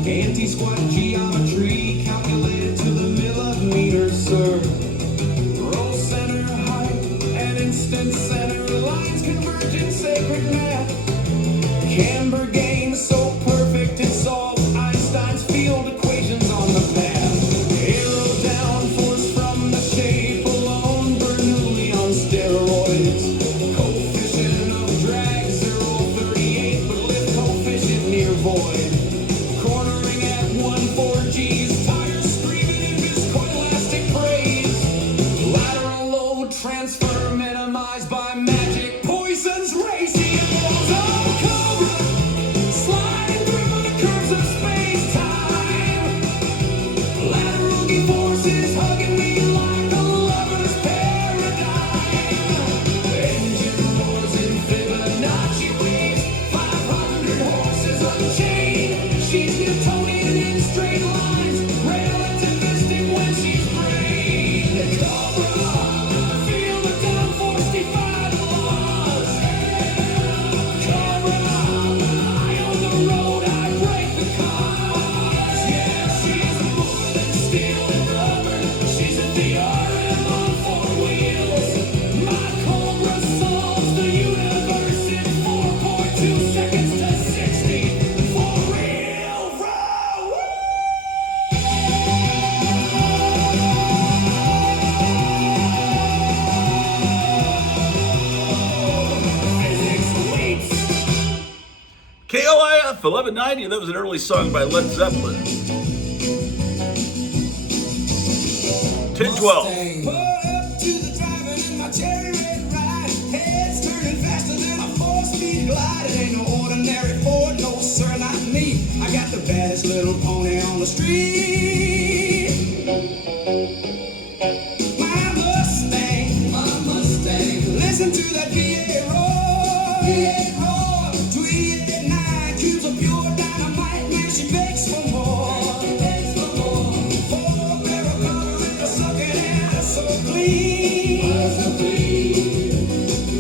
Anti-squat geometry calculated to the millimeter, sir. Roll center height and instant center lines converge in sacred math. Camber game so perfect it solves Einstein's field equations on the path. Aero downforce from the shape alone, Bernoulli on steroids. Coefficient of drag 0.38, but lift coefficient near void. Cornering at 1.4 G's, tires screaming in viscoelastic praise. Lateral load transfer minimized by magic poisons ratios. Oh, Cobra, sliding through the curves of space-time. Lateral forces hugging me like a lover's paradigm. Engine roars in Fibonacci waves. 500 horses unchained. She's Newtonian in straight lines. Relativistic when she's brained. Cobra, feel the downforce defy the laws. Cobra, I own the road, I break the cause. Yeah, she's more than steel and rubber. She's a DRM on 4 wheels. My Cobra solves the 1190, that was an early song by Led Zeppelin. 1012. Pull up to the driver in my cherry red ride. Head's turning faster than a 4-speed glide. It ain't no ordinary Ford, no sir, not me. I got the baddest little pony on the street. My Mustang, listen to that V8 roar, 289 cubes of pure dynamite, man, she begs for more. 4-barrel carburetor sucking air so clean.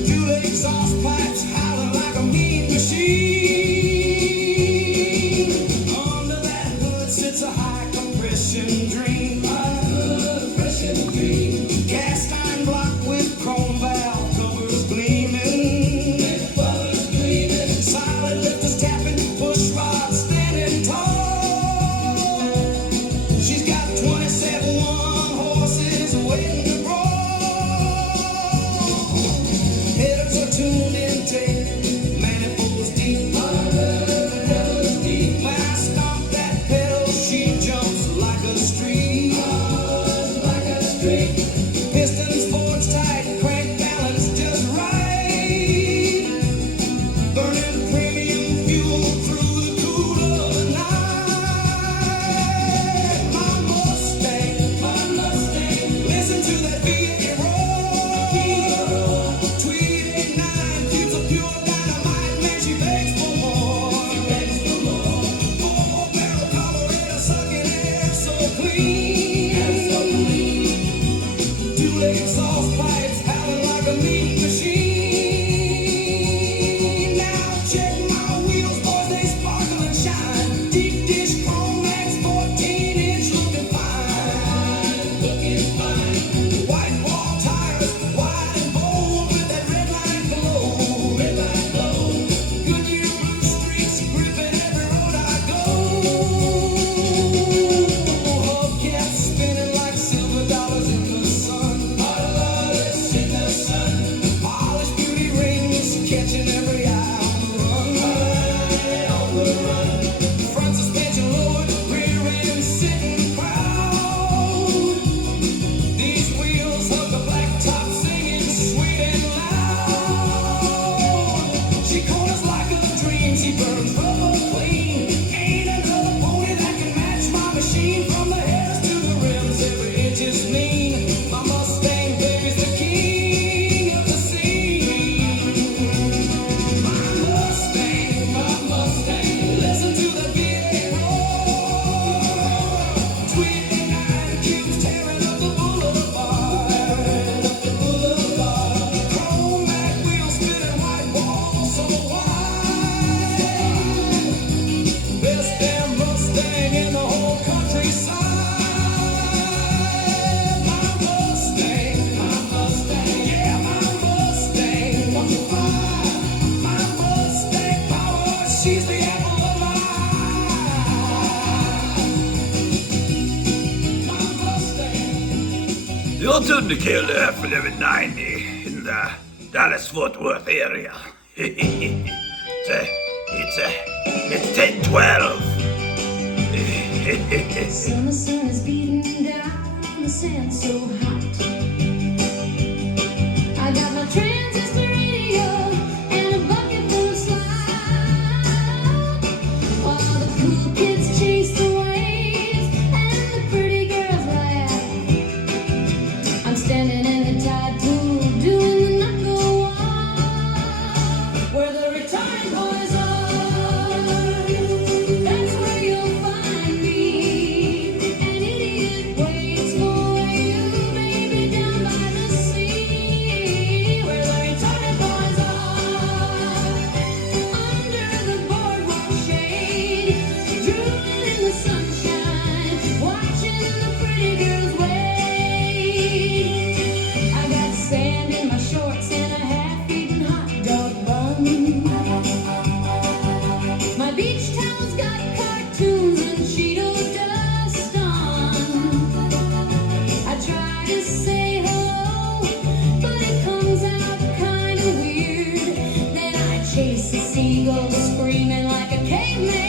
Dual exhaust pipes howling like a mean machine. Under that hood sits a high compression dream. Cast iron block with chrome valve covers gleaming. Solid lifters tapping, push rods standing tall. She's got 27 horses waiting to roll. Headers are tuned intake, manifolds deep. When I stomp that pedal, she jumps like a streak. Pistons forged tight, crank balance just right. Burning premium fuel through the cool of the night. My Mustang, listen to that V8 roar. 289 cubes of pure dynamite, man, she begs for more. 4-barrel carburetor sucking air so clean. Dual exhaust pipes howling like a mean machine. Now check my wheels, boys, they sparkle and shine. Deep dish chrome max 14-inch looking fine. White wall tires, wide and bold with that red line glow. Goodyear blue streaks gripping every road I go. Hubcaps spinning like silver dollars in the sun. Polished beauty rings catching every eye on the run. Front suspension lowered, rear end sitting proud. These wheels hug the black top singing sweet and loud. She corners like a dream, she burns rubber clean. Ain't another pony that can match my machine. From the headers to the rims, every inch is mean. My Mustang baby's the king of the scene. My Mustang, listen to the V8 roar. 289 cubes tearing up the boulevard. Chrome back wheels spinning, white walls so wide. Best damn Mustang in the whole countryside. My Mustang, yeah, my Mustang, won't you fly? My Mustang power, she's the apple of my eye. My Mustang. You're tuned to KLF 1190 in the Dallas-Fort Worth area. It's 1012. Summer sun is beating down on the sand so hot. I got my transistor radio and a bucket full of slime. While the cool kids chase the waves and the pretty girls laugh, I'm standing in the tide pool doing the knuckle walk, where the retarded boys are. That's where you'll find me. An idiot waits for you, baby, down by the sea, where the retarded boys are. Under the boardwalk shade, drooling in the sunshine, watching the pretty girls wait. I got sand in my shorts and a half-eaten hot dog bun. My beach towels got cartoons and Cheeto dust on. I try to say hello, but it comes out kind of weird. Then I chase a seagull screaming like a caveman.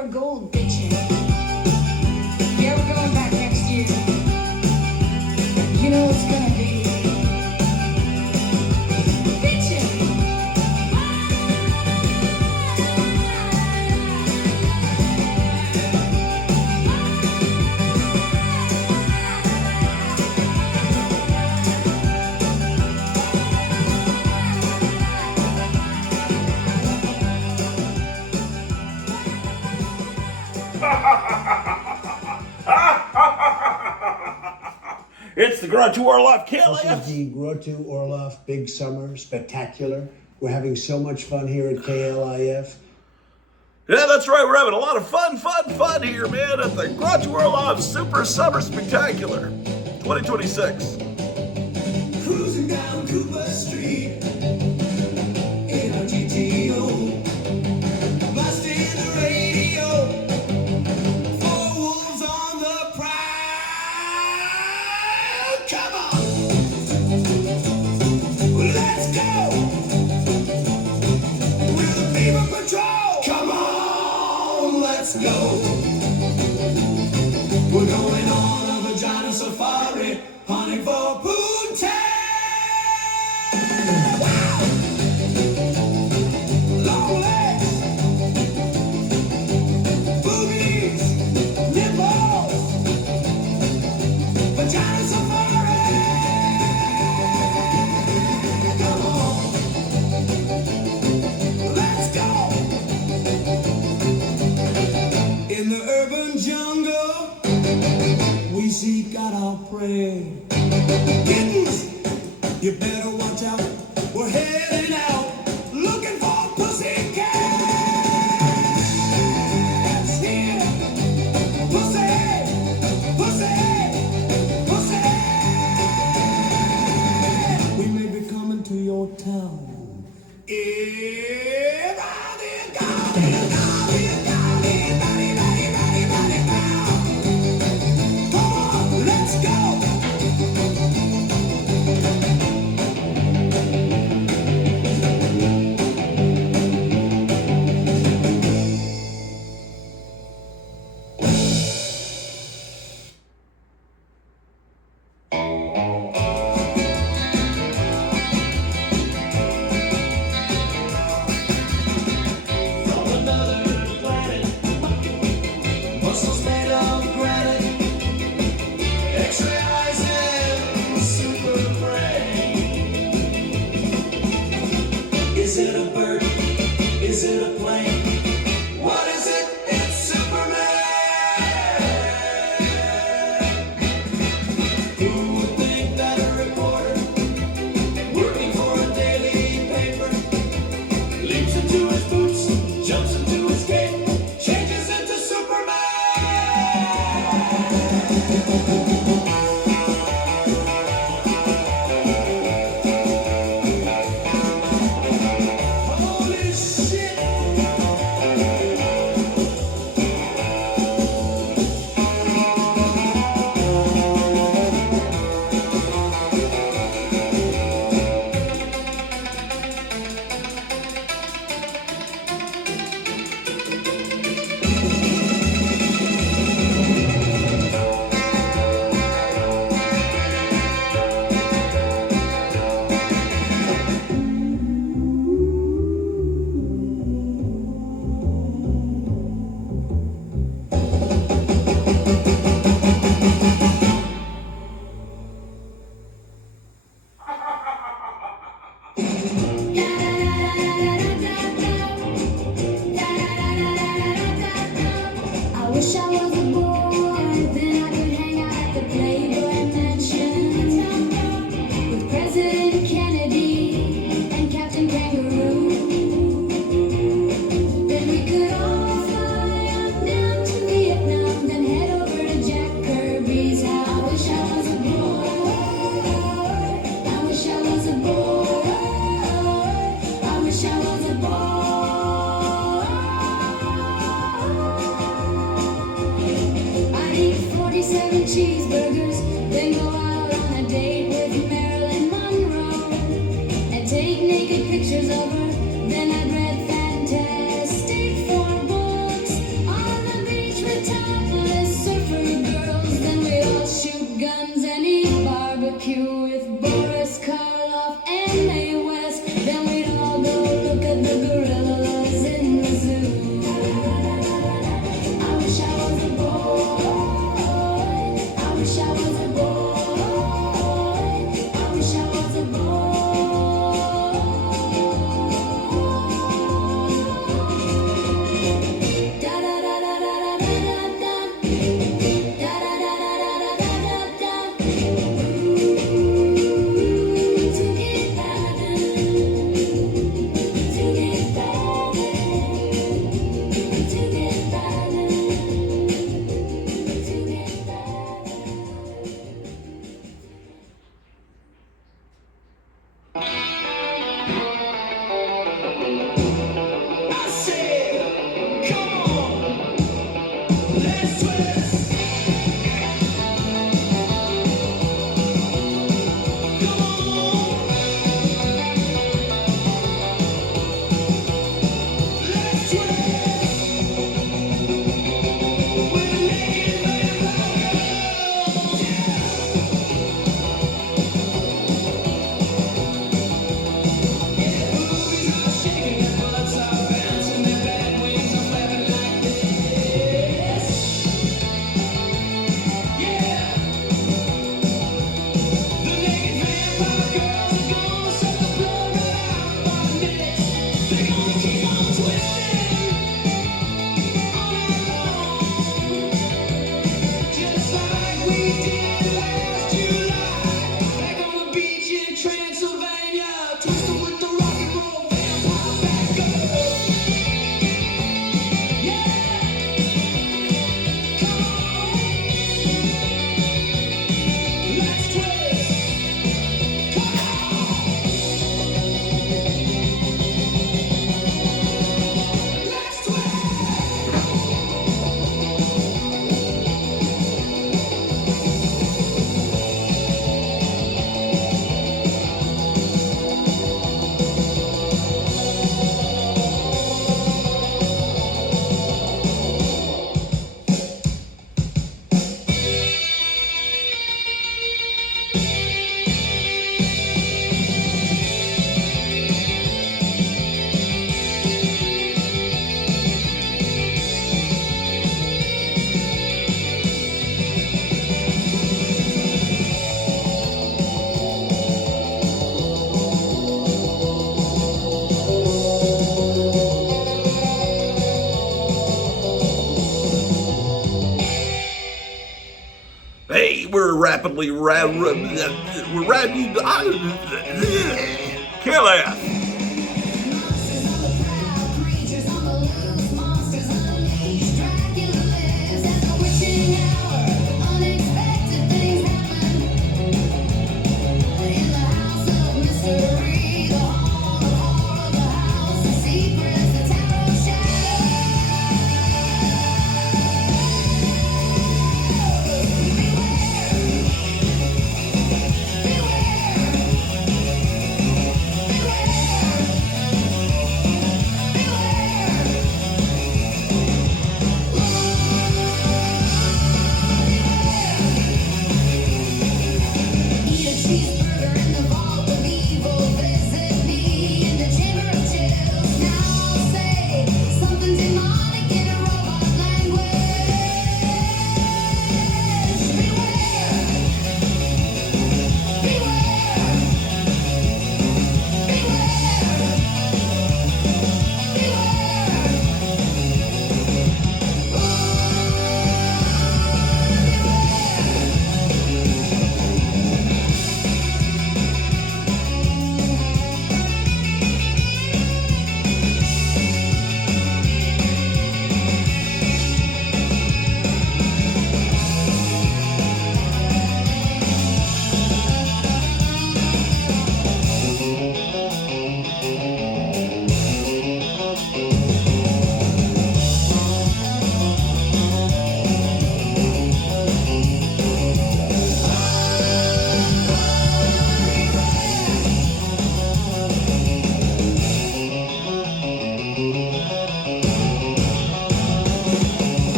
pure gold, bitchin'. Yeah, we're going back next year. You know it's gonna be bitchin'. It's the Grottu Orloff This KLIF. is the Grottu Orloff Big Summer Spectacular. We're having so much fun here at KLIF. Yeah, that's right. We're having a lot of fun here, man, at the Grottu Orloff Super Summer Spectacular 2026. Cruising down Cooper Street in a GTO, blasting the radio, four wolves on the prowl. Come on, let's go with the Fever Patrol. Come on, let's go. We're going on a vagina safari, hunting for poontang. Long legs, boobies, nipples, vagina safari. Come on, let's go. In the urban jungle, we seek out our prey. Kittens, you better watch out. We're heading out looking for pussy cats here. Pussy, pussy, pussy. We may be coming to your town. Yeah, come on, let's go. From another planet, muscles made of granite, X-ray eyes and super brain. Is it a bird? Is it a plane? What is it? It's Superman. Who would think that a reporter working for a daily paper leaps into his boots, jumps into his cape, changes into Superman? Holy shit! I wish I was a boy, then I could hang out at the Playboy Mansion with President Kennedy and Captain Kangaroo. Then we could all fly on down to Vietnam, then head over to Jack Kirby's house. I wish I was a boy. I wish I was a boy. I wish I was a boy. I'd eat 47 cheeseburgers, then go out on a date with Marilyn Monroe and take naked pictures of her. Then I'd read Fantastic Four books on Hey, we're rapidly KLAF.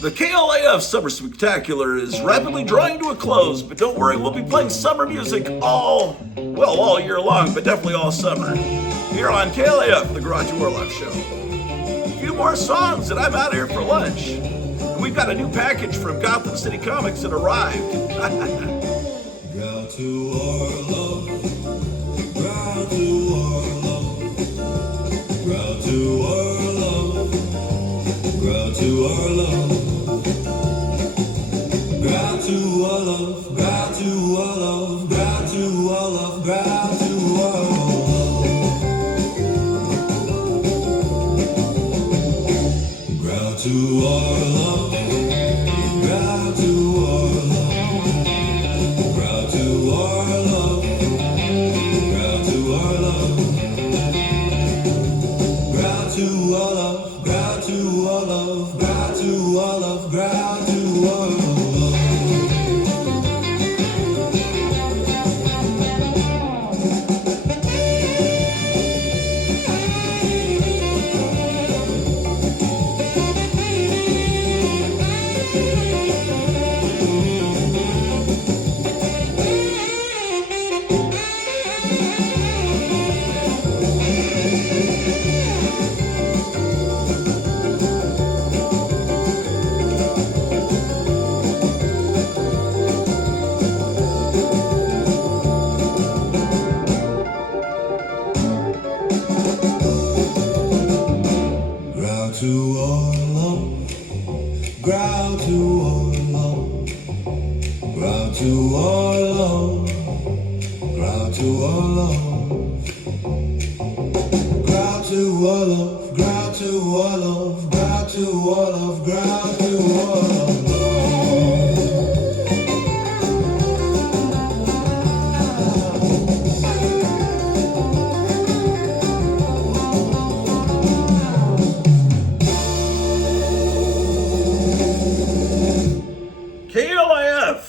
The KLAF Summer Spectacular is rapidly drawing to a close, but don't worry, we'll be playing summer music all year long, but definitely all summer. Here on KLAF, the Grottu Orloff Show. A few more songs and I'm out of here for lunch. We've got a new package from Gotham City Comics that arrived. Grottu Orloff, Grottu Orloff, Grottu Orloff. Grottu Orloff. Grottu Orloff, Grottu Orloff, Grottu Orloff, Grottu Orloff. Grottu Orloff, Grottu Orloff, Grottu Orloff, Grottu Orloff, Grottu Orloff, Grottu Orloff, Grottu Orloff, Grottu Orloff. Grottu Orloff, Grottu Orloff, Grottu Orloff, Grottu Orloff, Grottu Orloff, Grottu Orloff, Grottu Orloff, Grottu Orloff. KLIF.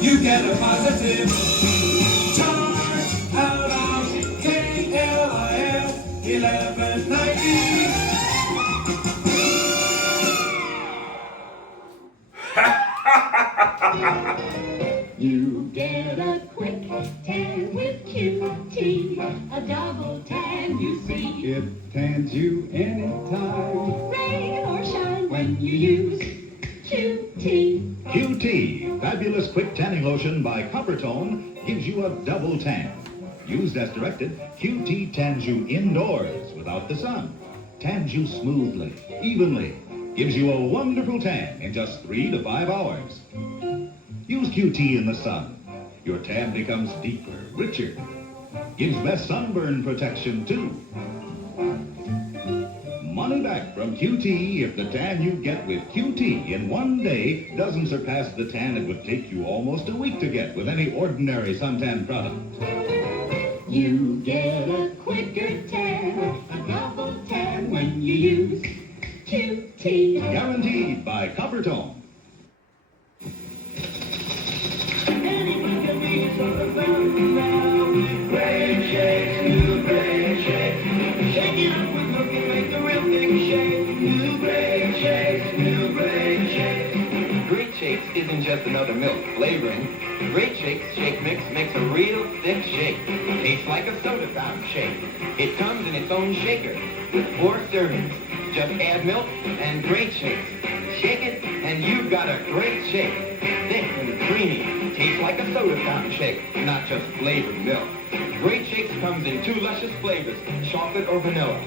You get a positive charge out of KLIF 1190. You get a quick tan with QT, a double tan, you see. It tans you anytime. Rain or shine when you use QT. QT, fabulous quick tanning lotion by Coppertone, gives you a double tan. Used as directed, QT tans you indoors without the sun. Tans you smoothly, evenly. Gives you a wonderful tan in just 3 to 5 hours. Use QT in the sun. Your tan becomes deeper, richer. Gives best sunburn protection, too. Money back from QT if the tan you get with QT in one day doesn't surpass the tan it would take you almost a week to get with any ordinary suntan product. You get a quicker tan, a double tan when you use QT. Guaranteed by Coppertone. Anyone can be sort of fun now with great shakes, new great shakes. Shake it up with milk and make a real big shake. New great shakes, new great shakes. Great Shakes isn't just another milk flavoring. Great Shakes shake mix makes a real thick shake. Tastes like a soda fountain shake. It comes in its own shaker with 4 servings. Just add milk and Great Shakes. Shake it and you've got a great shake. Thick and creamy. Tastes like a soda fountain shake, not just flavored milk. Great Shakes comes in 2 luscious flavors, chocolate or vanilla.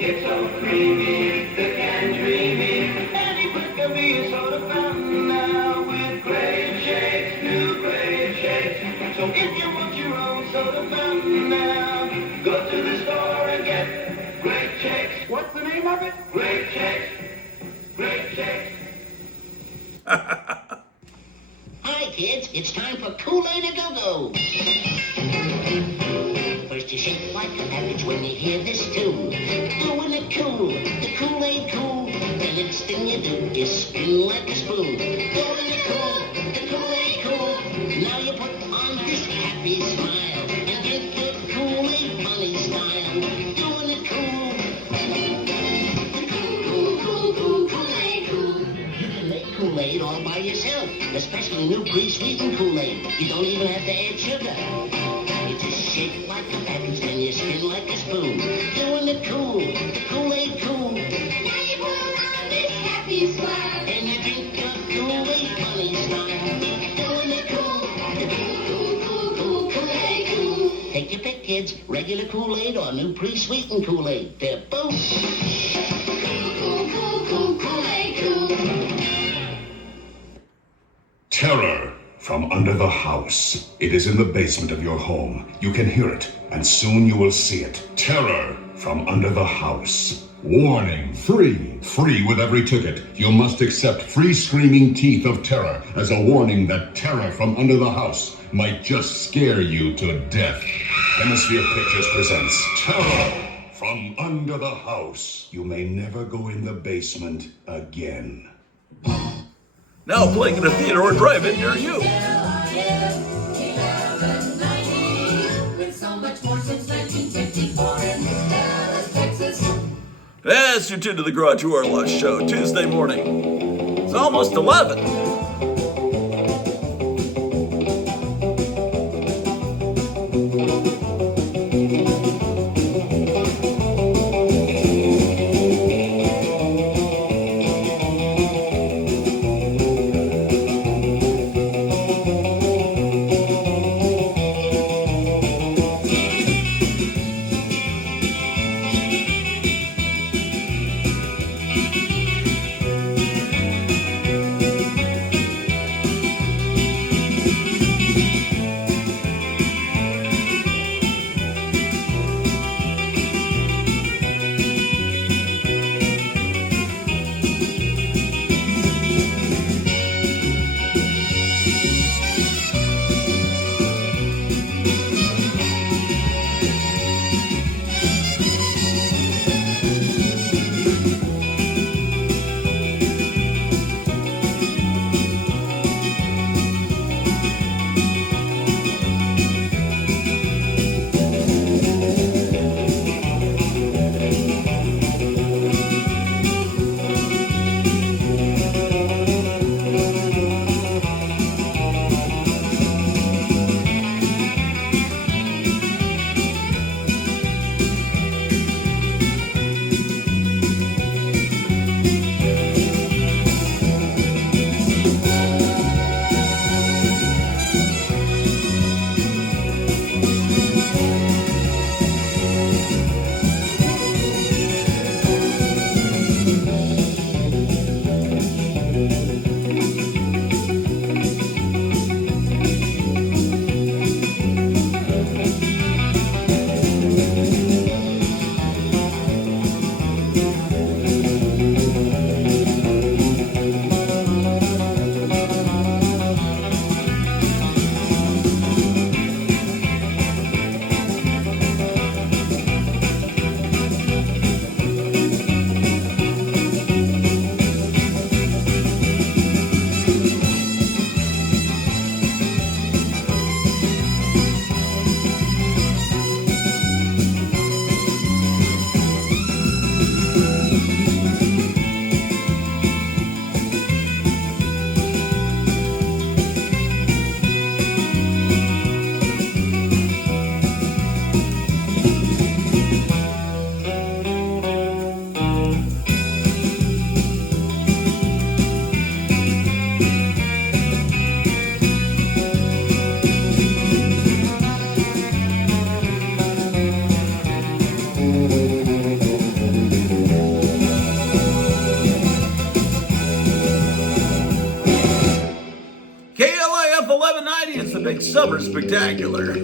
It's so creamy, thick and dreamy. Anyone can be a soda fountain now with great shakes, new great shakes. So if you want your own soda fountain now, go to the store and get Great Shakes. What's the name of it? Great Shakes. Great Shakes. Hi, kids. It's time for Kool-Aid a Go-Go. First you shake like a cabbage when you hear this tune. Doing it cool, the Kool-Aid cool. The next thing you do is spin like a spoon. Doing it cool, the Kool-Aid cool. Now you put on this happy smile and drink your Kool-Aid funny style. Doing it cool. Kool-Aid cool. You can make Kool-Aid all by yourself, especially new pre-sweetened Kool-Aid. You don't even have to add sugar. You just shake like a cabbage, then you spin like a spoon. Doing it cool, the Kool-Aid cool. Now you put on this happy smile and you drink your Kool-Aid funny style. Doing it cool, the Kool-Aid cool. Take your pick, kids. Regular Kool-Aid or new pre-sweetened Kool-Aid. They're both Kool-Aid cool. Terror from under the house. It is in the basement of your home. You can hear it, and soon you will see it. Terror from under the house. Warning, free. Free with every ticket. You must accept free screaming teeth of terror as a warning that terror from under the house might just scare you to death. Hemisphere Pictures presents Terror from Under the House. You may never go in the basement again. Now playing at a theater or drive-in near you. With so much more since 1954 in Dallas, Texas. Yes, you're tuned to the Grottu Orloff Show, Tuesday morning. It's almost 11. KIF 1190. It's the big summer spectacular.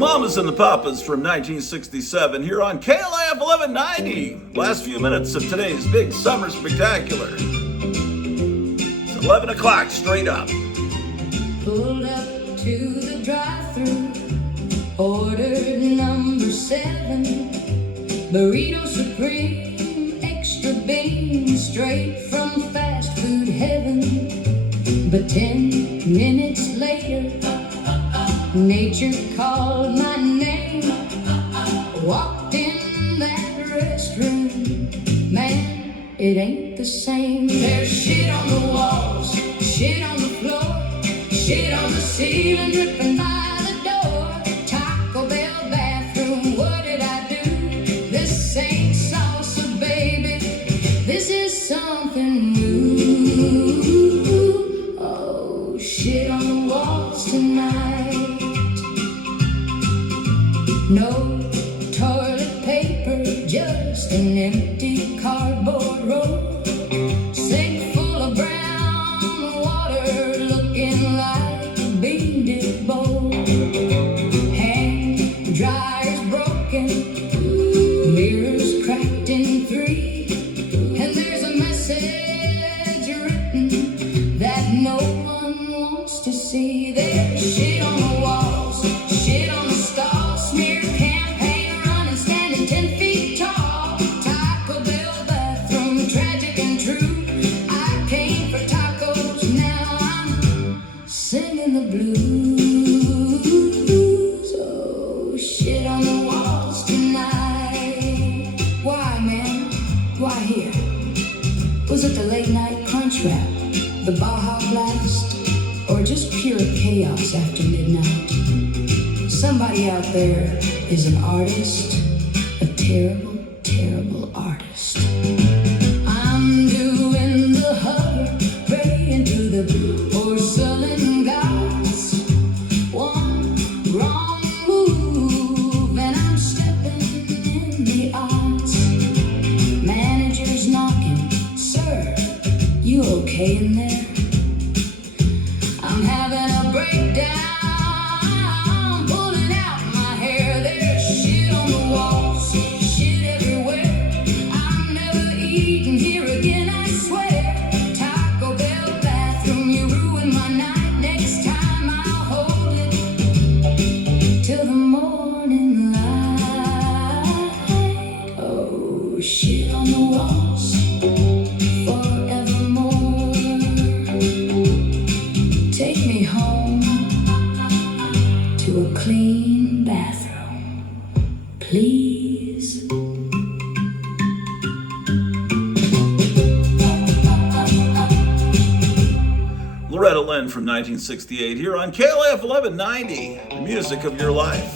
Mamas and the Papas from 1967 here on KLIF 1190. Last few minutes of today's big summer spectacular. It's 11 o'clock straight up. Pulled up to the drive-thru, ordered number 7, burrito supreme, extra bean, straight from fast food heaven. But 10 minutes later, nature called my name. Walked in that restroom, man, it ain't the same. There's shit on the walls, shit on the floor, shit on the ceiling, dripping by the door. Taco Bell bathroom, what did I do? This ain't salsa, baby, this is something new. Oh, shit on the walls tonight. No toilet paper, just an empty cardboard roll. Sink full of brown water, looking like a bean dip bowl. Hand dryer's broken, mirrors cracked in 3, and there's a message written that no one wants to see. There's shit on the walls, shit on the stall, smear campaign running, standing 10 feet tall. Taco Bell bathroom, tragic and true. I came for tacos, now I'm singing the blues. Oh, shit on the walls tonight. Why, man? Why here? Was it the late night crunch wrap, the Baja Blast, or just pure chaos after midnight? Somebody out there is an artist, a terrible, terrible artist. I'm doing the hover, praying to the porcelain gods. One wrong move and I'm stepping in the odds. Manager's knocking, sir, you okay in there? I'm having a breakdown, pulling out my hair. There's shit on the walls, shit everywhere. I'm never eating here again, I swear. Taco Bell bathroom, you ruined my night. Next time I'll hold it till the morning light. Oh, shit on the walls, forevermore. Take me home to a clean bathroom, please. Loretta Lynn from 1968 here on KLIF 1190, the music of your life.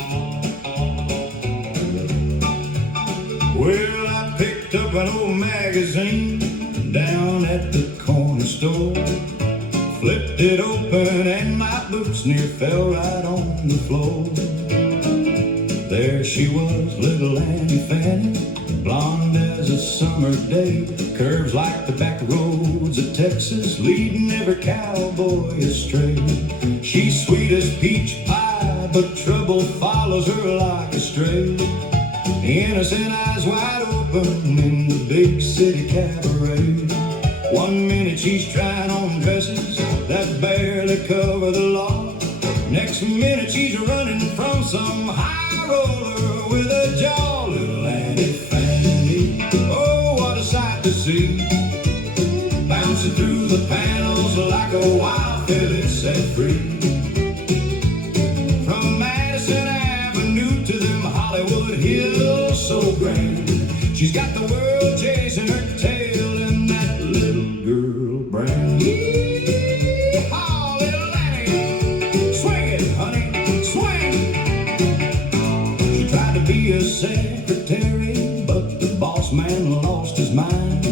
Well, I picked up an old magazine down at the corner store. Flipped it open and my boots near fell right on the floor. There she was, little Annie Fanny, blonde as a summer day, curves like the back roads of Texas, leading every cowboy astray. She's sweet as peach pie, but trouble follows her like a stray. Innocent eyes wide open in the big city cabaret. One minute she's trying on dresses that barely cover the law. Next minute she's running from some high roller with a jaw. Little Annie Fanny, oh, what a sight to see. Bouncing through the panels like a wild filly set free. From Madison Avenue to them Hollywood hills so grand, she's got the world chasing her tail in that little girl brand. Yeehaw, little Annie, swing it, honey, swing. She tried to be a secretary, but the boss man lost his mind.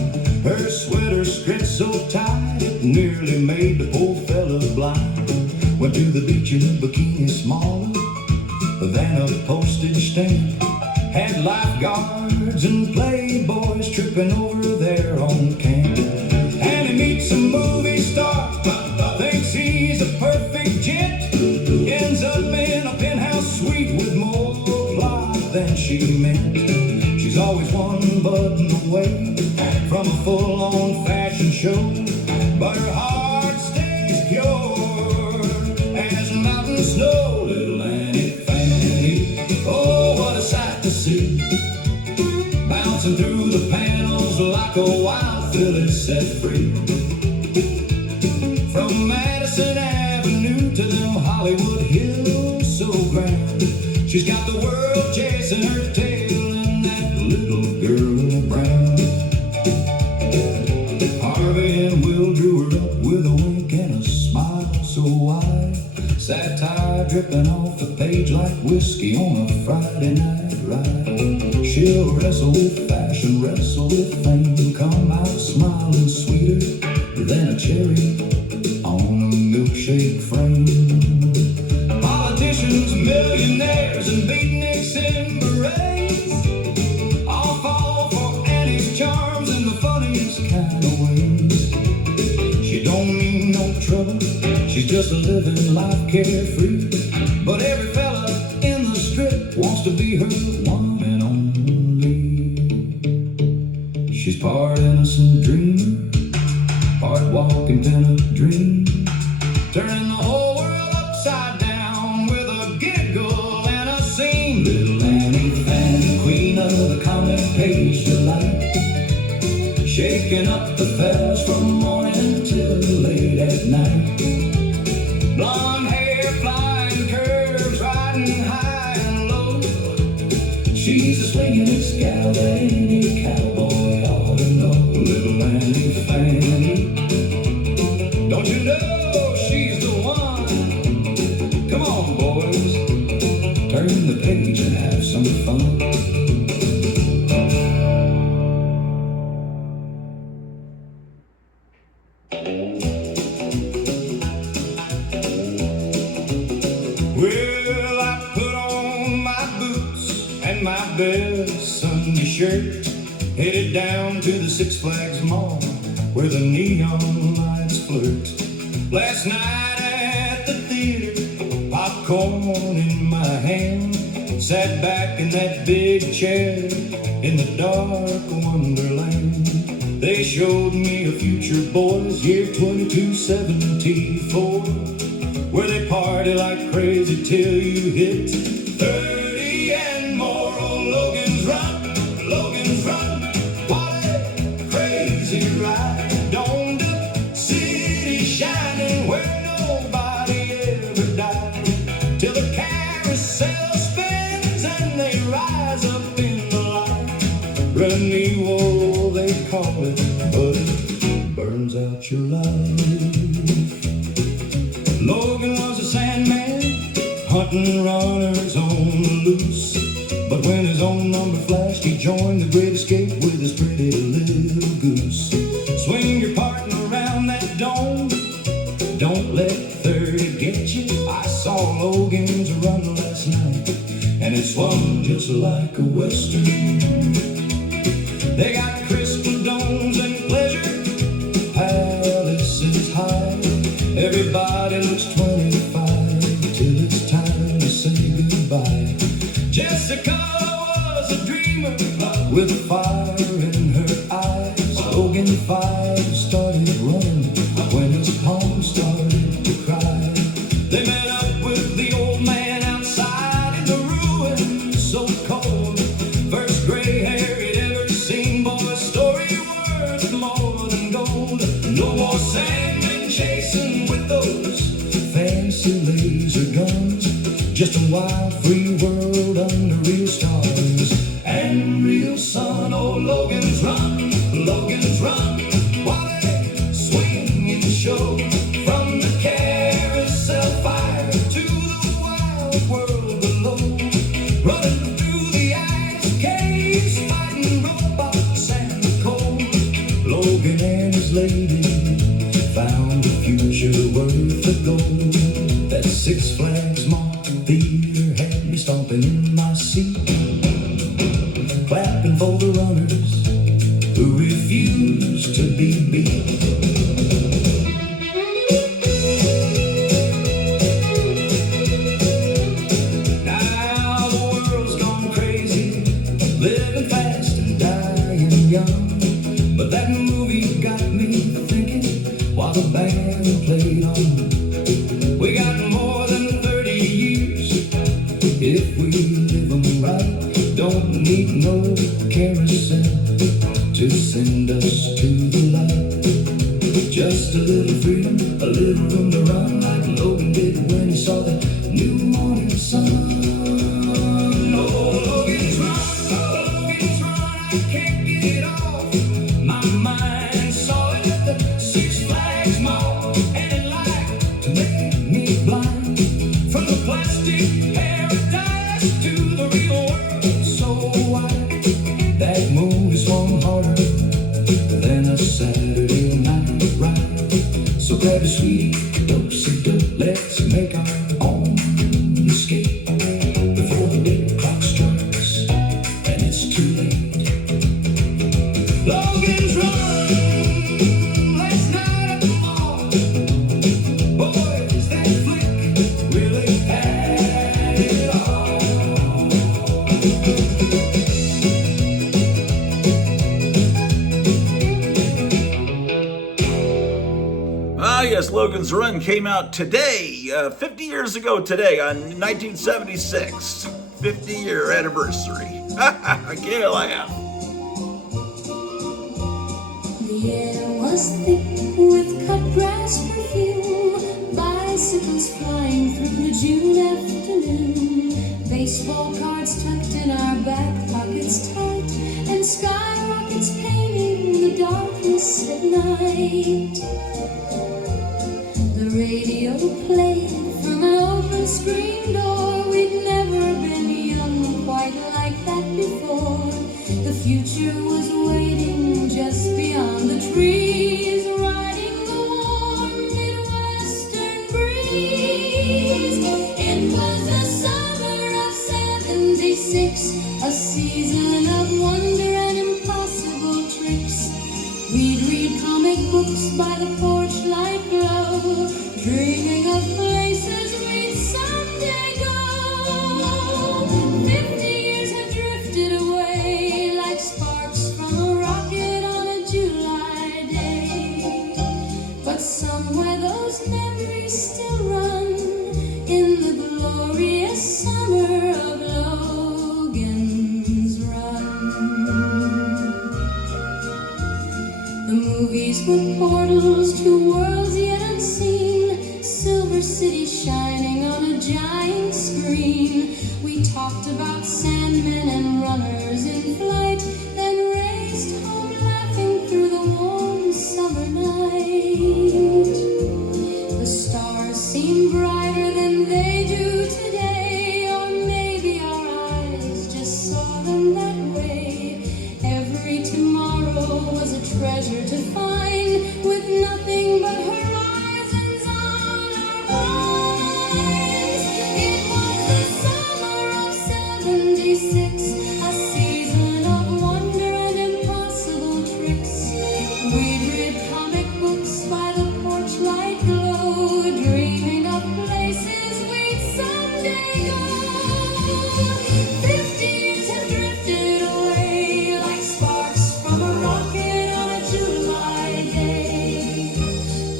Her sweater stretched so tight it nearly made the poor fella blind. Went to the beach in a bikini smaller than a postage stamp. Had lifeguards and playboys tripping over there on camp. And he meets a movie star, thinks he's a perfect gent, ends up in a penthouse suite with more she meant. She's always one button away from a full-on fashion show, but her heart stays pure as mountain snow. Little Annie Fanny, oh, what a sight to see, bouncing through the panels like a wild filly set free. From Madison Avenue to them Hollywood hills so grand, she's got the world chasing her tail in that little girl in brown. Harvey and Will drew her up with a wink and a smile so wide, satire dripping off the page like whiskey on a Friday night ride. She'll wrestle with fashion, wrestle with fame, come out smiling sweeter than a cherry on a milkshake frame. Politicians, millionaires, and beatniks in berets all fall for Annie's charms in the funniest kind of ways. She don't mean no trouble, she's just living life carefree, but every fella in the strip wants to be her one and only. She's part innocent dreamer, part walking pinup dream, turning the whole world upside down with a giggle and a scene. Little Annie Fanny, queen of the comic page delight, shaking up the fellas from morning till late at night. Blonde hair, flying curves, riding high and low. She's a swingingest gal that any cowboy ought to know. Little Annie Fanny, don't you know she's the one? Come on, boys, turn the page and have some fun. Well, I put on my boots and my best Sunday shirt, headed down to the Six Flags Mall where the neon lights flirt. Last night at the theater, popcorn in my hand, sat back in that big chair in the dark wonderland. They showed me a future boys, year 2274, where they party like crazy till you hit 30 and more. Oh, Logan's Run, Logan's Run, what a crazy ride. Domed up city shining where nobody ever died, till the carousel spins and they rise up in the light. Renewal they call it, but it burns out your life. Logan was a sandman, hunting runners on the loose, but when his own number flashed, he joined the Great Escape with his pretty little goose. Swing your partner around that dome, don't let 30 get you. I saw Logan's Run last night, and it swung just like a western. They got crystal domes and pleasure palaces high. Everybody looks 25 till it's time to say goodbye. Jessica was a dreamer with a fire in her eyes. Logan 5 started running when his palms started to cry. They met up with the old man outside in the ruins so cold. First gray hair he'd ever seen, boy, story worth more than gold. No more sandmen chasing with those fancy laser guns, just a wild free world under real stars and real sun. Oh, Logan's Run, Logan's Run, what a swinging show. From the carousel fire to the wild world below, running through the ice caves, fighting robots and the cold. Logan and his lady found a future worth the gold. That Six Flags Mall theater had me stomping in my seat, clapping for the runners who refused to be beat. Now the world's gone crazy need no carousel to send us to the light. Just a little freedom, a little room to run like Logan did when he saw the new morning sun. Oh, Logan's Run, I can't get it off my mind. Saw it at the Six Flags Mall, and it liked to make me blind. From the plastic paradise to the real world so wide. That movie swung harder than a Saturday night ride. So grab a sweet dose of dope, let's make our own escape before the big clock strikes and it's too late. Logan's Run, last night at the mall. Boys, that flick really had it all. Ah, yes, Logan's Run came out today, 50 years ago today, on 1976. 50-year anniversary. KLIF. The air was thick with cut grass perfume, bicycles flying through the June afternoon, baseball cards tucked in our back pockets tight, and skyrockets painting the darkness at night. The radio played from an open screen door. We'd never been young quite like that before. The future was waiting just beyond the trees, riding the warm Midwestern breeze. It was the summer of '76, a season of wonder and impossible tricks. We'd read comic books by the porch light glow, dreaming of places we'd someday go. 50 years have drifted away like sparks from a rocket on a July day. But somewhere those memories still run in the glorious summer of Logan's Run. The movies were portals to worlds yet unseen, Silver City shining on a giant screen. We talked about sandmen and runners in flight, then raced home laughing through the warm summer night. The stars seem brighter than they do today, or maybe our eyes just saw them that way. Every tomorrow was a treasure to find, with nothing but horizons on our minds. It was the summer of '76, a season of wonder and impossible tricks. We'd read comic books by the porch light glow, dreaming of places we'd someday go. 50 years have drifted away like sparks from a rocket on a July day.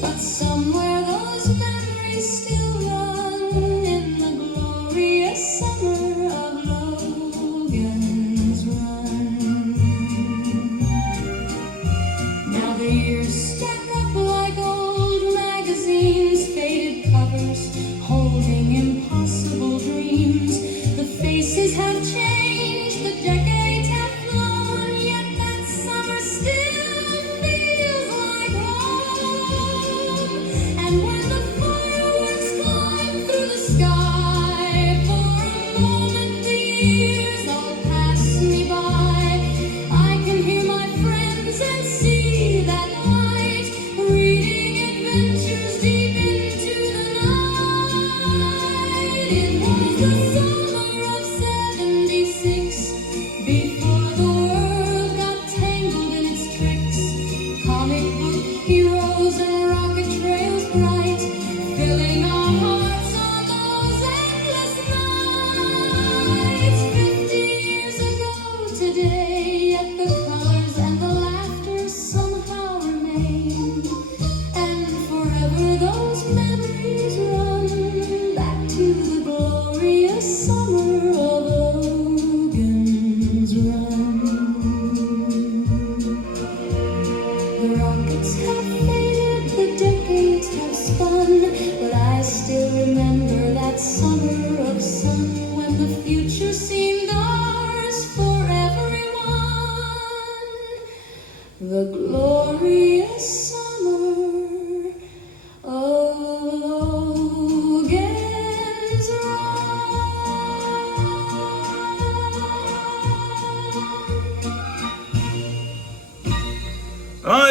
But somewhere those memories still run in the glorious summer of Logan's Run. Now the years stack up like old magazines, faded covers holding impossible dreams. The faces have changed, the decades have flown, yet that summer still feels like home. And when the fireworks climb through the sky, for a moment the years all pass me by. I can hear my friends and see that light, reading adventures deep into the night. It was the summer of '76.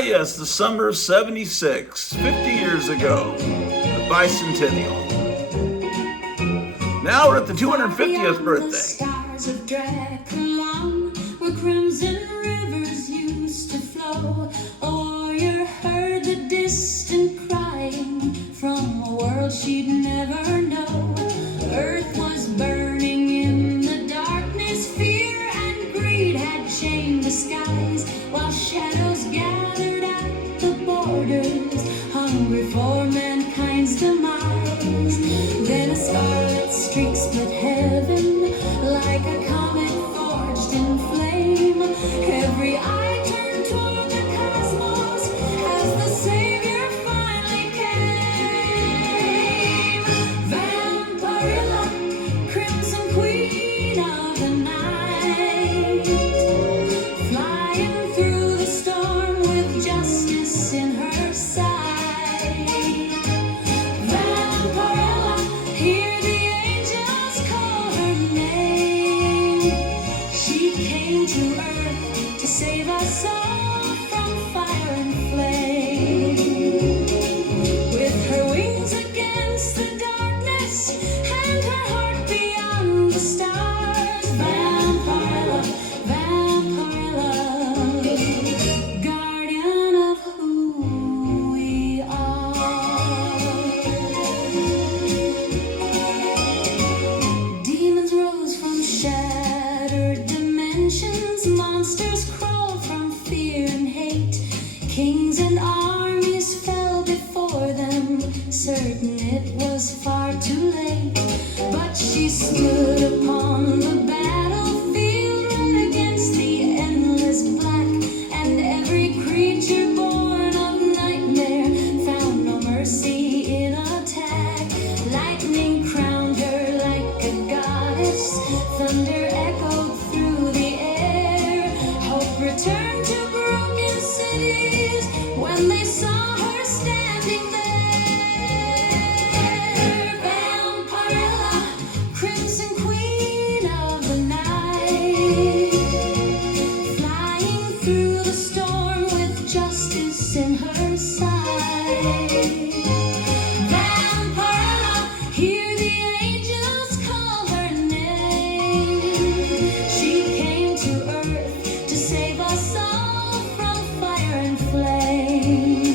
yes, the summer of 76, 50 years ago, the bicentennial. Now we're at the 250th birthday. Stars of Draculon, where crimson rivers used to flow. A warrior heard the distant crying from a world she'd never know. Earth was burning in the darkness, fear and greed had chained the skies, while shadows gathered at the borders, hungry for mankind's demise. Then a scarlet streak split heaven like a comet forged in flame. Every eye turned toward the cosmos as the Savior finally came. Vampirilla, crimson queen of the night, flying through the storm with justice in her sight. Vampirilla, hear the angels call her name. She came to earth to save us all from fire and flame. With her wings against the darkness and her heart beyond the stars. Vampirilla, Vampirilla, guardian of who we are. Demons rose from shattered dimensions, monsters crawled from fear and hate. Kings and armies fell before them, certain it was far too late. But she stood upon the battlefield, right against the endless black, and every creature born of nightmare found no mercy in attack. Lightning crowned her like a goddess, thunder echoed through the air. Hope returned to broken cities when they saw her standing there. Vampirilla, crimson queen of the night, flying through the storm with justice in her sight. Vampirilla, hear the angels call her name. She came to earth to save us all from fire and flame.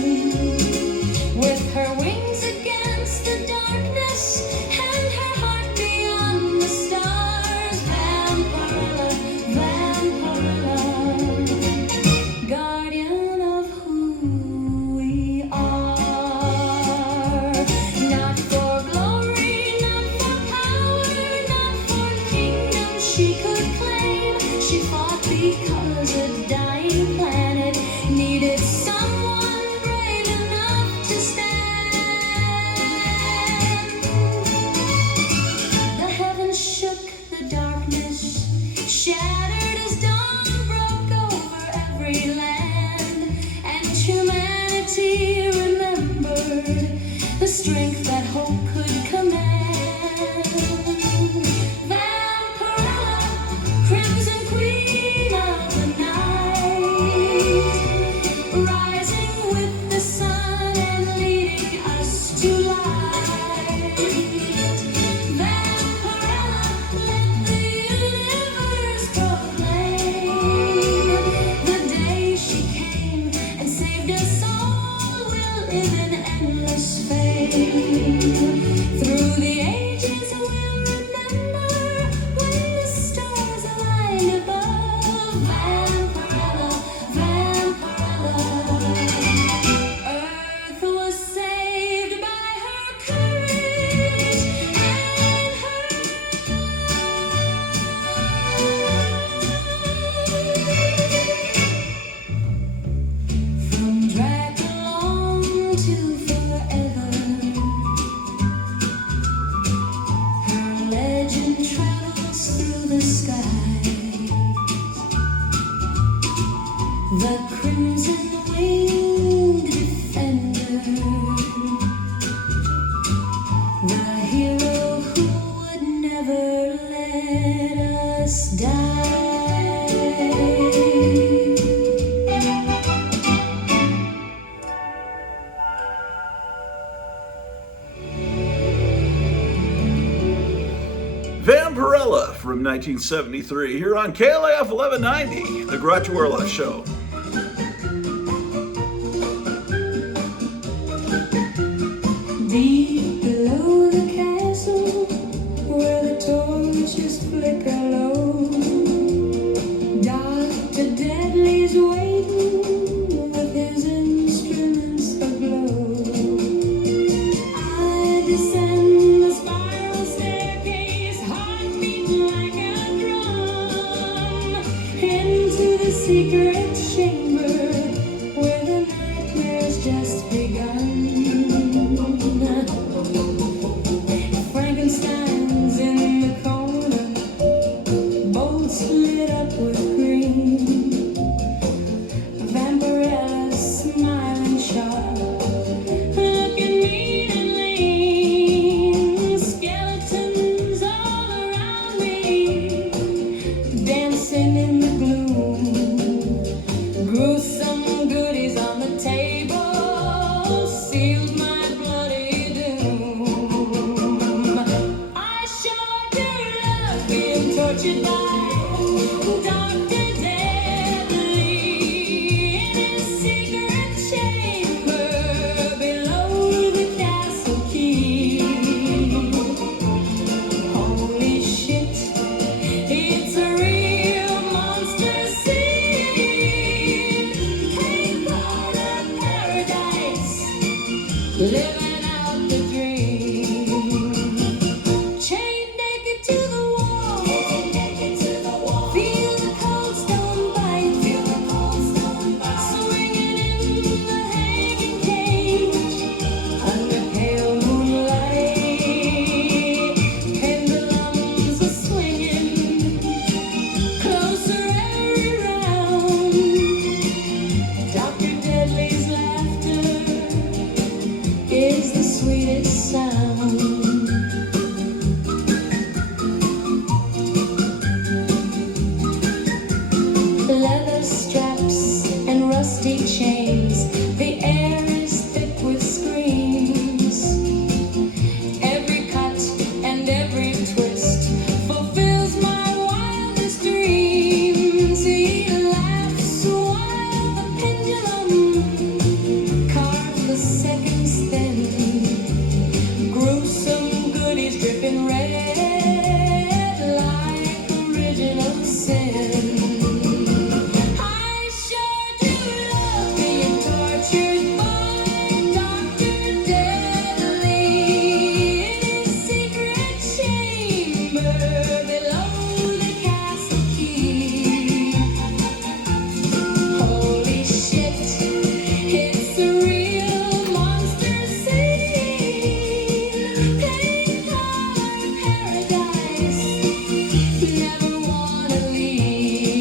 Gorilla from 1973 here on KLAF 1190, the Grottu Orloff Show. Deep below the castle, where the torches flicker low, Dr. Deadly's waiting with his instruments aglow. I descend the spiral staircase, heart beating like a drum, into the secret chamber where the nightmare's just begun. Frankenstein's in the corner, both lit up with green. Vampirella's smiling sharp, looking mean and lean. Skeletons all around me, dancing in the gloom. Gruesome goodies on the table, sealed my bloody doom. I sure do love being tortured by Dr. Deadly in his secret chamber below the castle keep. Holy shit, it's a real monster scene. Came out of paradise, living out the dream. Chain naked to the wall, feel the cold stone bite, swinging in the hanging cage, under pale moonlight, pendulums are swinging, closer every round. Dr. Deadly's laughter is the sweetest sound. Leather straps and rusty chains, the air is thick with screams. Every cut and every twist fulfills my wildest dreams. He laughs while the pendulum carves the seconds thin. Gruesome goodies dripping red like original sin. I sure do love being tortured by Dr. Deadly in his secret chamber below the castle keep. Holy shit, it's a real monster scene. Paint color paradise, never wanna leave.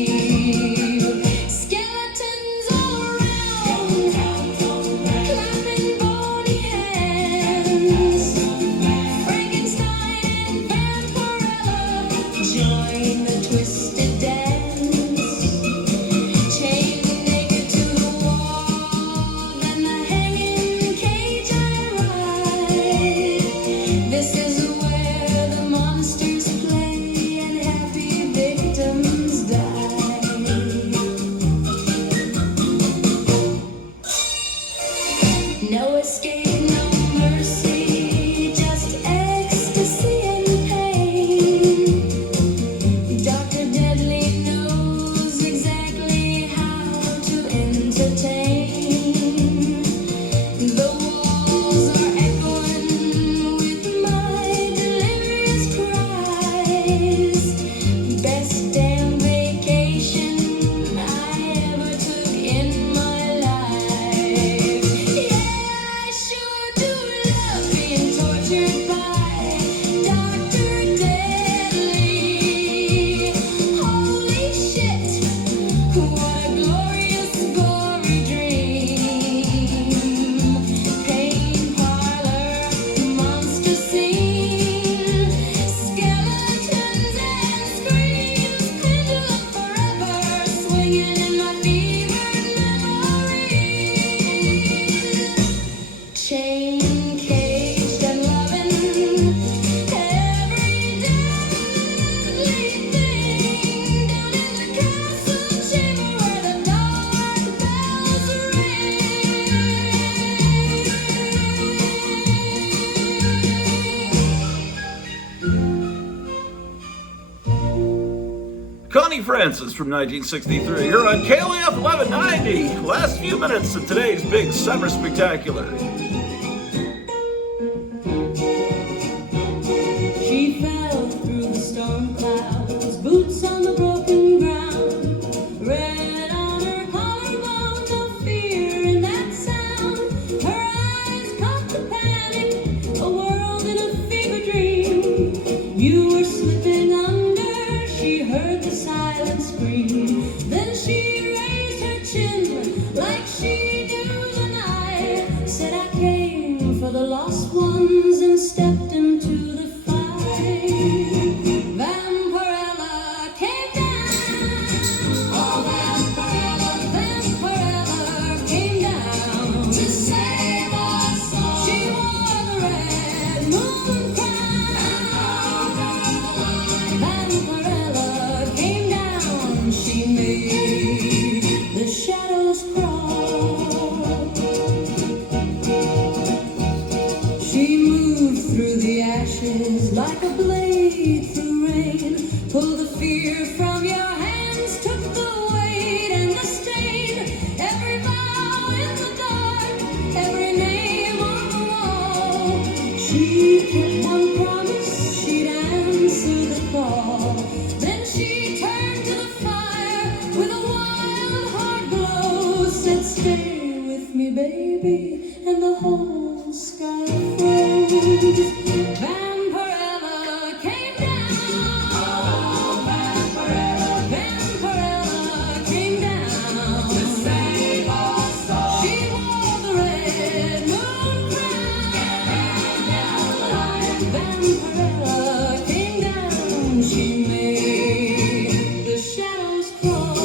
Connie Francis from 1963 here on KLF 1190. Last few minutes of today's big summer spectacular. She fell through the storm clouds, boots on the broken ground, red on her collarbone, no fear in that sound. Her eyes caught the panic, a world in a fever dream. You were slipping under, she heard the silent scream. Then she raised her chin like she knew the night, said I came for the lost ones and stepped into the fight. Vampirella came down. Oh, Vampirella came down to save us all. She wore the red moon crown. Vampirella came down. She made the shadows crawl. She moved through the ashes like a blade through rain. Pulled the fear from your hands, took the weight and the stain. Every vow in the dark, every name on the wall. She kept one promise, she'd answer the call. Then she turned to the fire with a wild heart glow. Said stay with me, baby, and the whole sky froze. Vampirella came down. Oh, Vampirella came down to save us all. She wore the red moon crown. Vampirella came down. She made the shadows crawl.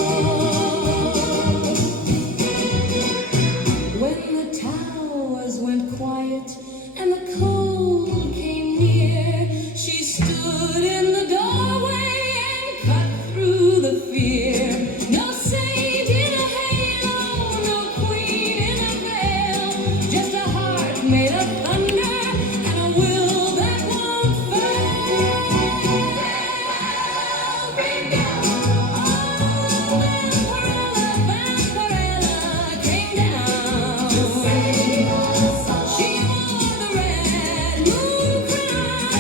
When the towers went quiet and the cold came near, she stood in the doorway and cut through the fear. No saint in a halo, no queen in a veil, just a heart made of thunder and a will that won't fail. Bring down, oh, Vampirella came down to save us all. She wore the red moon crown.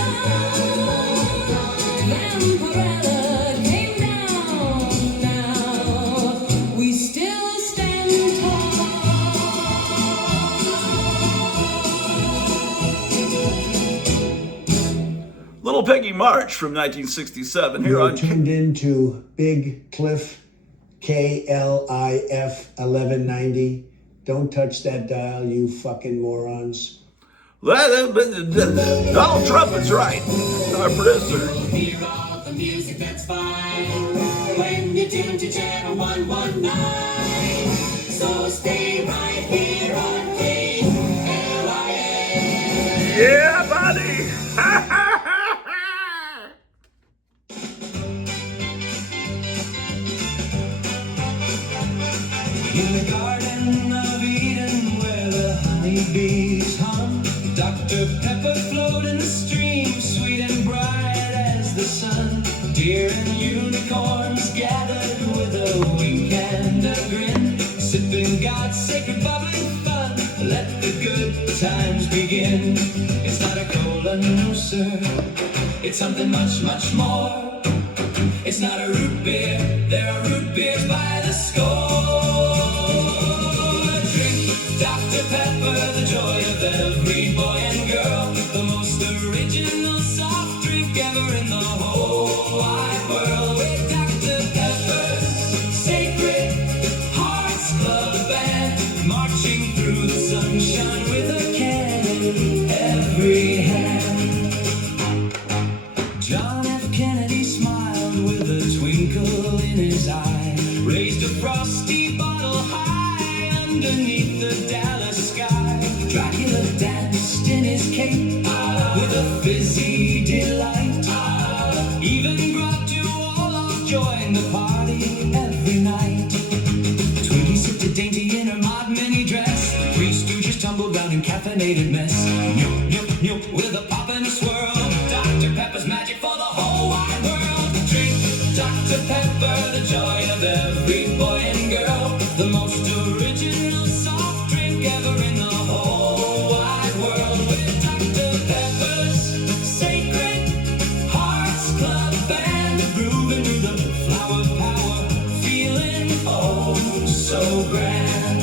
Vampirella came down. Now we still stand tall. Little Peggy March from 1967 here You're on tuned into Big Cliff, KLIF 1190. Don't touch that dial, you fucking morons. Donald Trump is right, our producer. Hear all the music, that's fine. When you tune to channel 119. So stay right here on KLIF. Yeah, buddy. In the Garden of Eden where the honeybees hum, Dr. Pepper flowed in the stream, sweet and bright as the sun. Deer and unicorns gathered with a wink and a grin, sipping God's sacred bubbling fun. Let the good times begin. It's not a cola, no sir, it's something much, much more. It's not a root beer, there are root beers by the score. Drink Dr. Pepper, the joy of every boy and girl, the most original soft drink ever in the whole wide world. With Dr. Pepper's Sacred Hearts Club Band, marching through the sunshine with a can in every hand. John F. Kennedy smiled with a twinkle in his eye, raised a frosty bottle high underneath the Dallas sky. Dracula danced in his cape with a fizzy delight. Even Grottu Orloff joined the party every night. Twinkie sipped a dainty in her mod mini dress. The Three Stooges tumbled down in caffeinated mess. Nyup, nyup, nyup, with a pop and a swirl. Dr. Pepper's magic for the whole wide world. Drink Dr. Pepper. Pepper, the joy of every boy and girl. The most original soft drink ever in the whole wide world. With Dr. Pepper's Sacred Hearts Club Band, grooving to the flower power, feeling oh so grand.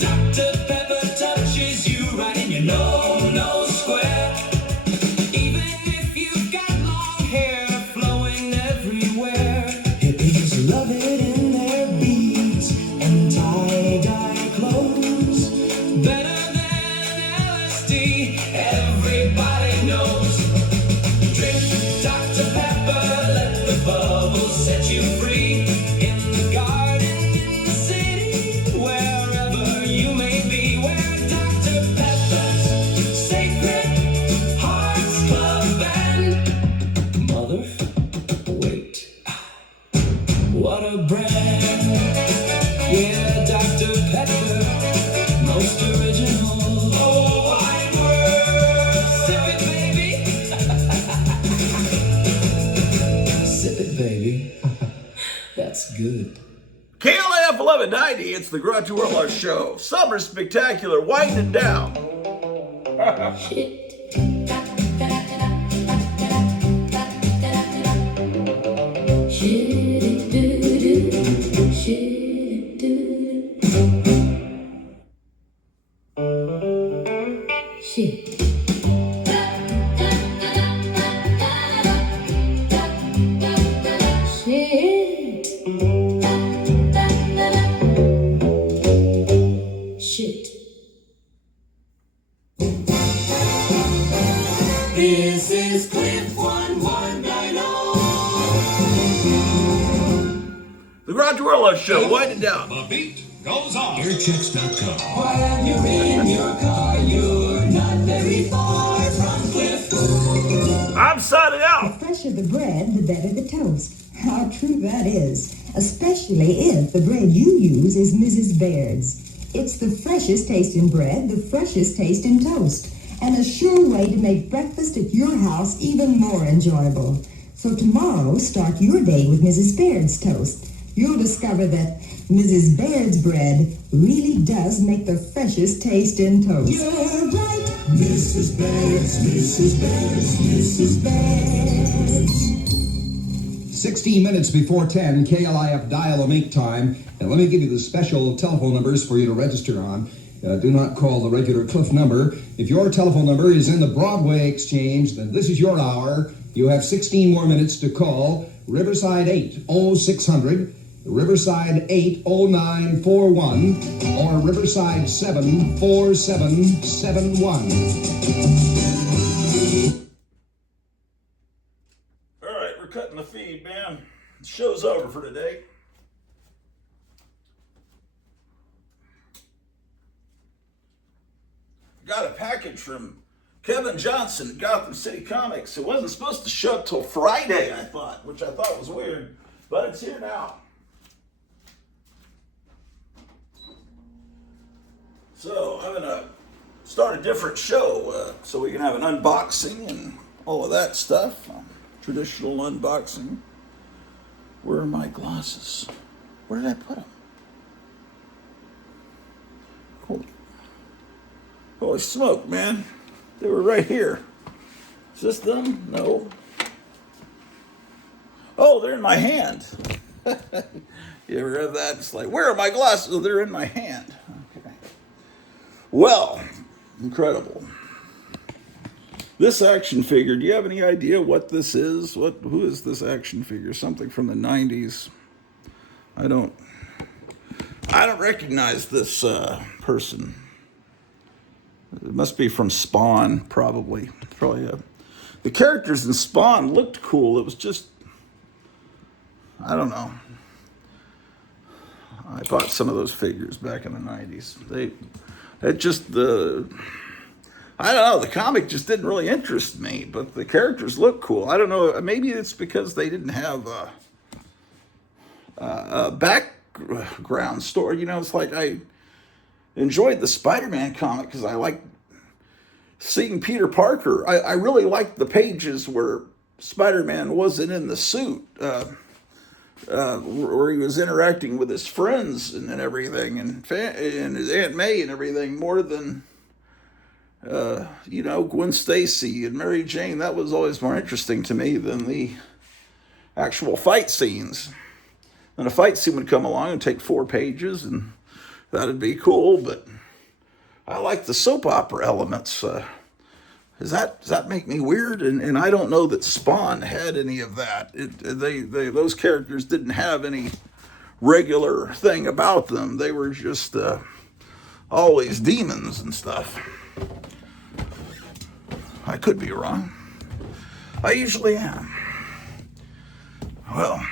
Dr. Pepper touches you right in your no square. Even if you've got long hair flowing everywhere, hippies love it in their beads and tie-dye clothes. Better than LSD, everybody knows. Drink Dr. Pepper, let the bubbles set you free. In the garden, in the city, wherever you may be. Where Dr. Pepper's Sacred Hearts Club Band. Mother, wait. What a brand. Yeah, Dr. Pepper, most original. Oh, wide world. Sip it, baby. Sip it, baby. That's good. KLAF 1190, it's the Grottu Orloff Show. Summer Spectacular, winding down. Shit. Shit. Shit. This is Cliff 1190. The Grottu Orloff Show, winding down. The beat goes on. Airchecks.com. While you're in your car, you're not very far from Cliff. I'm signing out. The fresher the bread, the better the toast. How true that is, especially if the bread you use is Mrs. Baird's. It's the freshest taste in bread, the freshest taste in toast, and a sure way to make breakfast at your house even more enjoyable. So tomorrow, start your day with Mrs. Baird's toast. You'll discover that Mrs. Baird's bread really does make the freshest taste in toast. You're right, Mrs. Baird's, Mrs. Baird's, Mrs. Baird's. 16 minutes before 10, KLIF dial-a-mink time. And let me give you the special telephone numbers for you to register on. Do not call the regular Cliff number. If your telephone number is in the Broadway Exchange, then this is your hour. You have 16 more minutes to call. Riverside 80600, Riverside 80941, or Riverside 74771. All right, we're cutting the feed, man. The show's over for today. Got a package from Kevin Johnson at Gotham City Comics. It wasn't supposed to show up till Friday, I thought, which I thought was weird, but it's here now. So I'm gonna start a different show so we can have an unboxing and all of that stuff. Traditional unboxing. Where are my glasses? Where did I put them? Holy smoke, man. They were right here. Is this them? No. Oh, they're in my hand. You ever have that? It's like, where are my glasses? Oh, they're in my hand. Okay. Well, incredible. This action figure, do you have any idea what this is? Who is this action figure? Something from the 90s. I don't recognize this person. It must be from Spawn, probably. The characters in Spawn looked cool. It was just, I don't know. I bought some of those figures back in the 90s. I don't know, the comic just didn't really interest me, but the characters look cool. I don't know, maybe it's because they didn't have a background story. You know, it's like I enjoyed the Spider-Man comic because I liked seeing Peter Parker. I really liked the pages where Spider-Man wasn't in the suit, where he was interacting with his friends and everything, and his Aunt May and everything, more than Gwen Stacy and Mary Jane. That was always more interesting to me than the actual fight scenes. And a fight scene would come along and take 4 pages, and that'd be cool. But I like the soap opera elements. Does that make me weird? And I don't know that Spawn had any of that. Those characters didn't have any regular thing about them. They were just always demons and stuff. I could be wrong. I usually am. Well,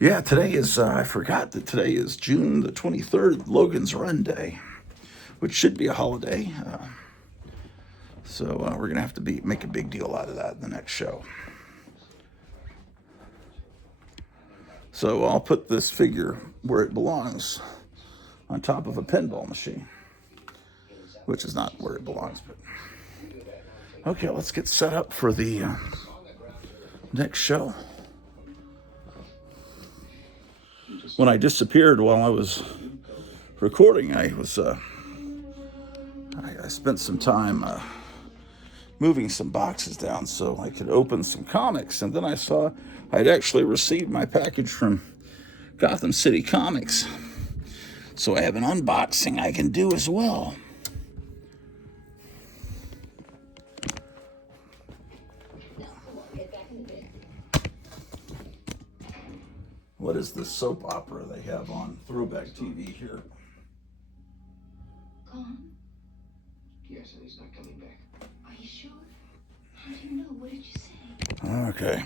yeah, today is, I forgot that today is June the 23rd, Logan's Run Day, which should be a holiday. So we're going to have to make a big deal out of that in the next show. So I'll put this figure where it belongs, on top of a pinball machine, which is not where it belongs. But okay, let's get set up for the next show. When I disappeared while I was recording, I spent some time moving some boxes down so I could open some comics, and then I saw I'd actually received my package from Gotham City Comics, so I have an unboxing I can do as well. What is this soap opera they have on Throwback TV here? Gone? Yes, and he's not coming back. Are you sure? How do you know? What did you say? Okay. I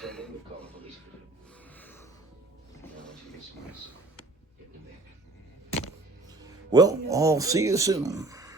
told him to call the police. Now once he gets some rest, get him back. Well, I'll see you soon.